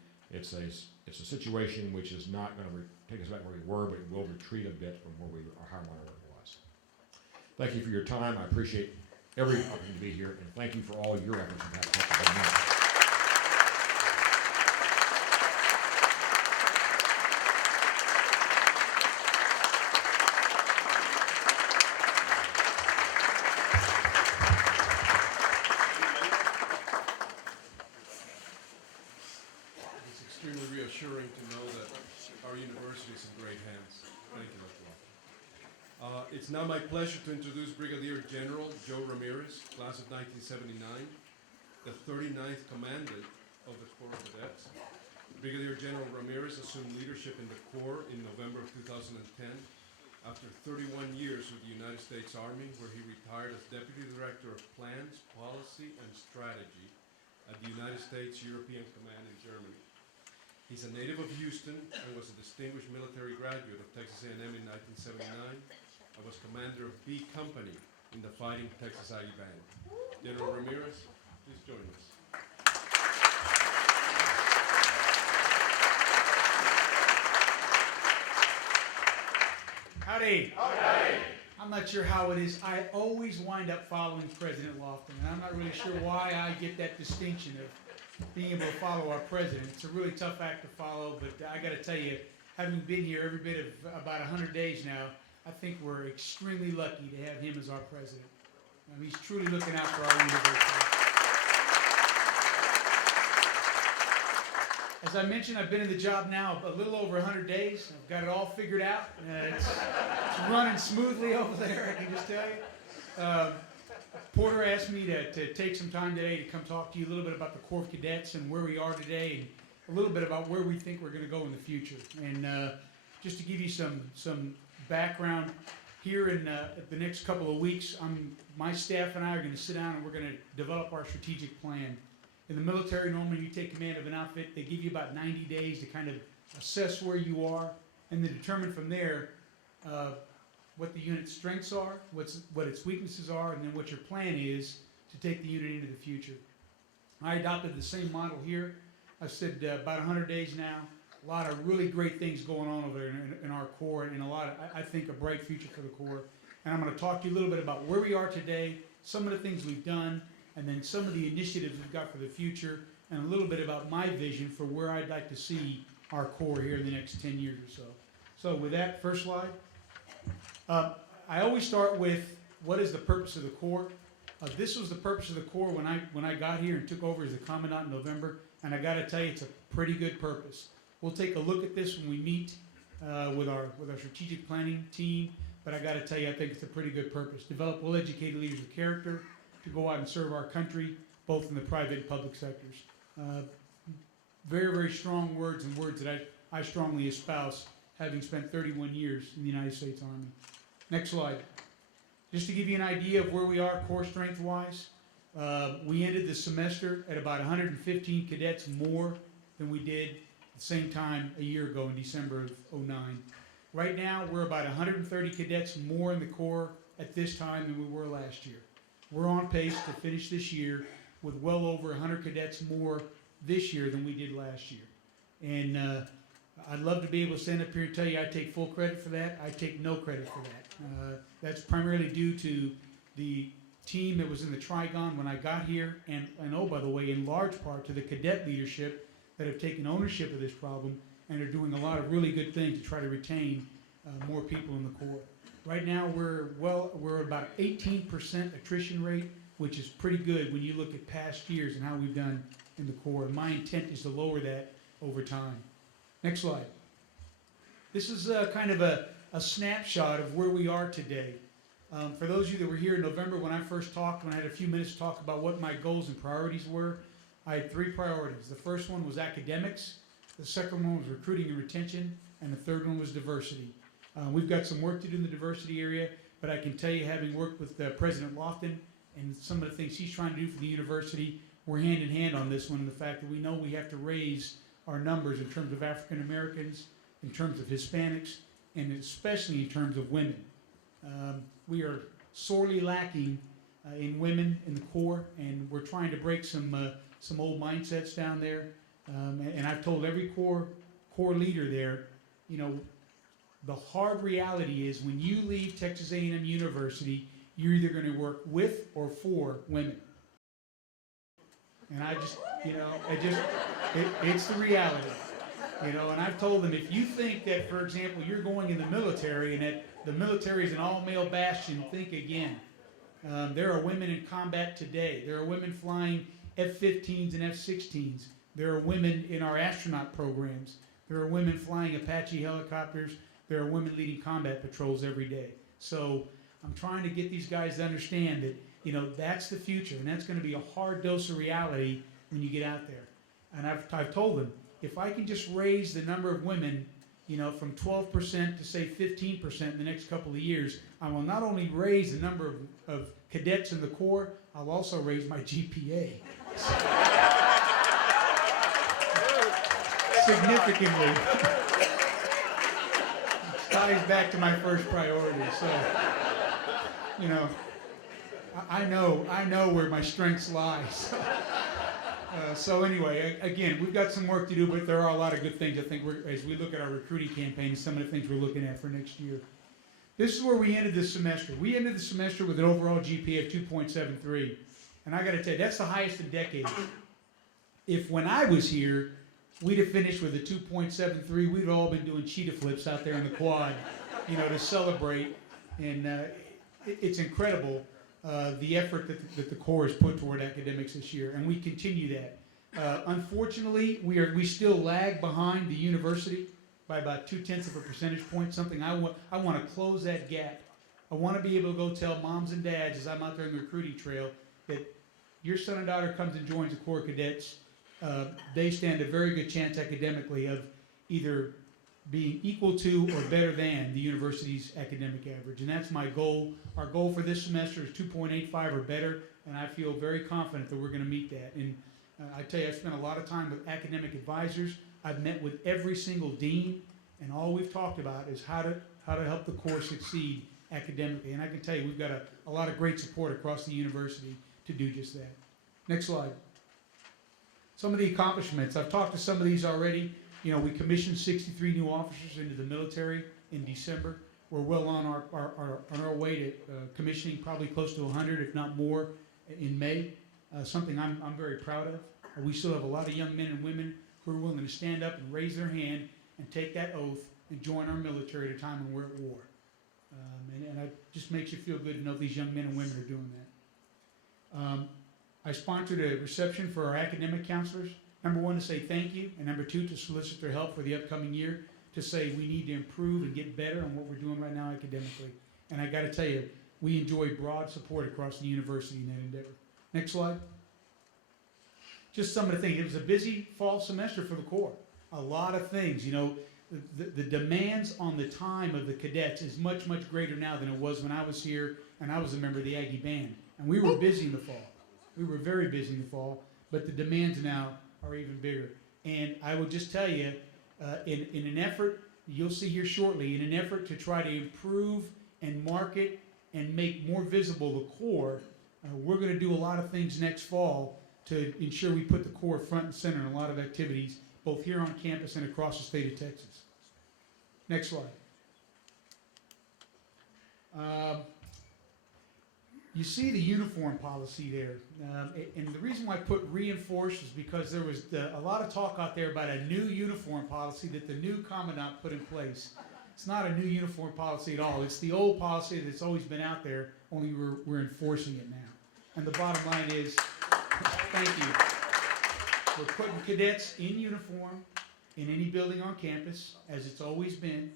situation which is not going to take us back where we were, but it will retreat a bit from where our higher monitor was. Thank you for your time. I appreciate every opportunity to be here, and thank you for all your efforts in that. It's now my pleasure to introduce Brigadier General Joe Ramirez, class of 1979, the 39th Commandant of the Corps of Cadets. Brigadier General Ramirez assumed leadership in the Corps in November of 2010 after 31 years with the United States Army, where he retired as Deputy Director of Plans, Policy, and Strategy at the United States European Command in Germany. He's a native of Houston and was a distinguished military graduate of Texas A&M in 1979 and was commander of B Company in the Fighting Texas Aggie Band. General Ramirez, please join us. Howdy. Howdy. I'm not sure how it is. I always wind up following President Loftin, and I'm not really sure why I get that distinction of being able to follow our president. It's a really tough act to follow, but I got to tell you, having been here every bit of about 100 days now, I think we're extremely lucky to have him as our president. He's truly looking out for our university. As I mentioned, I've been in the job now a little over 100 days. I've got it all figured out. It's running smoothly over there, I can just tell you. Porter asked me to take some time today to come talk to you a little bit about the Corps of Cadets and where we are today, and a little bit about where we think we're going to go in the future. And just to give you some background, here in the next couple of weeks, my staff and I are going to sit down and we're going to develop our strategic plan. In the military, normally you take command of an outfit, they give you about 90 days to kind of assess where you are, and then determine from there what the unit's strengths are, what its weaknesses are, and then what your plan is to take the unit into the future. I adopted the same model here. I've said about 100 days now. A lot of really great things going on over there in our Corps, and a lot of, I think, a bright future for the Corps. And I'm going to talk to you a little bit about where we are today, some of the things we've done, and then some of the initiatives we've got for the future, and a little bit about my vision for where I'd like to see our Corps here in the next 10 years or so. So with that, first slide. I always start with what is the purpose of the Corps. This was the purpose of the Corps when I got here and took over as the Commandant in November, and I got to tell you, it's a pretty good purpose. We'll take a look at this when we meet with our strategic planning team, but I got to tell you, I think it's a pretty good purpose. Develop well-educated leaders of character to go out and serve our country, both in the private and public sectors. Very, very strong words, and words that I strongly espouse, having spent 31 years in the United States Army. Next slide. Just to give you an idea of where we are Corps strength-wise, we ended the semester at about 115 cadets more than we did at the same time a year ago in December of '09. Right now, we're about 130 cadets more in the Corps at this time than we were last year. We're on pace to finish this year with well over 100 cadets more this year than we did last year. And I'd love to be able to stand up here and tell you I take full credit for that. I take no credit for that. That's primarily due to the team that was in the Trigon when I got here, and oh, by the way, in large part to the cadet leadership that have taken ownership of this problem and are doing a lot of really good things to try to retain more people in the Corps. Right now, we're about 18% attrition rate, which is pretty good when you look at past years and how we've done in the Corps. And my intent is to lower that over time. Next slide. This is kind of a snapshot of where we are today. For those of you that were here in November when I first talked, when I had a few minutes to talk about what my goals and priorities were, I had 3 priorities. The first one was academics, the second one was recruiting and retention, and the third one was diversity. We've got some work to do in the diversity area, but I can tell you, having worked with President Loftin and some of the things he's trying to do for the university, we're hand in hand on this one, and the fact that we know we have to raise our numbers in terms of African Americans, in terms of Hispanics, and especially in terms of women. We are sorely lacking in women in the Corps, and we're trying to break some old mindsets down there. And I've told every Corps leader there, you know, the hard reality is when you leave Texas A&M University, you're either going to work with or for women. And I just, you know, it's the reality. You know, and I've told them, if you think that, for example, you're going in the military and that the military is an all-male bastion, think again. There are women in combat today. There are women flying F-15s and F-16s. There are women in our astronaut programs. There are women flying Apache helicopters. There are women leading combat patrols every day. So I'm trying to get these guys to understand that, you know, that's the future, and that's going to be a hard dose of reality when you get out there. And I've told them, if I can just raise the number of women, you know, from 12% to say 15% in the next couple of years, I will not only raise the number of cadets in the Corps, I'll also raise my GPA. Significantly. Ties back to my first priority. So, you know, I know where my strengths lie. So anyway, again, we've got some work to do, but there are a lot of good things. I think as we look at our recruiting campaign and some of the things we're looking at for next year. This is where we ended this semester. We ended the semester with an overall GPA of 2.73. And I got to tell you, that's the highest in decades. If when I was here, we'd have finished with a 2.73, we'd have all been doing cheetah flips out there in the quad, you know, to celebrate. And it's incredible the effort that the Corps has put toward academics this year, and we continue that. Unfortunately, we still lag behind the university by about 0.2 percentage point. Something I want to close that gap. I want to be able to go tell moms and dads as I'm out there in the recruiting trail that your son and daughter comes and joins the Corps Cadets. They stand a very good chance academically of either being equal to or better than the university's academic average. And that's my goal. Our goal for this semester is 2.85 or better, and I feel very confident that we're going to meet that. And I tell you, I've spent a lot of time with academic advisors. I've met with every single dean, and all we've talked about is how to help the Corps succeed academically. And I can tell you, we've got a lot of great support across the university to do just that. Next slide. Some of the accomplishments. I've talked to some of these already. You know, we commissioned 63 new officers into the military in December. We're well on our way to commissioning probably close to 100, if not more, in May. Something I'm very proud of. We still have a lot of young men and women who are willing to stand up and raise their hand and take that oath and join our military at a time when we're at war. And it just makes you feel good to know these young men and women are doing that. I sponsored a reception for our academic counselors. Number one, to say thank you, and number two, to solicit their help for the upcoming year, to say we need to improve and get better on what we're doing right now academically. And I got to tell you, we enjoy broad support across the university in that endeavor. Next slide. Just some of the things. It was a busy fall semester for the Corps. A lot of things. You know, the demands on the time of the cadets is much, much greater now than it was when I was here and I was a member of the Aggie Band. And we were busy in the fall. We were very busy in the fall, but the demands now are even bigger. And I will just tell you, in an effort, you'll see here shortly, in an effort to try to improve and market and make more visible the Corps, we're going to do a lot of things next fall to ensure we put the Corps front and center in a lot of activities, both here on campus and across the state of Texas. Next slide. You see the uniform policy there, and the reason why I put reinforced is because there was a lot of talk out there about a new uniform policy that the new commandant put in place. It's not a new uniform policy at all. It's the old policy that's always been out there, only we're enforcing it now. And the bottom line is, thank you. We're putting cadets in uniform in any building on campus, as it's always been.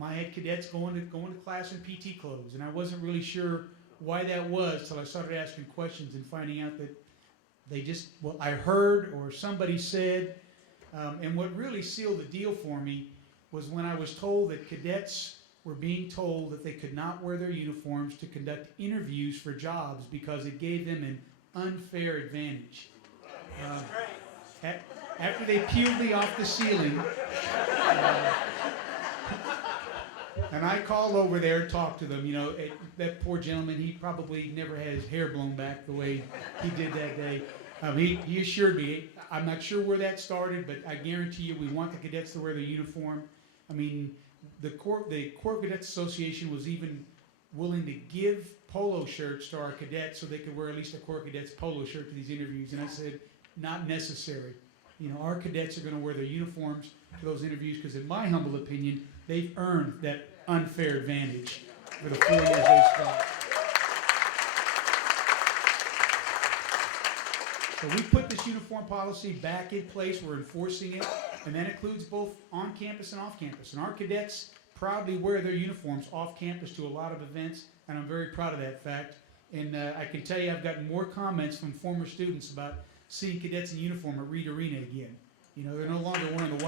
I had cadets going to class in PT clothes, and I wasn't really sure why that was till I started asking questions and finding out that they just, well, I heard or somebody said, and what really sealed the deal for me was when I was told that cadets were being told that they could not wear their uniforms to conduct interviews for jobs because it gave them an unfair advantage. After they peeled me off the ceiling, and I called over there and talked to them. You know, that poor gentleman, he probably never had his hair blown back the way he did that day. He assured me, I'm not sure where that started, but I guarantee you we want the cadets to wear their uniform. I mean, the Corps Cadets Association was even willing to give polo shirts to our cadets so they could wear at least a Corps Cadets polo shirt to these interviews. And I said, not necessary. You know, our cadets are going to wear their uniforms to those interviews because in my humble opinion, they've earned that unfair advantage for the 4 years they spent. So we put this uniform policy back in place. We're enforcing it, and that includes both on campus and off campus. And our cadets proudly wear their uniforms off campus to a lot of events. and I'm very proud of that fact. And I can tell you I've gotten more comments from former students about seeing cadets in uniform at Reed Arena again. You know, they're no longer wearing the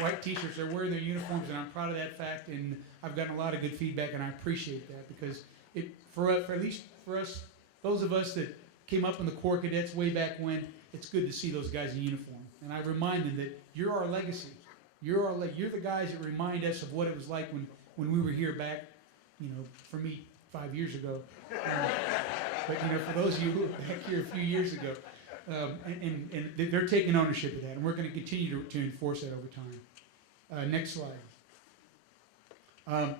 white t-shirts, they're wearing their uniforms, and I'm proud of that fact, and I've gotten a lot of good feedback, and I appreciate that, because for at least for us, those of us that came up in the Corps Cadets way back when, it's good to see those guys in uniform. And I remind them that you're our legacy. You're the guys that remind us of what it was like when we were here back, you know, for me, 5 years ago. But, you know, for those of you who were back here a few years ago, and they're taking ownership of that, and we're going to continue to enforce that over time. Next slide.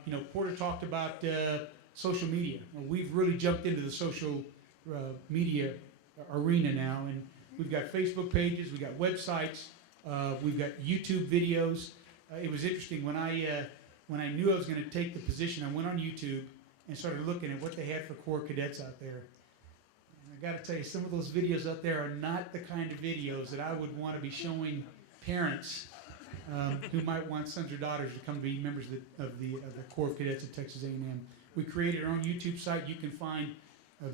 You know, Porter talked about social media. Well, we've really jumped into the social media arena now, and we've got Facebook pages, we've got websites, we've got YouTube videos. It was interesting when I knew I was going to take the position, I went on YouTube and started looking at what they had for Corps Cadets out there. And I got to tell you, some of those videos out there are not the kind of videos that I would want to be showing parents who might want sons or daughters to come to be members of the Corps of Cadets at Texas A&M. We created our own YouTube site. You can find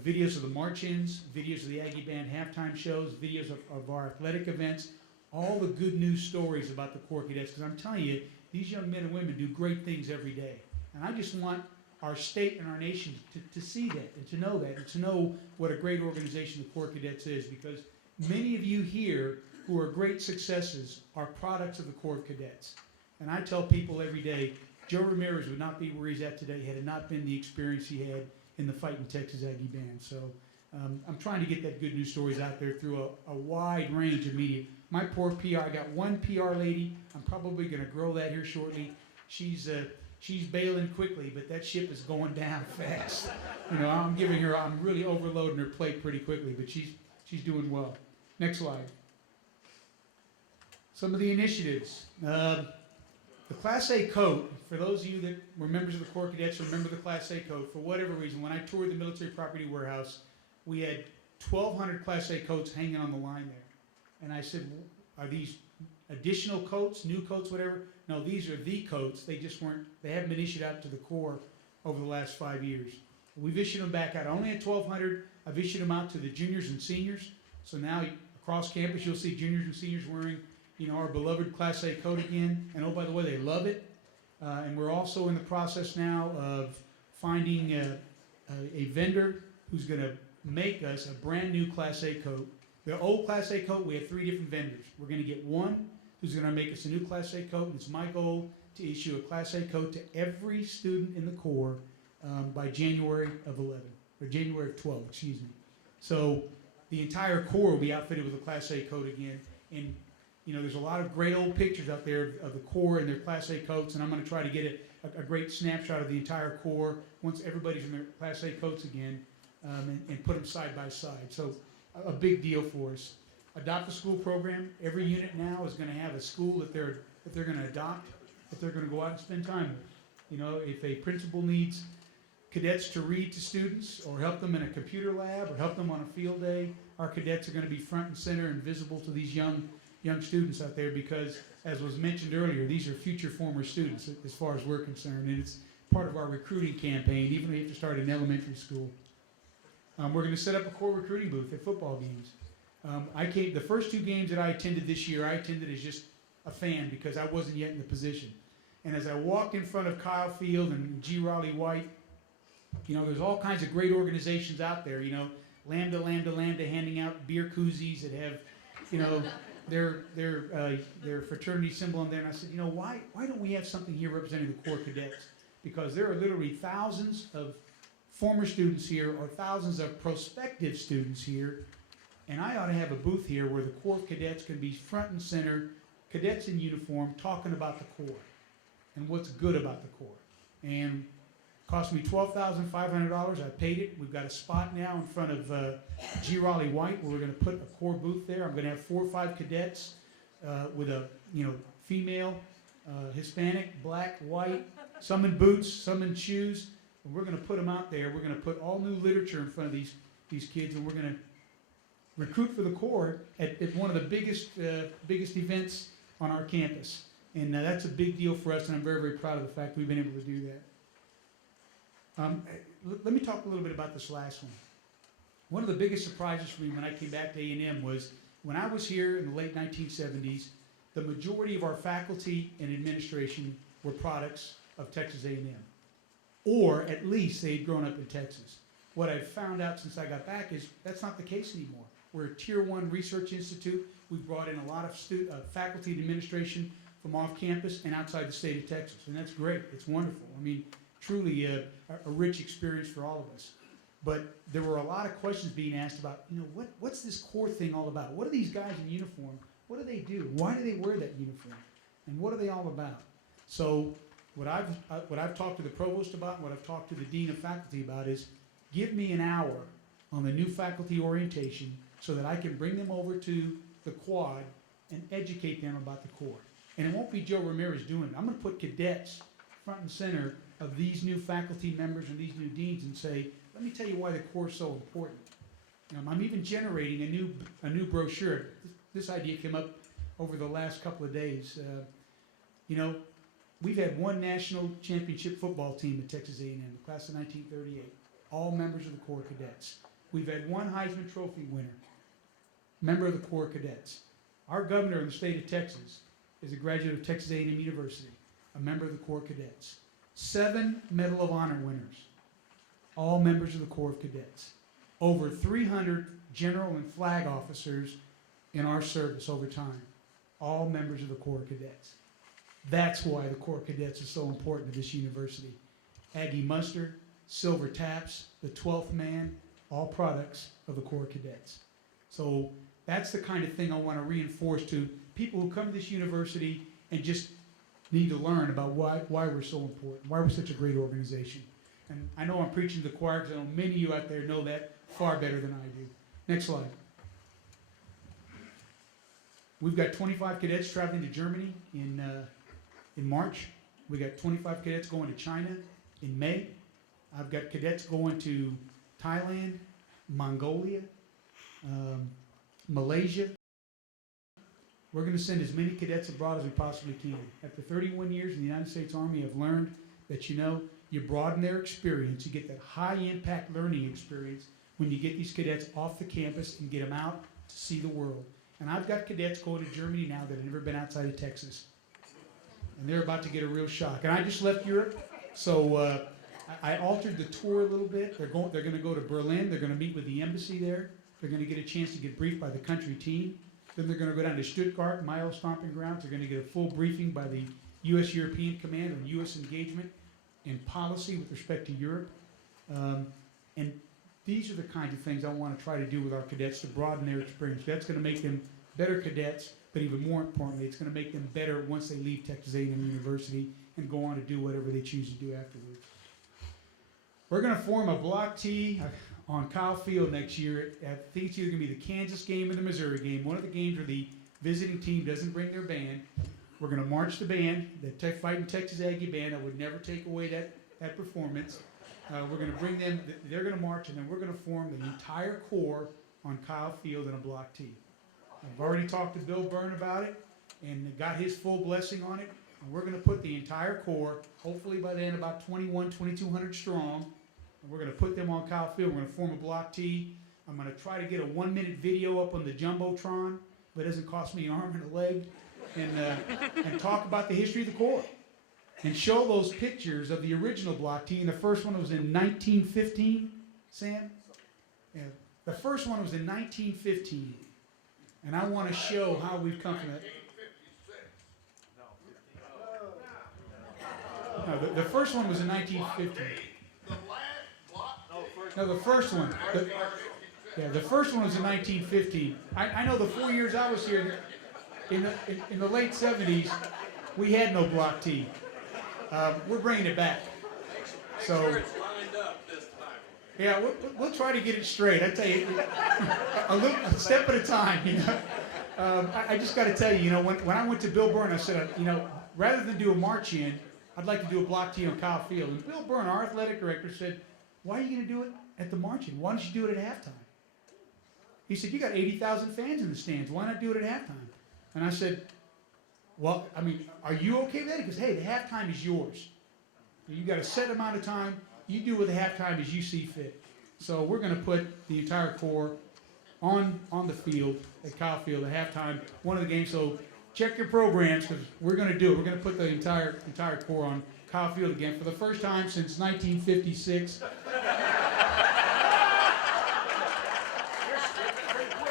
videos of the march-ins, videos of the Aggie Band halftime shows, videos of our athletic events, all the good news stories about the Corps Cadets, because I'm telling you, these young men and women do great things every day. And I just want our state and our nation to see that and to know that and to know what a great organization the Corps Cadets is, because many of you here who are great successes are products of the Corps of Cadets. And I tell people every day, Joe Ramirez would not be where he's at today had it not been the experience he had in the Fighting Texas Aggie Band. So I'm trying to get that good news stories out there through a wide range of media. My poor PR, I got one PR lady. I'm probably going to grow that here shortly. She's bailing quickly, but that ship is going down fast. You know, I'm really overloading her plate pretty quickly, but she's doing well. Next slide. Some of the initiatives. The Class A coat, for those of you that were members of the Corps Cadets, remember the Class A coat. For whatever reason, when I toured the military property warehouse, we had 1,200 Class A coats hanging on the line there. And I said, are these additional coats, new coats, whatever? No, these are the coats. They haven't been issued out to the Corps over the last 5 years. We've issued them back out. I only had 1,200. I've issued them out to the juniors and seniors. So now across campus, you'll see juniors and seniors wearing, you know, our beloved Class A coat again. And oh, by the way, they love it. And we're also in the process now of finding a vendor who's going to make us a brand new Class A coat. The old Class A coat, we have 3 different vendors. We're going to get one who's going to make us a new Class A coat, and it's my goal to issue a Class A coat to every student in the Corps by January of 12, excuse me. So the entire Corps will be outfitted with a Class A coat again. And you know, there's a lot of great old pictures out there of the Corps and their Class A coats, and I'm going to try to get a great snapshot of the entire Corps once everybody's in their Class A coats again, and put them side by side. So a big deal for us. Adopt a School program. Every unit now is going to have a school that they're going to adopt, that they're going to go out and spend time with. You know, if a principal needs cadets to read to students or help them in a computer lab or help them on a field day, our cadets are going to be front and center and visible to these young students out there, because, as was mentioned earlier, these are future former students as far as we're concerned, and it's part of our recruiting campaign, even if we have to start in elementary school. We're going to set up a Corps recruiting booth at football games. The first 2 games that I attended this year, I attended as just a fan because I wasn't yet in the position. And as I walked in front of Kyle Field and G. Raleigh White, you know, there's all kinds of great organizations out there, you know, Lambda handing out beer koozies that have, you know, their fraternity symbol on there. And I said, you know, why don't we have something here representing the Corps Cadets? Because there are literally thousands of former students here or thousands of prospective students here, and I ought to have a booth here where the Corps of Cadets can be front and center, cadets in uniform, talking about the Corps and what's good about the Corps. And it cost me $12,500. I paid it. We've got a spot now in front of G. Raleigh White where we're going to put a Corps booth there. I'm going to have 4 or 5 cadets with a, you know, female, Hispanic, black, white, some in boots, some in shoes. And we're going to put them out there. We're going to put all new literature in front of these kids, and we're going to recruit for the Corps at one of the biggest events on our campus. And that's a big deal for us, and I'm very, very proud of the fact we've been able to do that. let me talk a little bit about this last one. One of the biggest surprises for me when I came back to A&M was when I was here in the late 1970s, the majority of our faculty and administration were products of Texas A&M. Or at least they'd grown up in Texas. What I've found out since I got back is that's not the case anymore. We're a Tier 1 research institute. We've brought in a lot of faculty and administration from off campus and outside the state of Texas, and that's great. It's wonderful. I mean, truly a rich experience for all of us. But there were a lot of questions being asked about, what's this core thing all about? What are these guys in uniform? What do they do? Why do they wear that uniform? And what are they all about? So what I've talked to the provost about, and what I've talked to the dean of faculty about is give me an hour on the new faculty orientation so that I can bring them over to the quad and educate them about the Corps. And it won't be Joe Ramirez doing it. I'm going to put cadets front and center of these new faculty members and these new deans and say, let me tell you why the Corps is so important. I'm even generating a new brochure. This idea came up over the last couple of days. We've had one national championship football team at Texas A&M, the class of 1938, all members of the Corps Cadets. We've had one Heisman Trophy winner, member of the Corps Cadets. Our governor in the state of Texas is a graduate of Texas A&M University, a member of the Corps Cadets. 7 Medal of Honor winners, all members of the Corps of Cadets. Over 300 general and flag officers in our service over time, all members of the Corps Cadets. That's why the Corps Cadets is so important to this university. Aggie Mustard, Silver Taps, the 12th Man, all products of the Corps Cadets. So that's the kind of thing I want to reinforce to people who come to this university and just need to learn about why we're so important, why we're such a great organization. And I know I'm preaching to the choir because I know many of you out there know that far better than I do. Next slide. We've got 25 cadets traveling to Germany in March. We got 25 cadets going to China in May. I've got cadets going to Thailand, Mongolia, Malaysia. We're going to send as many cadets abroad as we possibly can. After 31 years in the United States Army, I've learned that, you broaden their experience. You get that high-impact learning experience when you get these cadets off the campus and get them out to see the world. And I've got cadets going to Germany now that have never been outside of Texas. And they're about to get a real shock. And I just left Europe, so I altered the tour a little bit. They're going to go to Berlin. They're going to meet with the embassy there. They're going to get a chance to get briefed by the country team. Then they're going to go down to Stuttgart, my old stomping grounds. They're going to get a full briefing by the U.S. European Command on U.S. engagement and policy with respect to Europe. And these are the kinds of things I want to try to do with our cadets to broaden their experience. That's going to make them better cadets, but even more importantly, it's going to make them better once they leave Texas A&M University and go on to do whatever they choose to do afterwards. We're going to form a block T on Kyle Field next year. I think it's either going to be the Kansas game or the Missouri game. One of the games where the visiting team doesn't bring their band. We're going to march the band, the Fighting Texas Aggie band. I would never take away that performance. We're going to bring them, they're going to march, and then we're going to form the entire Corps on Kyle Field in a block T. I've already talked to Bill Byrne about it and got his full blessing on it. And we're going to put the entire Corps, hopefully by then about 2,200 strong, and we're going to put them on Kyle Field. We're going to form a block T. I'm going to try to get a 1-minute video up on the Jumbotron, but it doesn't cost me an arm and a leg, and talk about the history of the Corps. And show those pictures of the original block T. And the first one was in 1915, Sam? Yeah, the first one was in 1915. And I want to show how we've come from that. No, the first one was in 1915. No, the first one. The first one was in 1915. I know the 4 years I was here, in the late 70s, we had no block T. We're bringing it back. So, yeah, we'll try to get it straight. I tell you, a step at a time. I just got to tell you, when I went to Bill Byrne, I said, rather than do a march in, I'd like to do a block T on Kyle Field. And Bill Byrne, our athletic director, said, "Why are you going to do it at the march in? Why don't you do it at halftime?" He said, "You got 80,000 fans in the stands. Why not do it at halftime?" And I said, "Well, are you okay with that?" Because, hey, the halftime is yours. You got a set amount of time. you do with the halftime as you see fit. So we're going to put the entire Corps on the field at Kyle Field at halftime, one of the games. So check your programs because we're going to do it. We're going to put the entire Corps on Kyle Field again for the first time since 1956.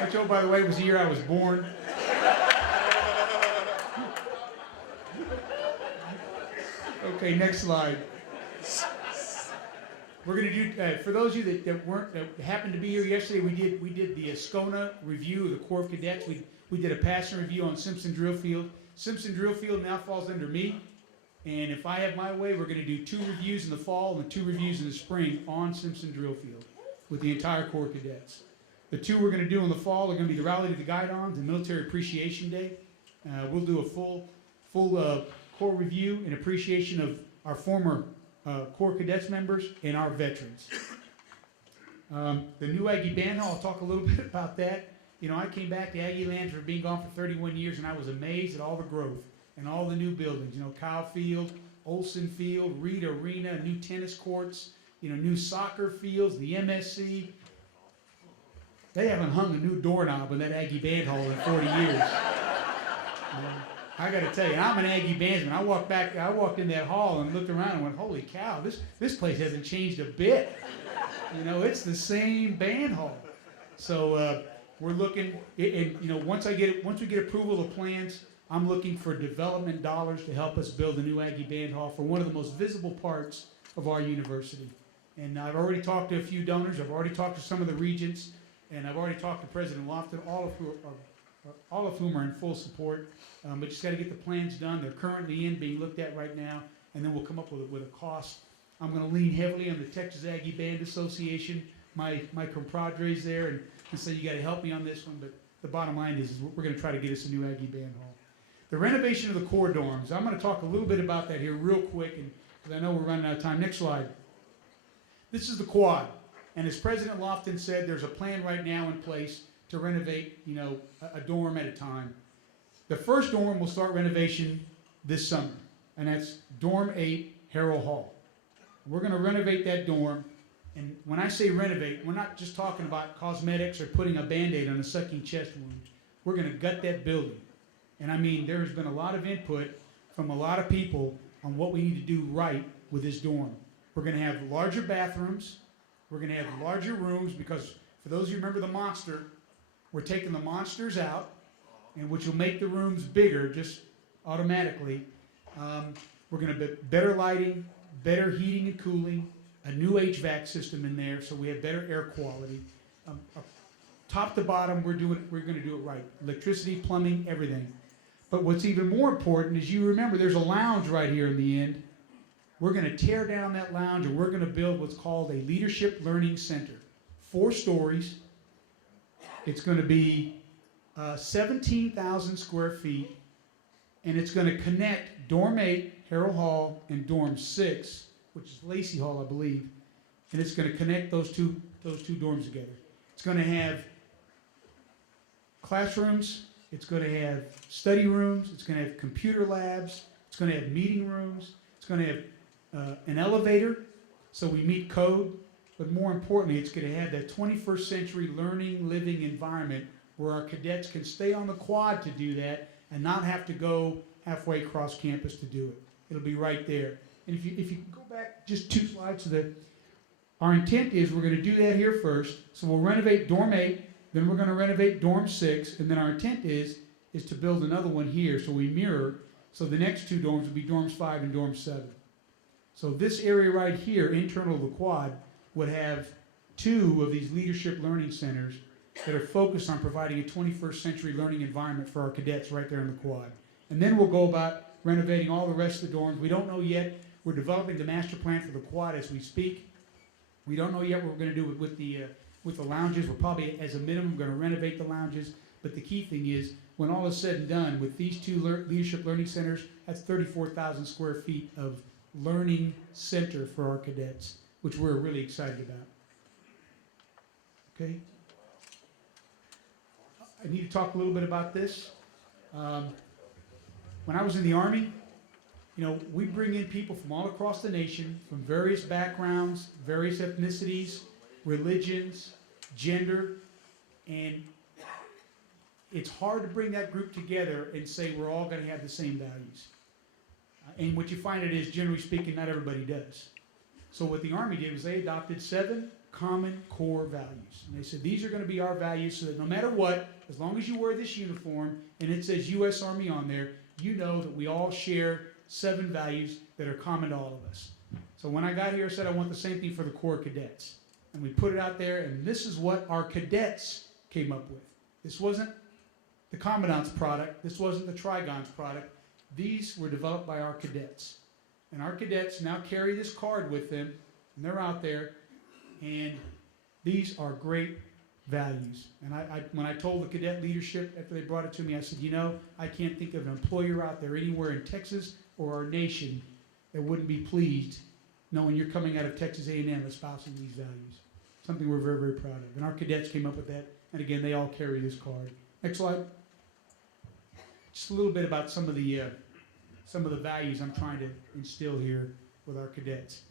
Which, oh, by the way, was the year I was born. Okay, next slide. We're going to do, for those of you that happened to be here yesterday, we did the SCONA review of the Corps of Cadets. We did a passing review on Simpson Drill Field. Simpson Drill Field now falls under me, and if I have my way, we're going to do 2 reviews in the fall and 2 reviews in the spring on Simpson Drill Field with the entire Corps of Cadets. The 2 we're going to do in the fall are going to be the Rally to the Guidons and Military Appreciation Day. We'll do a full Corps review in appreciation of our former Corps Cadets members and our veterans. The new Aggie Band Hall, I'll talk a little bit about that. You know, I came back to Aggie Land for being gone for 31 years, and I was amazed at all the growth and all the new buildings. You know, Kyle Field, Olson Field, Reed Arena, new tennis courts, you know, new soccer fields, the MSC. They haven't hung a new doorknob in that Aggie Band Hall in 40 years. I got to tell you, I'm an Aggie bandsman. I walked in that hall and looked around and went, holy cow, this place hasn't changed a bit. You know, it's the same band hall. So we're looking, and you know, once we get approval of plans, I'm looking for development dollars to help us build a new Aggie Band Hall for one of the most visible parts of our university. And I've already talked to a few donors. I've already talked to some of the regents, and I've already talked to President Loftin, all of whom are in full support. But just got to get the plans done. They're currently being looked at right now, and then we'll come up with a cost. I'm going to lean heavily on the Texas Aggie Band Association, my compadres there, and say you got to help me on this one. But the bottom line is we're going to try to get us a new Aggie Band Hall. The renovation of the Corps dorms. I'm going to talk a little bit about that here real quick, because I know we're running out of time. Next slide. This is the quad, and as President Loftin said, there's a plan right now in place to renovate, you know, a dorm at a time. The first dorm will start renovation this summer, and that's Dorm 8, Harold Hall. We're going to renovate that dorm, and when I say renovate, we're not just talking about cosmetics or putting a Band-Aid on a sucking chest wound. We're going to gut that building. And I mean, there's been a lot of input from a lot of people on what we need to do right with this dorm. We're going to have larger bathrooms. We're going to have larger rooms because, for those of you who remember the Monster, we're taking the Monsters out, and which will make the rooms bigger just automatically. We're going to have better lighting, better heating and cooling, a new HVAC system in there so we have better air quality. Top to bottom, we're going to do it right. Electricity, plumbing, everything. But what's even more important is you remember there's a lounge right here in the end. We're going to tear down that lounge and we're going to build what's called a Leadership Learning Center. 4 stories. It's going to be 17,000 square feet, and it's going to connect Dorm 8, Harold Hall, and Dorm 6, which is Lacey Hall, I believe, and it's going to connect those two dorms together. It's going to have classrooms, it's going to have study rooms, it's going to have computer labs, it's going to have meeting rooms, it's going to have an elevator, so we meet code, but more importantly, it's going to have that 21st century learning, living environment where our cadets can stay on the quad to do that and not have to go halfway across campus to do it. It'll be right there. And if you go back just 2 slides to our intent is we're going to do that here first. So we'll renovate Dorm 8, then we're going to renovate Dorm 6, and then our intent is to build another one here so we mirror. So the next 2 dorms will be Dorms 5 and Dorm 7. So this area right here, internal to the quad, would have 2 of these leadership learning centers that are focused on providing a 21st century learning environment for our cadets right there in the quad. And then we'll go about renovating all the rest of the dorms. We don't know yet. We're developing the master plan for the quad as we speak. We don't know yet what we're going to do with the lounges. We're probably, as a minimum, going to renovate the lounges. But the key thing is, when all is said and done, with these 2 leadership learning centers, that's 34,000 square feet of learning center for our cadets, which we're really excited about. Okay? I need to talk a little bit about this. When I was in the Army, You know, we bring in people from all across the nation, from various backgrounds, various ethnicities, religions, gender, and it's hard to bring that group together and say we're all going to have the same values. And what you find it is, generally speaking, not everybody does. So what the Army did was they adopted 7 common core values. And they said, these are going to be our values so that no matter what, as long as you wear this uniform and it says U.S. Army on there, you know that we all share 7 values that are common to all of us. So when I got here, I said I want the same thing for the Corps cadets. And we put it out there, and this is what our cadets came up with. This wasn't the Commandant's product. This wasn't the Trigon's product. These were developed by our cadets. And our cadets now carry this card with them, and they're out there, and these are great values. And when I told the cadet leadership after they brought it to me, I said, you know, I can't think of an employer out there anywhere in Texas or our nation that wouldn't be pleased knowing you're coming out of Texas A&M espousing these values. Something we're very, very proud of. And our cadets came up with that, and again, they all carry this card. Next slide. Just a little bit about some of the values I'm trying to instill here with our cadets.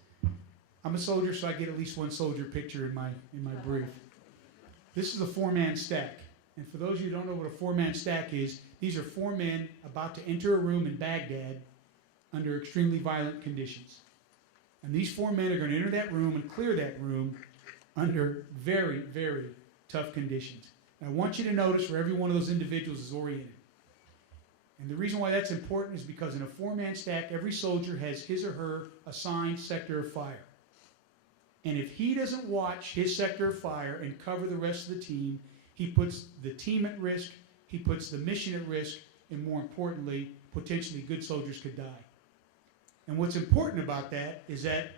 I'm a soldier, so I get at least one soldier picture in my brief. This is a 4-man stack. And for those of you who don't know what a 4-man stack is, these are 4 men about to enter a room in Baghdad under extremely violent conditions. And these 4 men are going to enter that room and clear that room under very, very tough conditions. And I want you to notice where every one of those individuals is oriented. And the reason why that's important is because in a 4-man stack, every soldier has his or her assigned sector of fire. And if he doesn't watch his sector of fire and cover the rest of the team, he puts the team at risk, he puts the mission at risk, and more importantly, potentially good soldiers could die. And what's important about that is that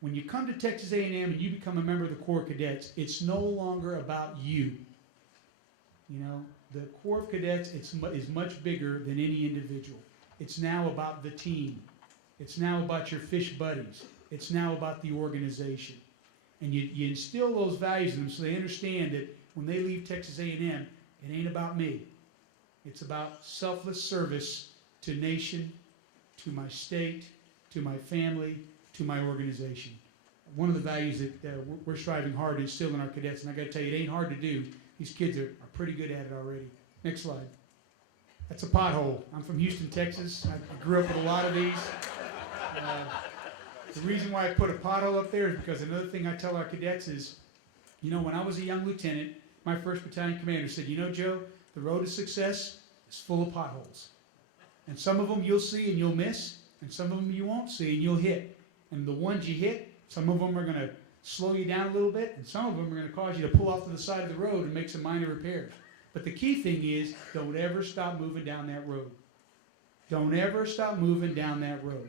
when you come to Texas A&M and you become a member of the Corps of Cadets, it's no longer about you. You know, the Corps of Cadets is much bigger than any individual. It's now about the team. It's now about your fish buddies. It's now about the organization. And you instill those values in them so they understand that when they leave Texas A&M, it ain't about me. It's about selfless service to nation, to my state, to my family, to my organization. One of the values that we're striving hard to instill in our cadets, and I got to tell you, it ain't hard to do. These kids are pretty good at it already. Next slide. That's a pothole. I'm from Houston, Texas. I grew up with a lot of these. The reason why I put a pothole up there is because another thing I tell our cadets is, you know, when I was a young lieutenant, my 1st battalion commander said, you know, Joe, the road to success is full of potholes. And some of them you'll see and you'll miss, and some of them you won't see and you'll hit. And the ones you hit, some of them are going to slow you down a little bit, and some of them are going to cause you to pull off to the side of the road and make some minor repairs. But the key thing is, don't ever stop moving down that road. Don't ever stop moving down that road.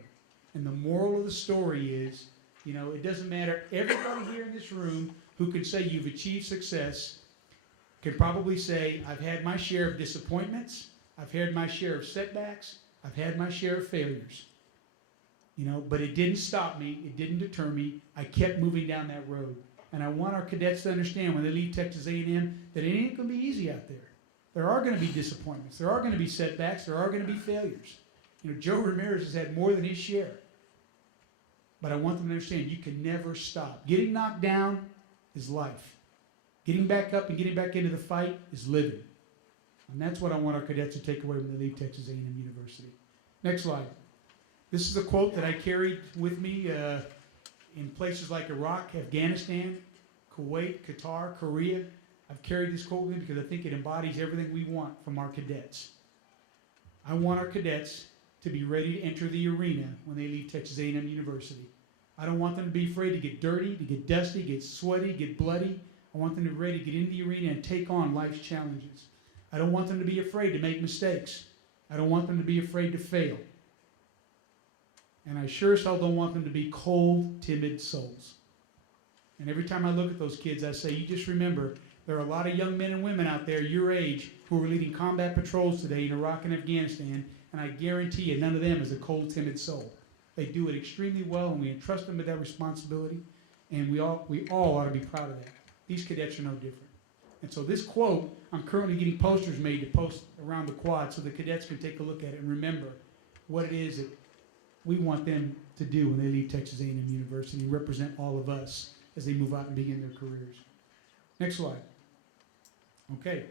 And the moral of the story is, you know, it doesn't matter. Everybody here in this room who can say you've achieved success can probably say, I've had my share of disappointments, I've had my share of setbacks, I've had my share of failures. You know, but it didn't stop me, it didn't deter me. I kept moving down that road. And I want our cadets to understand when they leave Texas A&M that it ain't going to be easy out there. There are going to be disappointments, there are going to be setbacks, there are going to be failures. You know, Joe Ramirez has had more than his share. But I want them to understand you can never stop. Getting knocked down is life. Getting back up and getting back into the fight is living. And that's what I want our cadets to take away when they leave Texas A&M University. Next slide. This is a quote that I carried with me in places like Iraq, Afghanistan, Kuwait, Qatar, Korea. I've carried this quote with me because I think it embodies everything we want from our cadets. I want our cadets to be ready to enter the arena when they leave Texas A&M University. I don't want them to be afraid to get dirty, to get dusty, get sweaty, get bloody. I want them to be ready to get into the arena and take on life's challenges. I don't want them to be afraid to make mistakes. I don't want them to be afraid to fail. And I sure as hell don't want them to be cold, timid souls. And every time I look at those kids, I say, you just remember, there are a lot of young men and women out there your age who are leading combat patrols today in Iraq and Afghanistan, and I guarantee you none of them is a cold, timid soul. They do it extremely well, and we entrust them with that responsibility, and we all ought to be proud of that. These cadets are no different. And so this quote, I'm currently getting posters made to post around the quad so the cadets can take a look at it and remember, what it is that we want them to do when they leave Texas A&M University and represent all of us as they move out and begin their careers. Next slide. Okay,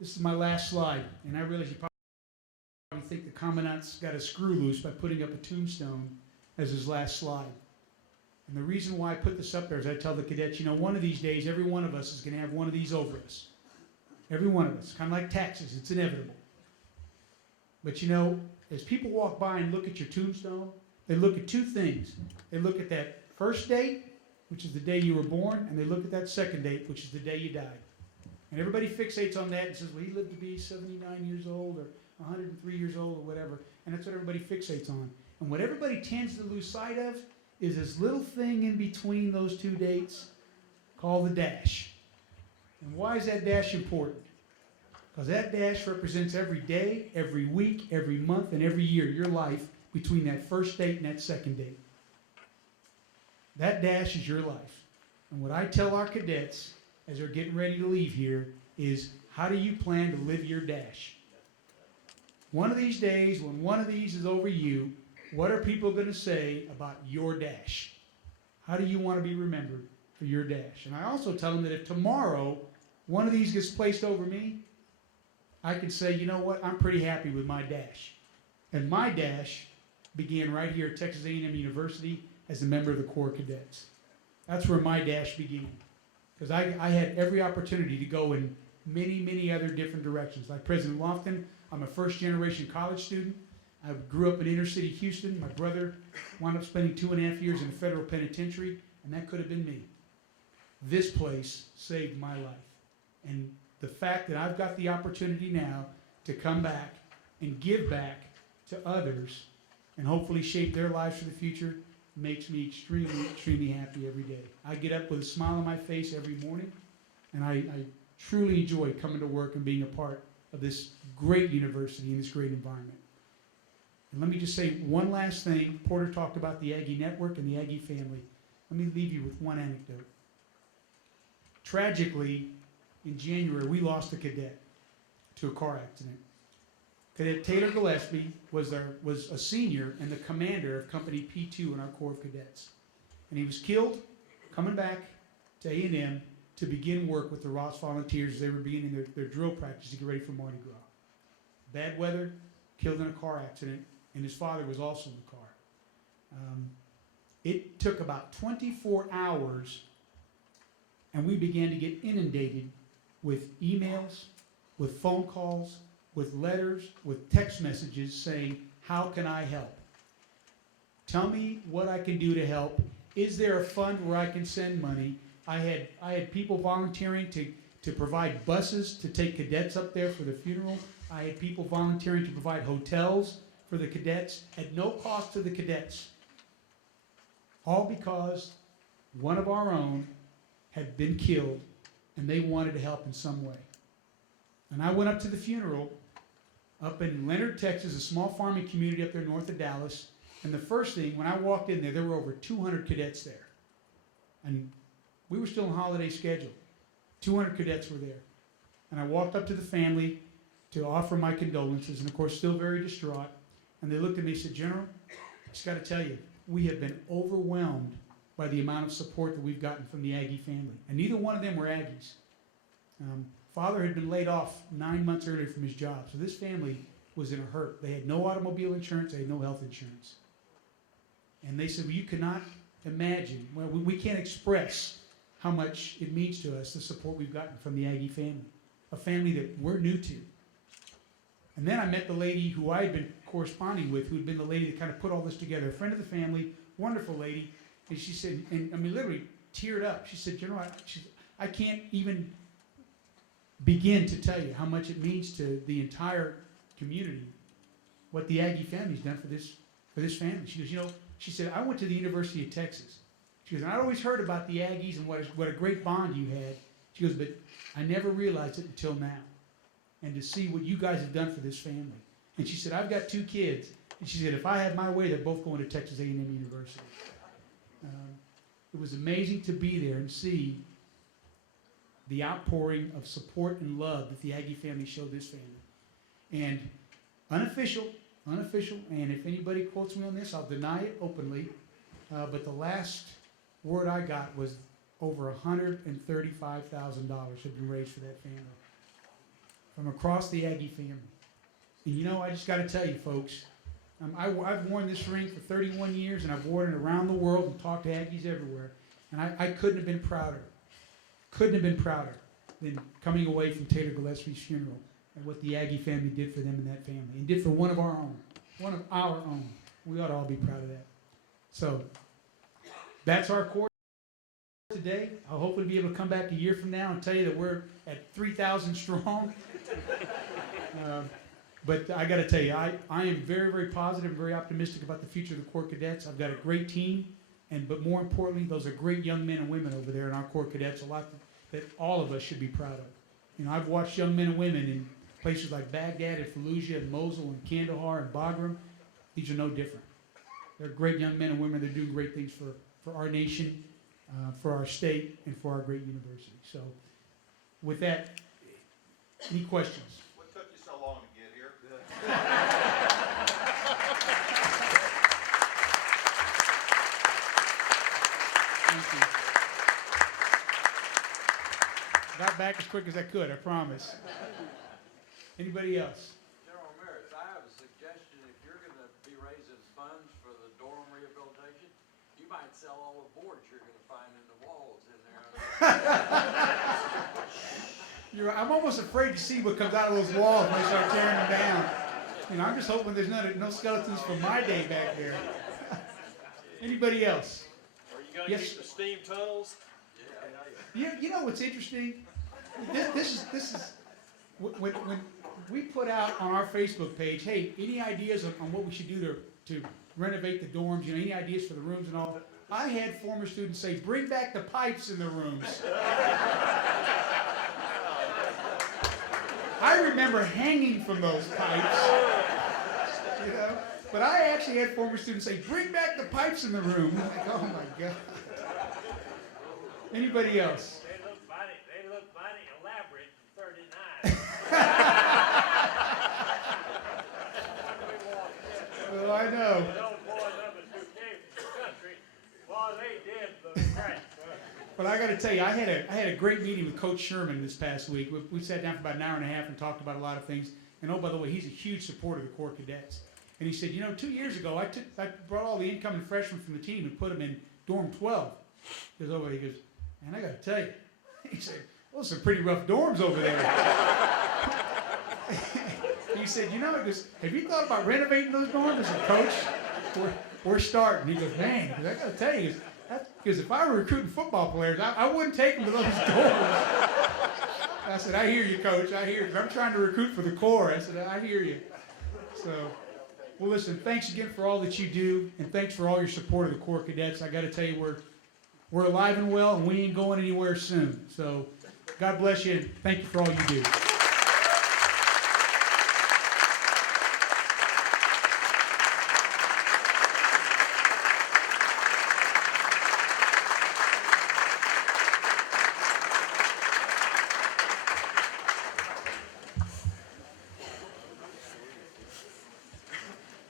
this is my last slide, and I realize you probably think the Commandant's got a screw loose by putting up a tombstone as his last slide. And the reason why I put this up there is I tell the cadets, you know, one of these days, every one of us is going to have one of these over us. Every one of us, kind of like taxes, it's inevitable. But you know, as people walk by and look at your tombstone, they look at two things. They look at that first date, which is the day you were born, and they look at that second date, which is the day you died. And everybody fixates on that and says, well, he lived to be 79 years old or 103 years old or whatever, and that's what everybody fixates on. And what everybody tends to lose sight of is this little thing in between those two dates called the dash. And why is that dash important? Because that dash represents every day, every week, every month, and every year, your life between that first date and that second date. That dash is your life. And what I tell our cadets as they're getting ready to leave here is, how do you plan to live your dash? One of these days, when one of these is over you, what are people going to say about your dash? How do you want to be remembered for your dash? And I also tell them that if tomorrow one of these gets placed over me, I can say, you know what, I'm pretty happy with my dash. And my dash began right here at Texas A&M University as a member of the Corps of Cadets. That's where my dash began. Because I had every opportunity to go in many, many other different directions. Like President Loftin, I'm a first-generation college student. I grew up in inner-city Houston. My brother wound up spending 2.5 years in a federal penitentiary, and that could have been me. This place saved my life. And the fact that I've got the opportunity now to come back and give back to others and hopefully shape their lives for the future makes me extremely, extremely happy every day. I get up with a smile on my face every morning, and I truly enjoy coming to work and being a part of this great university and this great environment. And let me just say one last thing. Porter talked about the Aggienetwork and the Aggie family. Let me leave you with one anecdote. Tragically, in January, we lost a cadet to a car accident. Cadet Taylor Gillespie was a senior and the commander of Company P2 in our Corps of Cadets. And he was killed coming back to A&M to begin work with the Ross Volunteers as they were beginning their drill practice to get ready for Mardi Gras. Bad weather, killed in a car accident, and his father was also in the car. It took about 24 hours, and we began to get inundated with emails, with phone calls, with letters, with text messages saying, how can I help? Tell me what I can do to help. Is there a fund where I can send money? I had people volunteering to provide buses to take cadets up there for the funeral. I had people volunteering to provide hotels for the cadets at no cost to the cadets. All because one of our own had been killed and they wanted to help in some way. And I went up to the funeral up in Leonard, Texas, a small farming community up there north of Dallas. And the first thing, when I walked in there were over 200 cadets there. And we were still on holiday schedule. 200 cadets were there. And I walked up to the family to offer my condolences, and of course, still very distraught. And they looked at me and said, General, I just got to tell you, we have been overwhelmed by the amount of support that we've gotten from the Aggie family. And neither one of them were Aggies. Father had been laid off 9 months earlier from his job, so this family was in a hurt. They had no automobile insurance, they had no health insurance. And they said, well, you cannot imagine, well, we can't express how much it means to us, the support we've gotten from the Aggie family, a family that we're new to. And then I met the lady who I had been corresponding with, who had been the lady that kind of put all this together, a friend of the family, wonderful lady. And she said, and I mean, literally teared up. She said, General, I can't even begin to tell you how much it means to the entire community, what the Aggie family's done for this family. She goes, you know, she said, I went to the University of Texas. She goes, and I'd always heard about the Aggies and what a great bond you had. She goes, but I never realized it until now. And to see what you guys have done for this family. And she said, I've got 2 kids. And she said, if I had my way, they're both going to Texas A&M University. It was amazing to be there and see the outpouring of support and love that the Aggie family showed this family. And unofficial unofficial, and if anybody quotes me on this, I'll deny it openly, but the last word I got was over $135,000 had been raised for that family from across the Aggie family. And you know, I just got to tell you, folks, I've worn this ring for 31 years, and I've worn it around the world and talked to Aggies everywhere, and I couldn't have been prouder. Couldn't have been prouder than coming away from Taylor Gillespie's funeral and what the Aggie family did for them and that family, and did for one of our own. One of our own. We ought to all be proud of that. So, that's our court today. I'll hopefully be able to come back a year from now and tell you that we're at 3,000 strong. But I got to tell you, I am very, very positive, very optimistic about the future of the Corps Cadets. I've got a great team, but more importantly, those are great young men and women over there in our Corps Cadets, a lot that all of us should be proud of. You know, I've watched young men and women in places like Baghdad and Fallujah and Mosul and Kandahar and Bagram. These are no different. They're great young men and women. They're doing great things for our nation, for our state, and for our great university. So with that, any questions? What took you so long to get here? Thank you. Got back as quick as I could, I promise. Anybody else? General Ramirez, I have a suggestion. If you're going to be raising funds for the dorm rehabilitation, you might sell all the boards you're going to find in the walls in there. You're right. I'm almost afraid to see what comes out of those walls when they start tearing them down. You know, I'm just hoping there's no skeletons from my day back there. Anybody else? Are you going to keep the steam tunnels? You know what's interesting? This is when we put out on our Facebook page, hey, any ideas on what we should do to renovate the dorms, you know, any ideas for the rooms and all. I had former students say, bring back the pipes in the rooms. I remember hanging from those pipes, you know, but I actually had former students say, bring back the pipes in the room. I'm like, oh my God. Anybody else? They look mighty elaborate in 39. Well, I know. Those boys up in New country, well, they did look great. But I got to tell you, I had a great meeting with Coach Sherman this past week. We sat down for about an hour and a half and talked about a lot of things. And oh, by the way, he's a huge supporter of the Corps Cadets. And he said, you know, 2 years ago, I brought all the incoming freshmen from the team and put them in dorm 12. He goes, man, I got to tell you. He said, well, some pretty rough dorms over there. He said, you know, he goes, have you thought about renovating those dorms? I said, Coach, we're starting. He goes, man, I got to tell you, because if I were recruiting football players, I wouldn't take them to those dorms. I said, I hear you, Coach. I hear you. I'm trying to recruit for the Corps. I said, I hear you. So, well, listen, thanks again for all that you do, and thanks for all your support of the Corps Cadets. I got to tell you, we're alive and well, and we ain't going anywhere soon. So, God bless you, and thank you for all you do.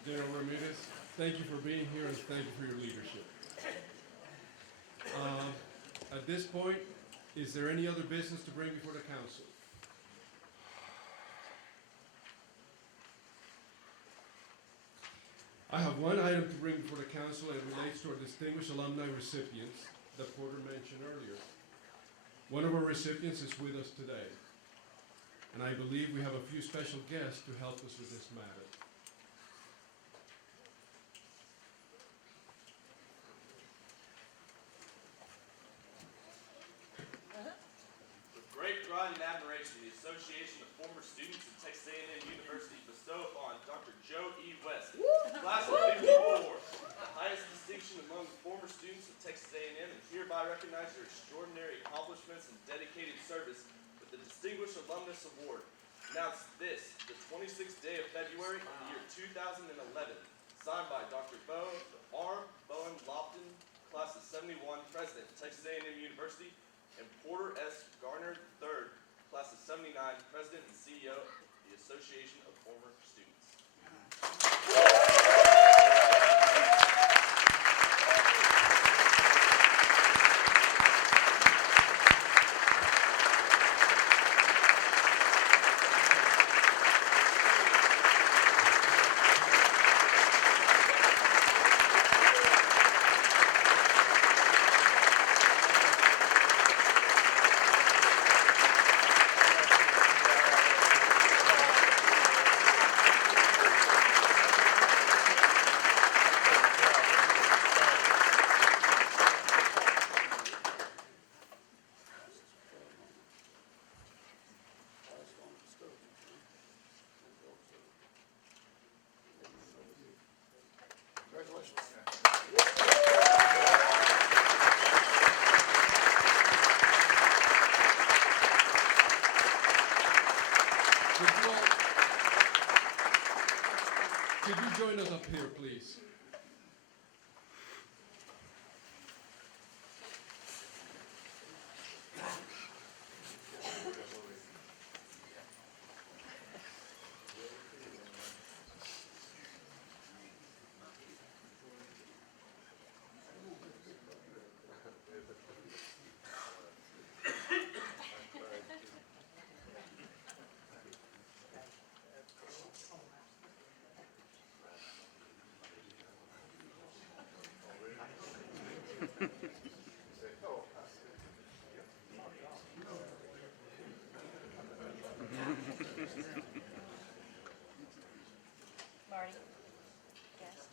General Bermudez, thank you for being here and thank you for your leadership. At this point, is there any other business to bring before the council? I have one item to bring before the council and it relates to our distinguished alumni recipients that Porter mentioned earlier. One of our recipients is with us today, and I believe we have a few special guests to help us with this matter. With great pride and admiration, the Association of Former Students at Texas A&M University bestow upon Dr. Joe E. West, class of 54, the highest distinction among former students of Texas A&M, and hereby recognize your extraordinary accomplishments and dedicated service with the Distinguished Alumnus Award. Announced this, the 26th day of February, in the year 2011, signed by Dr. Bowen, Loftin, class of 71, President, Texas A&M University, and Porter S. Garner III, class of 79, President and CEO of the Association of Former Students. Could you join us up here, please? Marty, yes.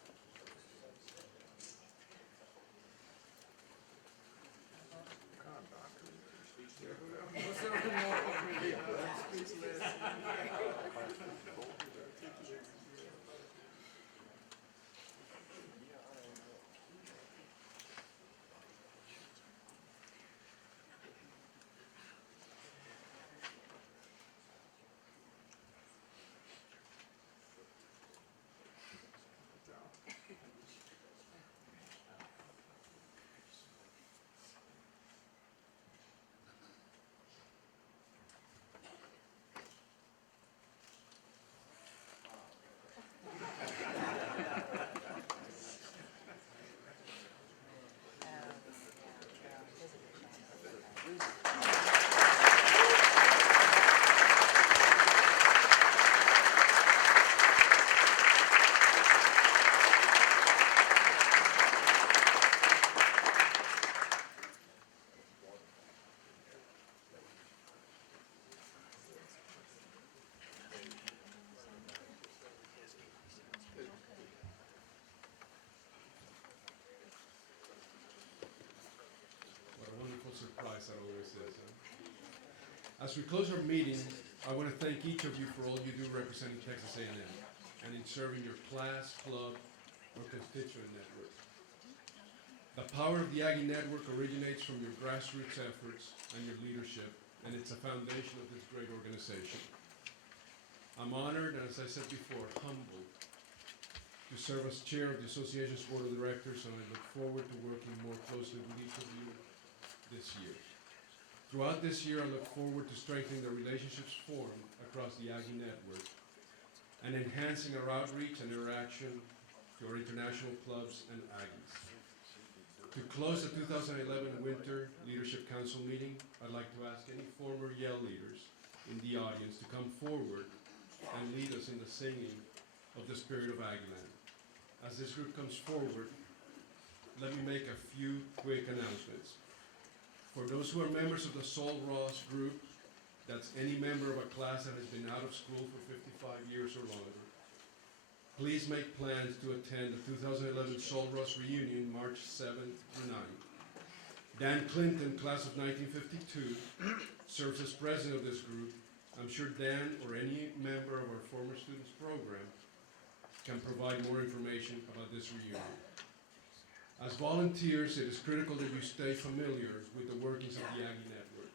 Surprise that always is. As we close our meeting, I want to thank each of you for all you do representing Texas A&M and in serving your class, club, or constituent network. The power of the Aggie Network originates from your grassroots efforts and your leadership, and it's a foundation of this great organization. I'm honored, and as I said before, humbled to serve as chair of the association's board of directors, and I look forward to working more closely with each of you this year. Throughout this year, I look forward to strengthening the relationships formed across the Aggie Network and enhancing our outreach and interaction to our international clubs and Aggies. To close the 2011 Winter Leadership Council meeting, I'd like to ask any former Yale leaders in the audience to come forward and lead us in the singing of the spirit of Aggieland. As this group comes forward, let me make a few quick announcements. For those who are members of the Sol Ross group, that's any member of a class that has been out of school for 55 years or longer, please make plans to attend the 2011 Sol Ross reunion, March 7th through 9th. Dan Clinton, class of 1952, serves as president of this group. I'm sure Dan or any member of our former students program can provide more information about this reunion. As volunteers, it is critical that you stay familiar with the workings of the Aggie Network.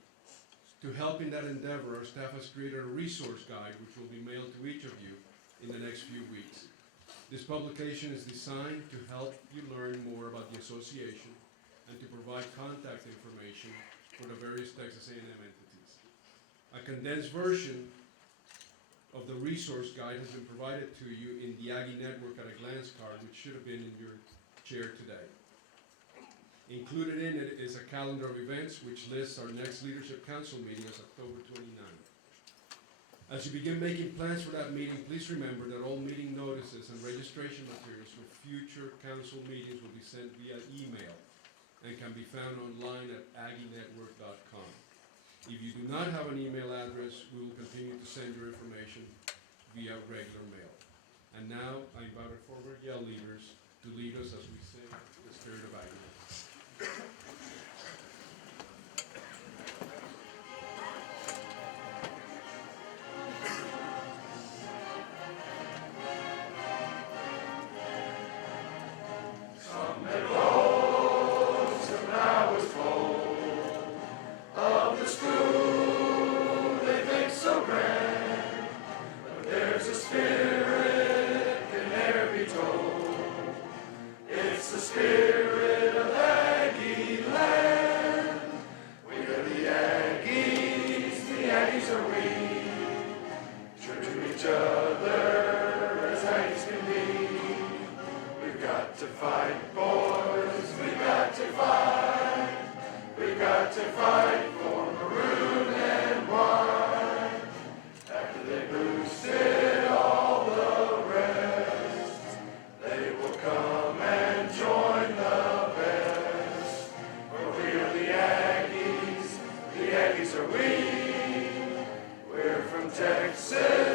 To help in that endeavor, our staff has created a resource guide which will be mailed to each of you in the next few weeks. This publication is designed to help you learn more about the association and to provide contact information for the various Texas A&M entities. A condensed version of the resource guide has been provided to you in the Aggie Network at a glance card, which should have been in your chair today. Included in it is a calendar of events which lists our next Leadership Council meeting as October 29th. As you begin making plans for that meeting, please remember that all meeting notices and registration materials for future council meetings will be sent via email and can be found online at aggienetwork.com. If you do not have an email address, we will continue to send your information via regular mail. And now I invite our former Yale leaders to lead us as we sing the spirit of Aggie. each other as Aggies can be. We've got to fight, boys, we've got to fight. We've got to fight for maroon and white. After they boosted all the rest, they will come and join the best. For we are the Aggies are we. We're from Texas.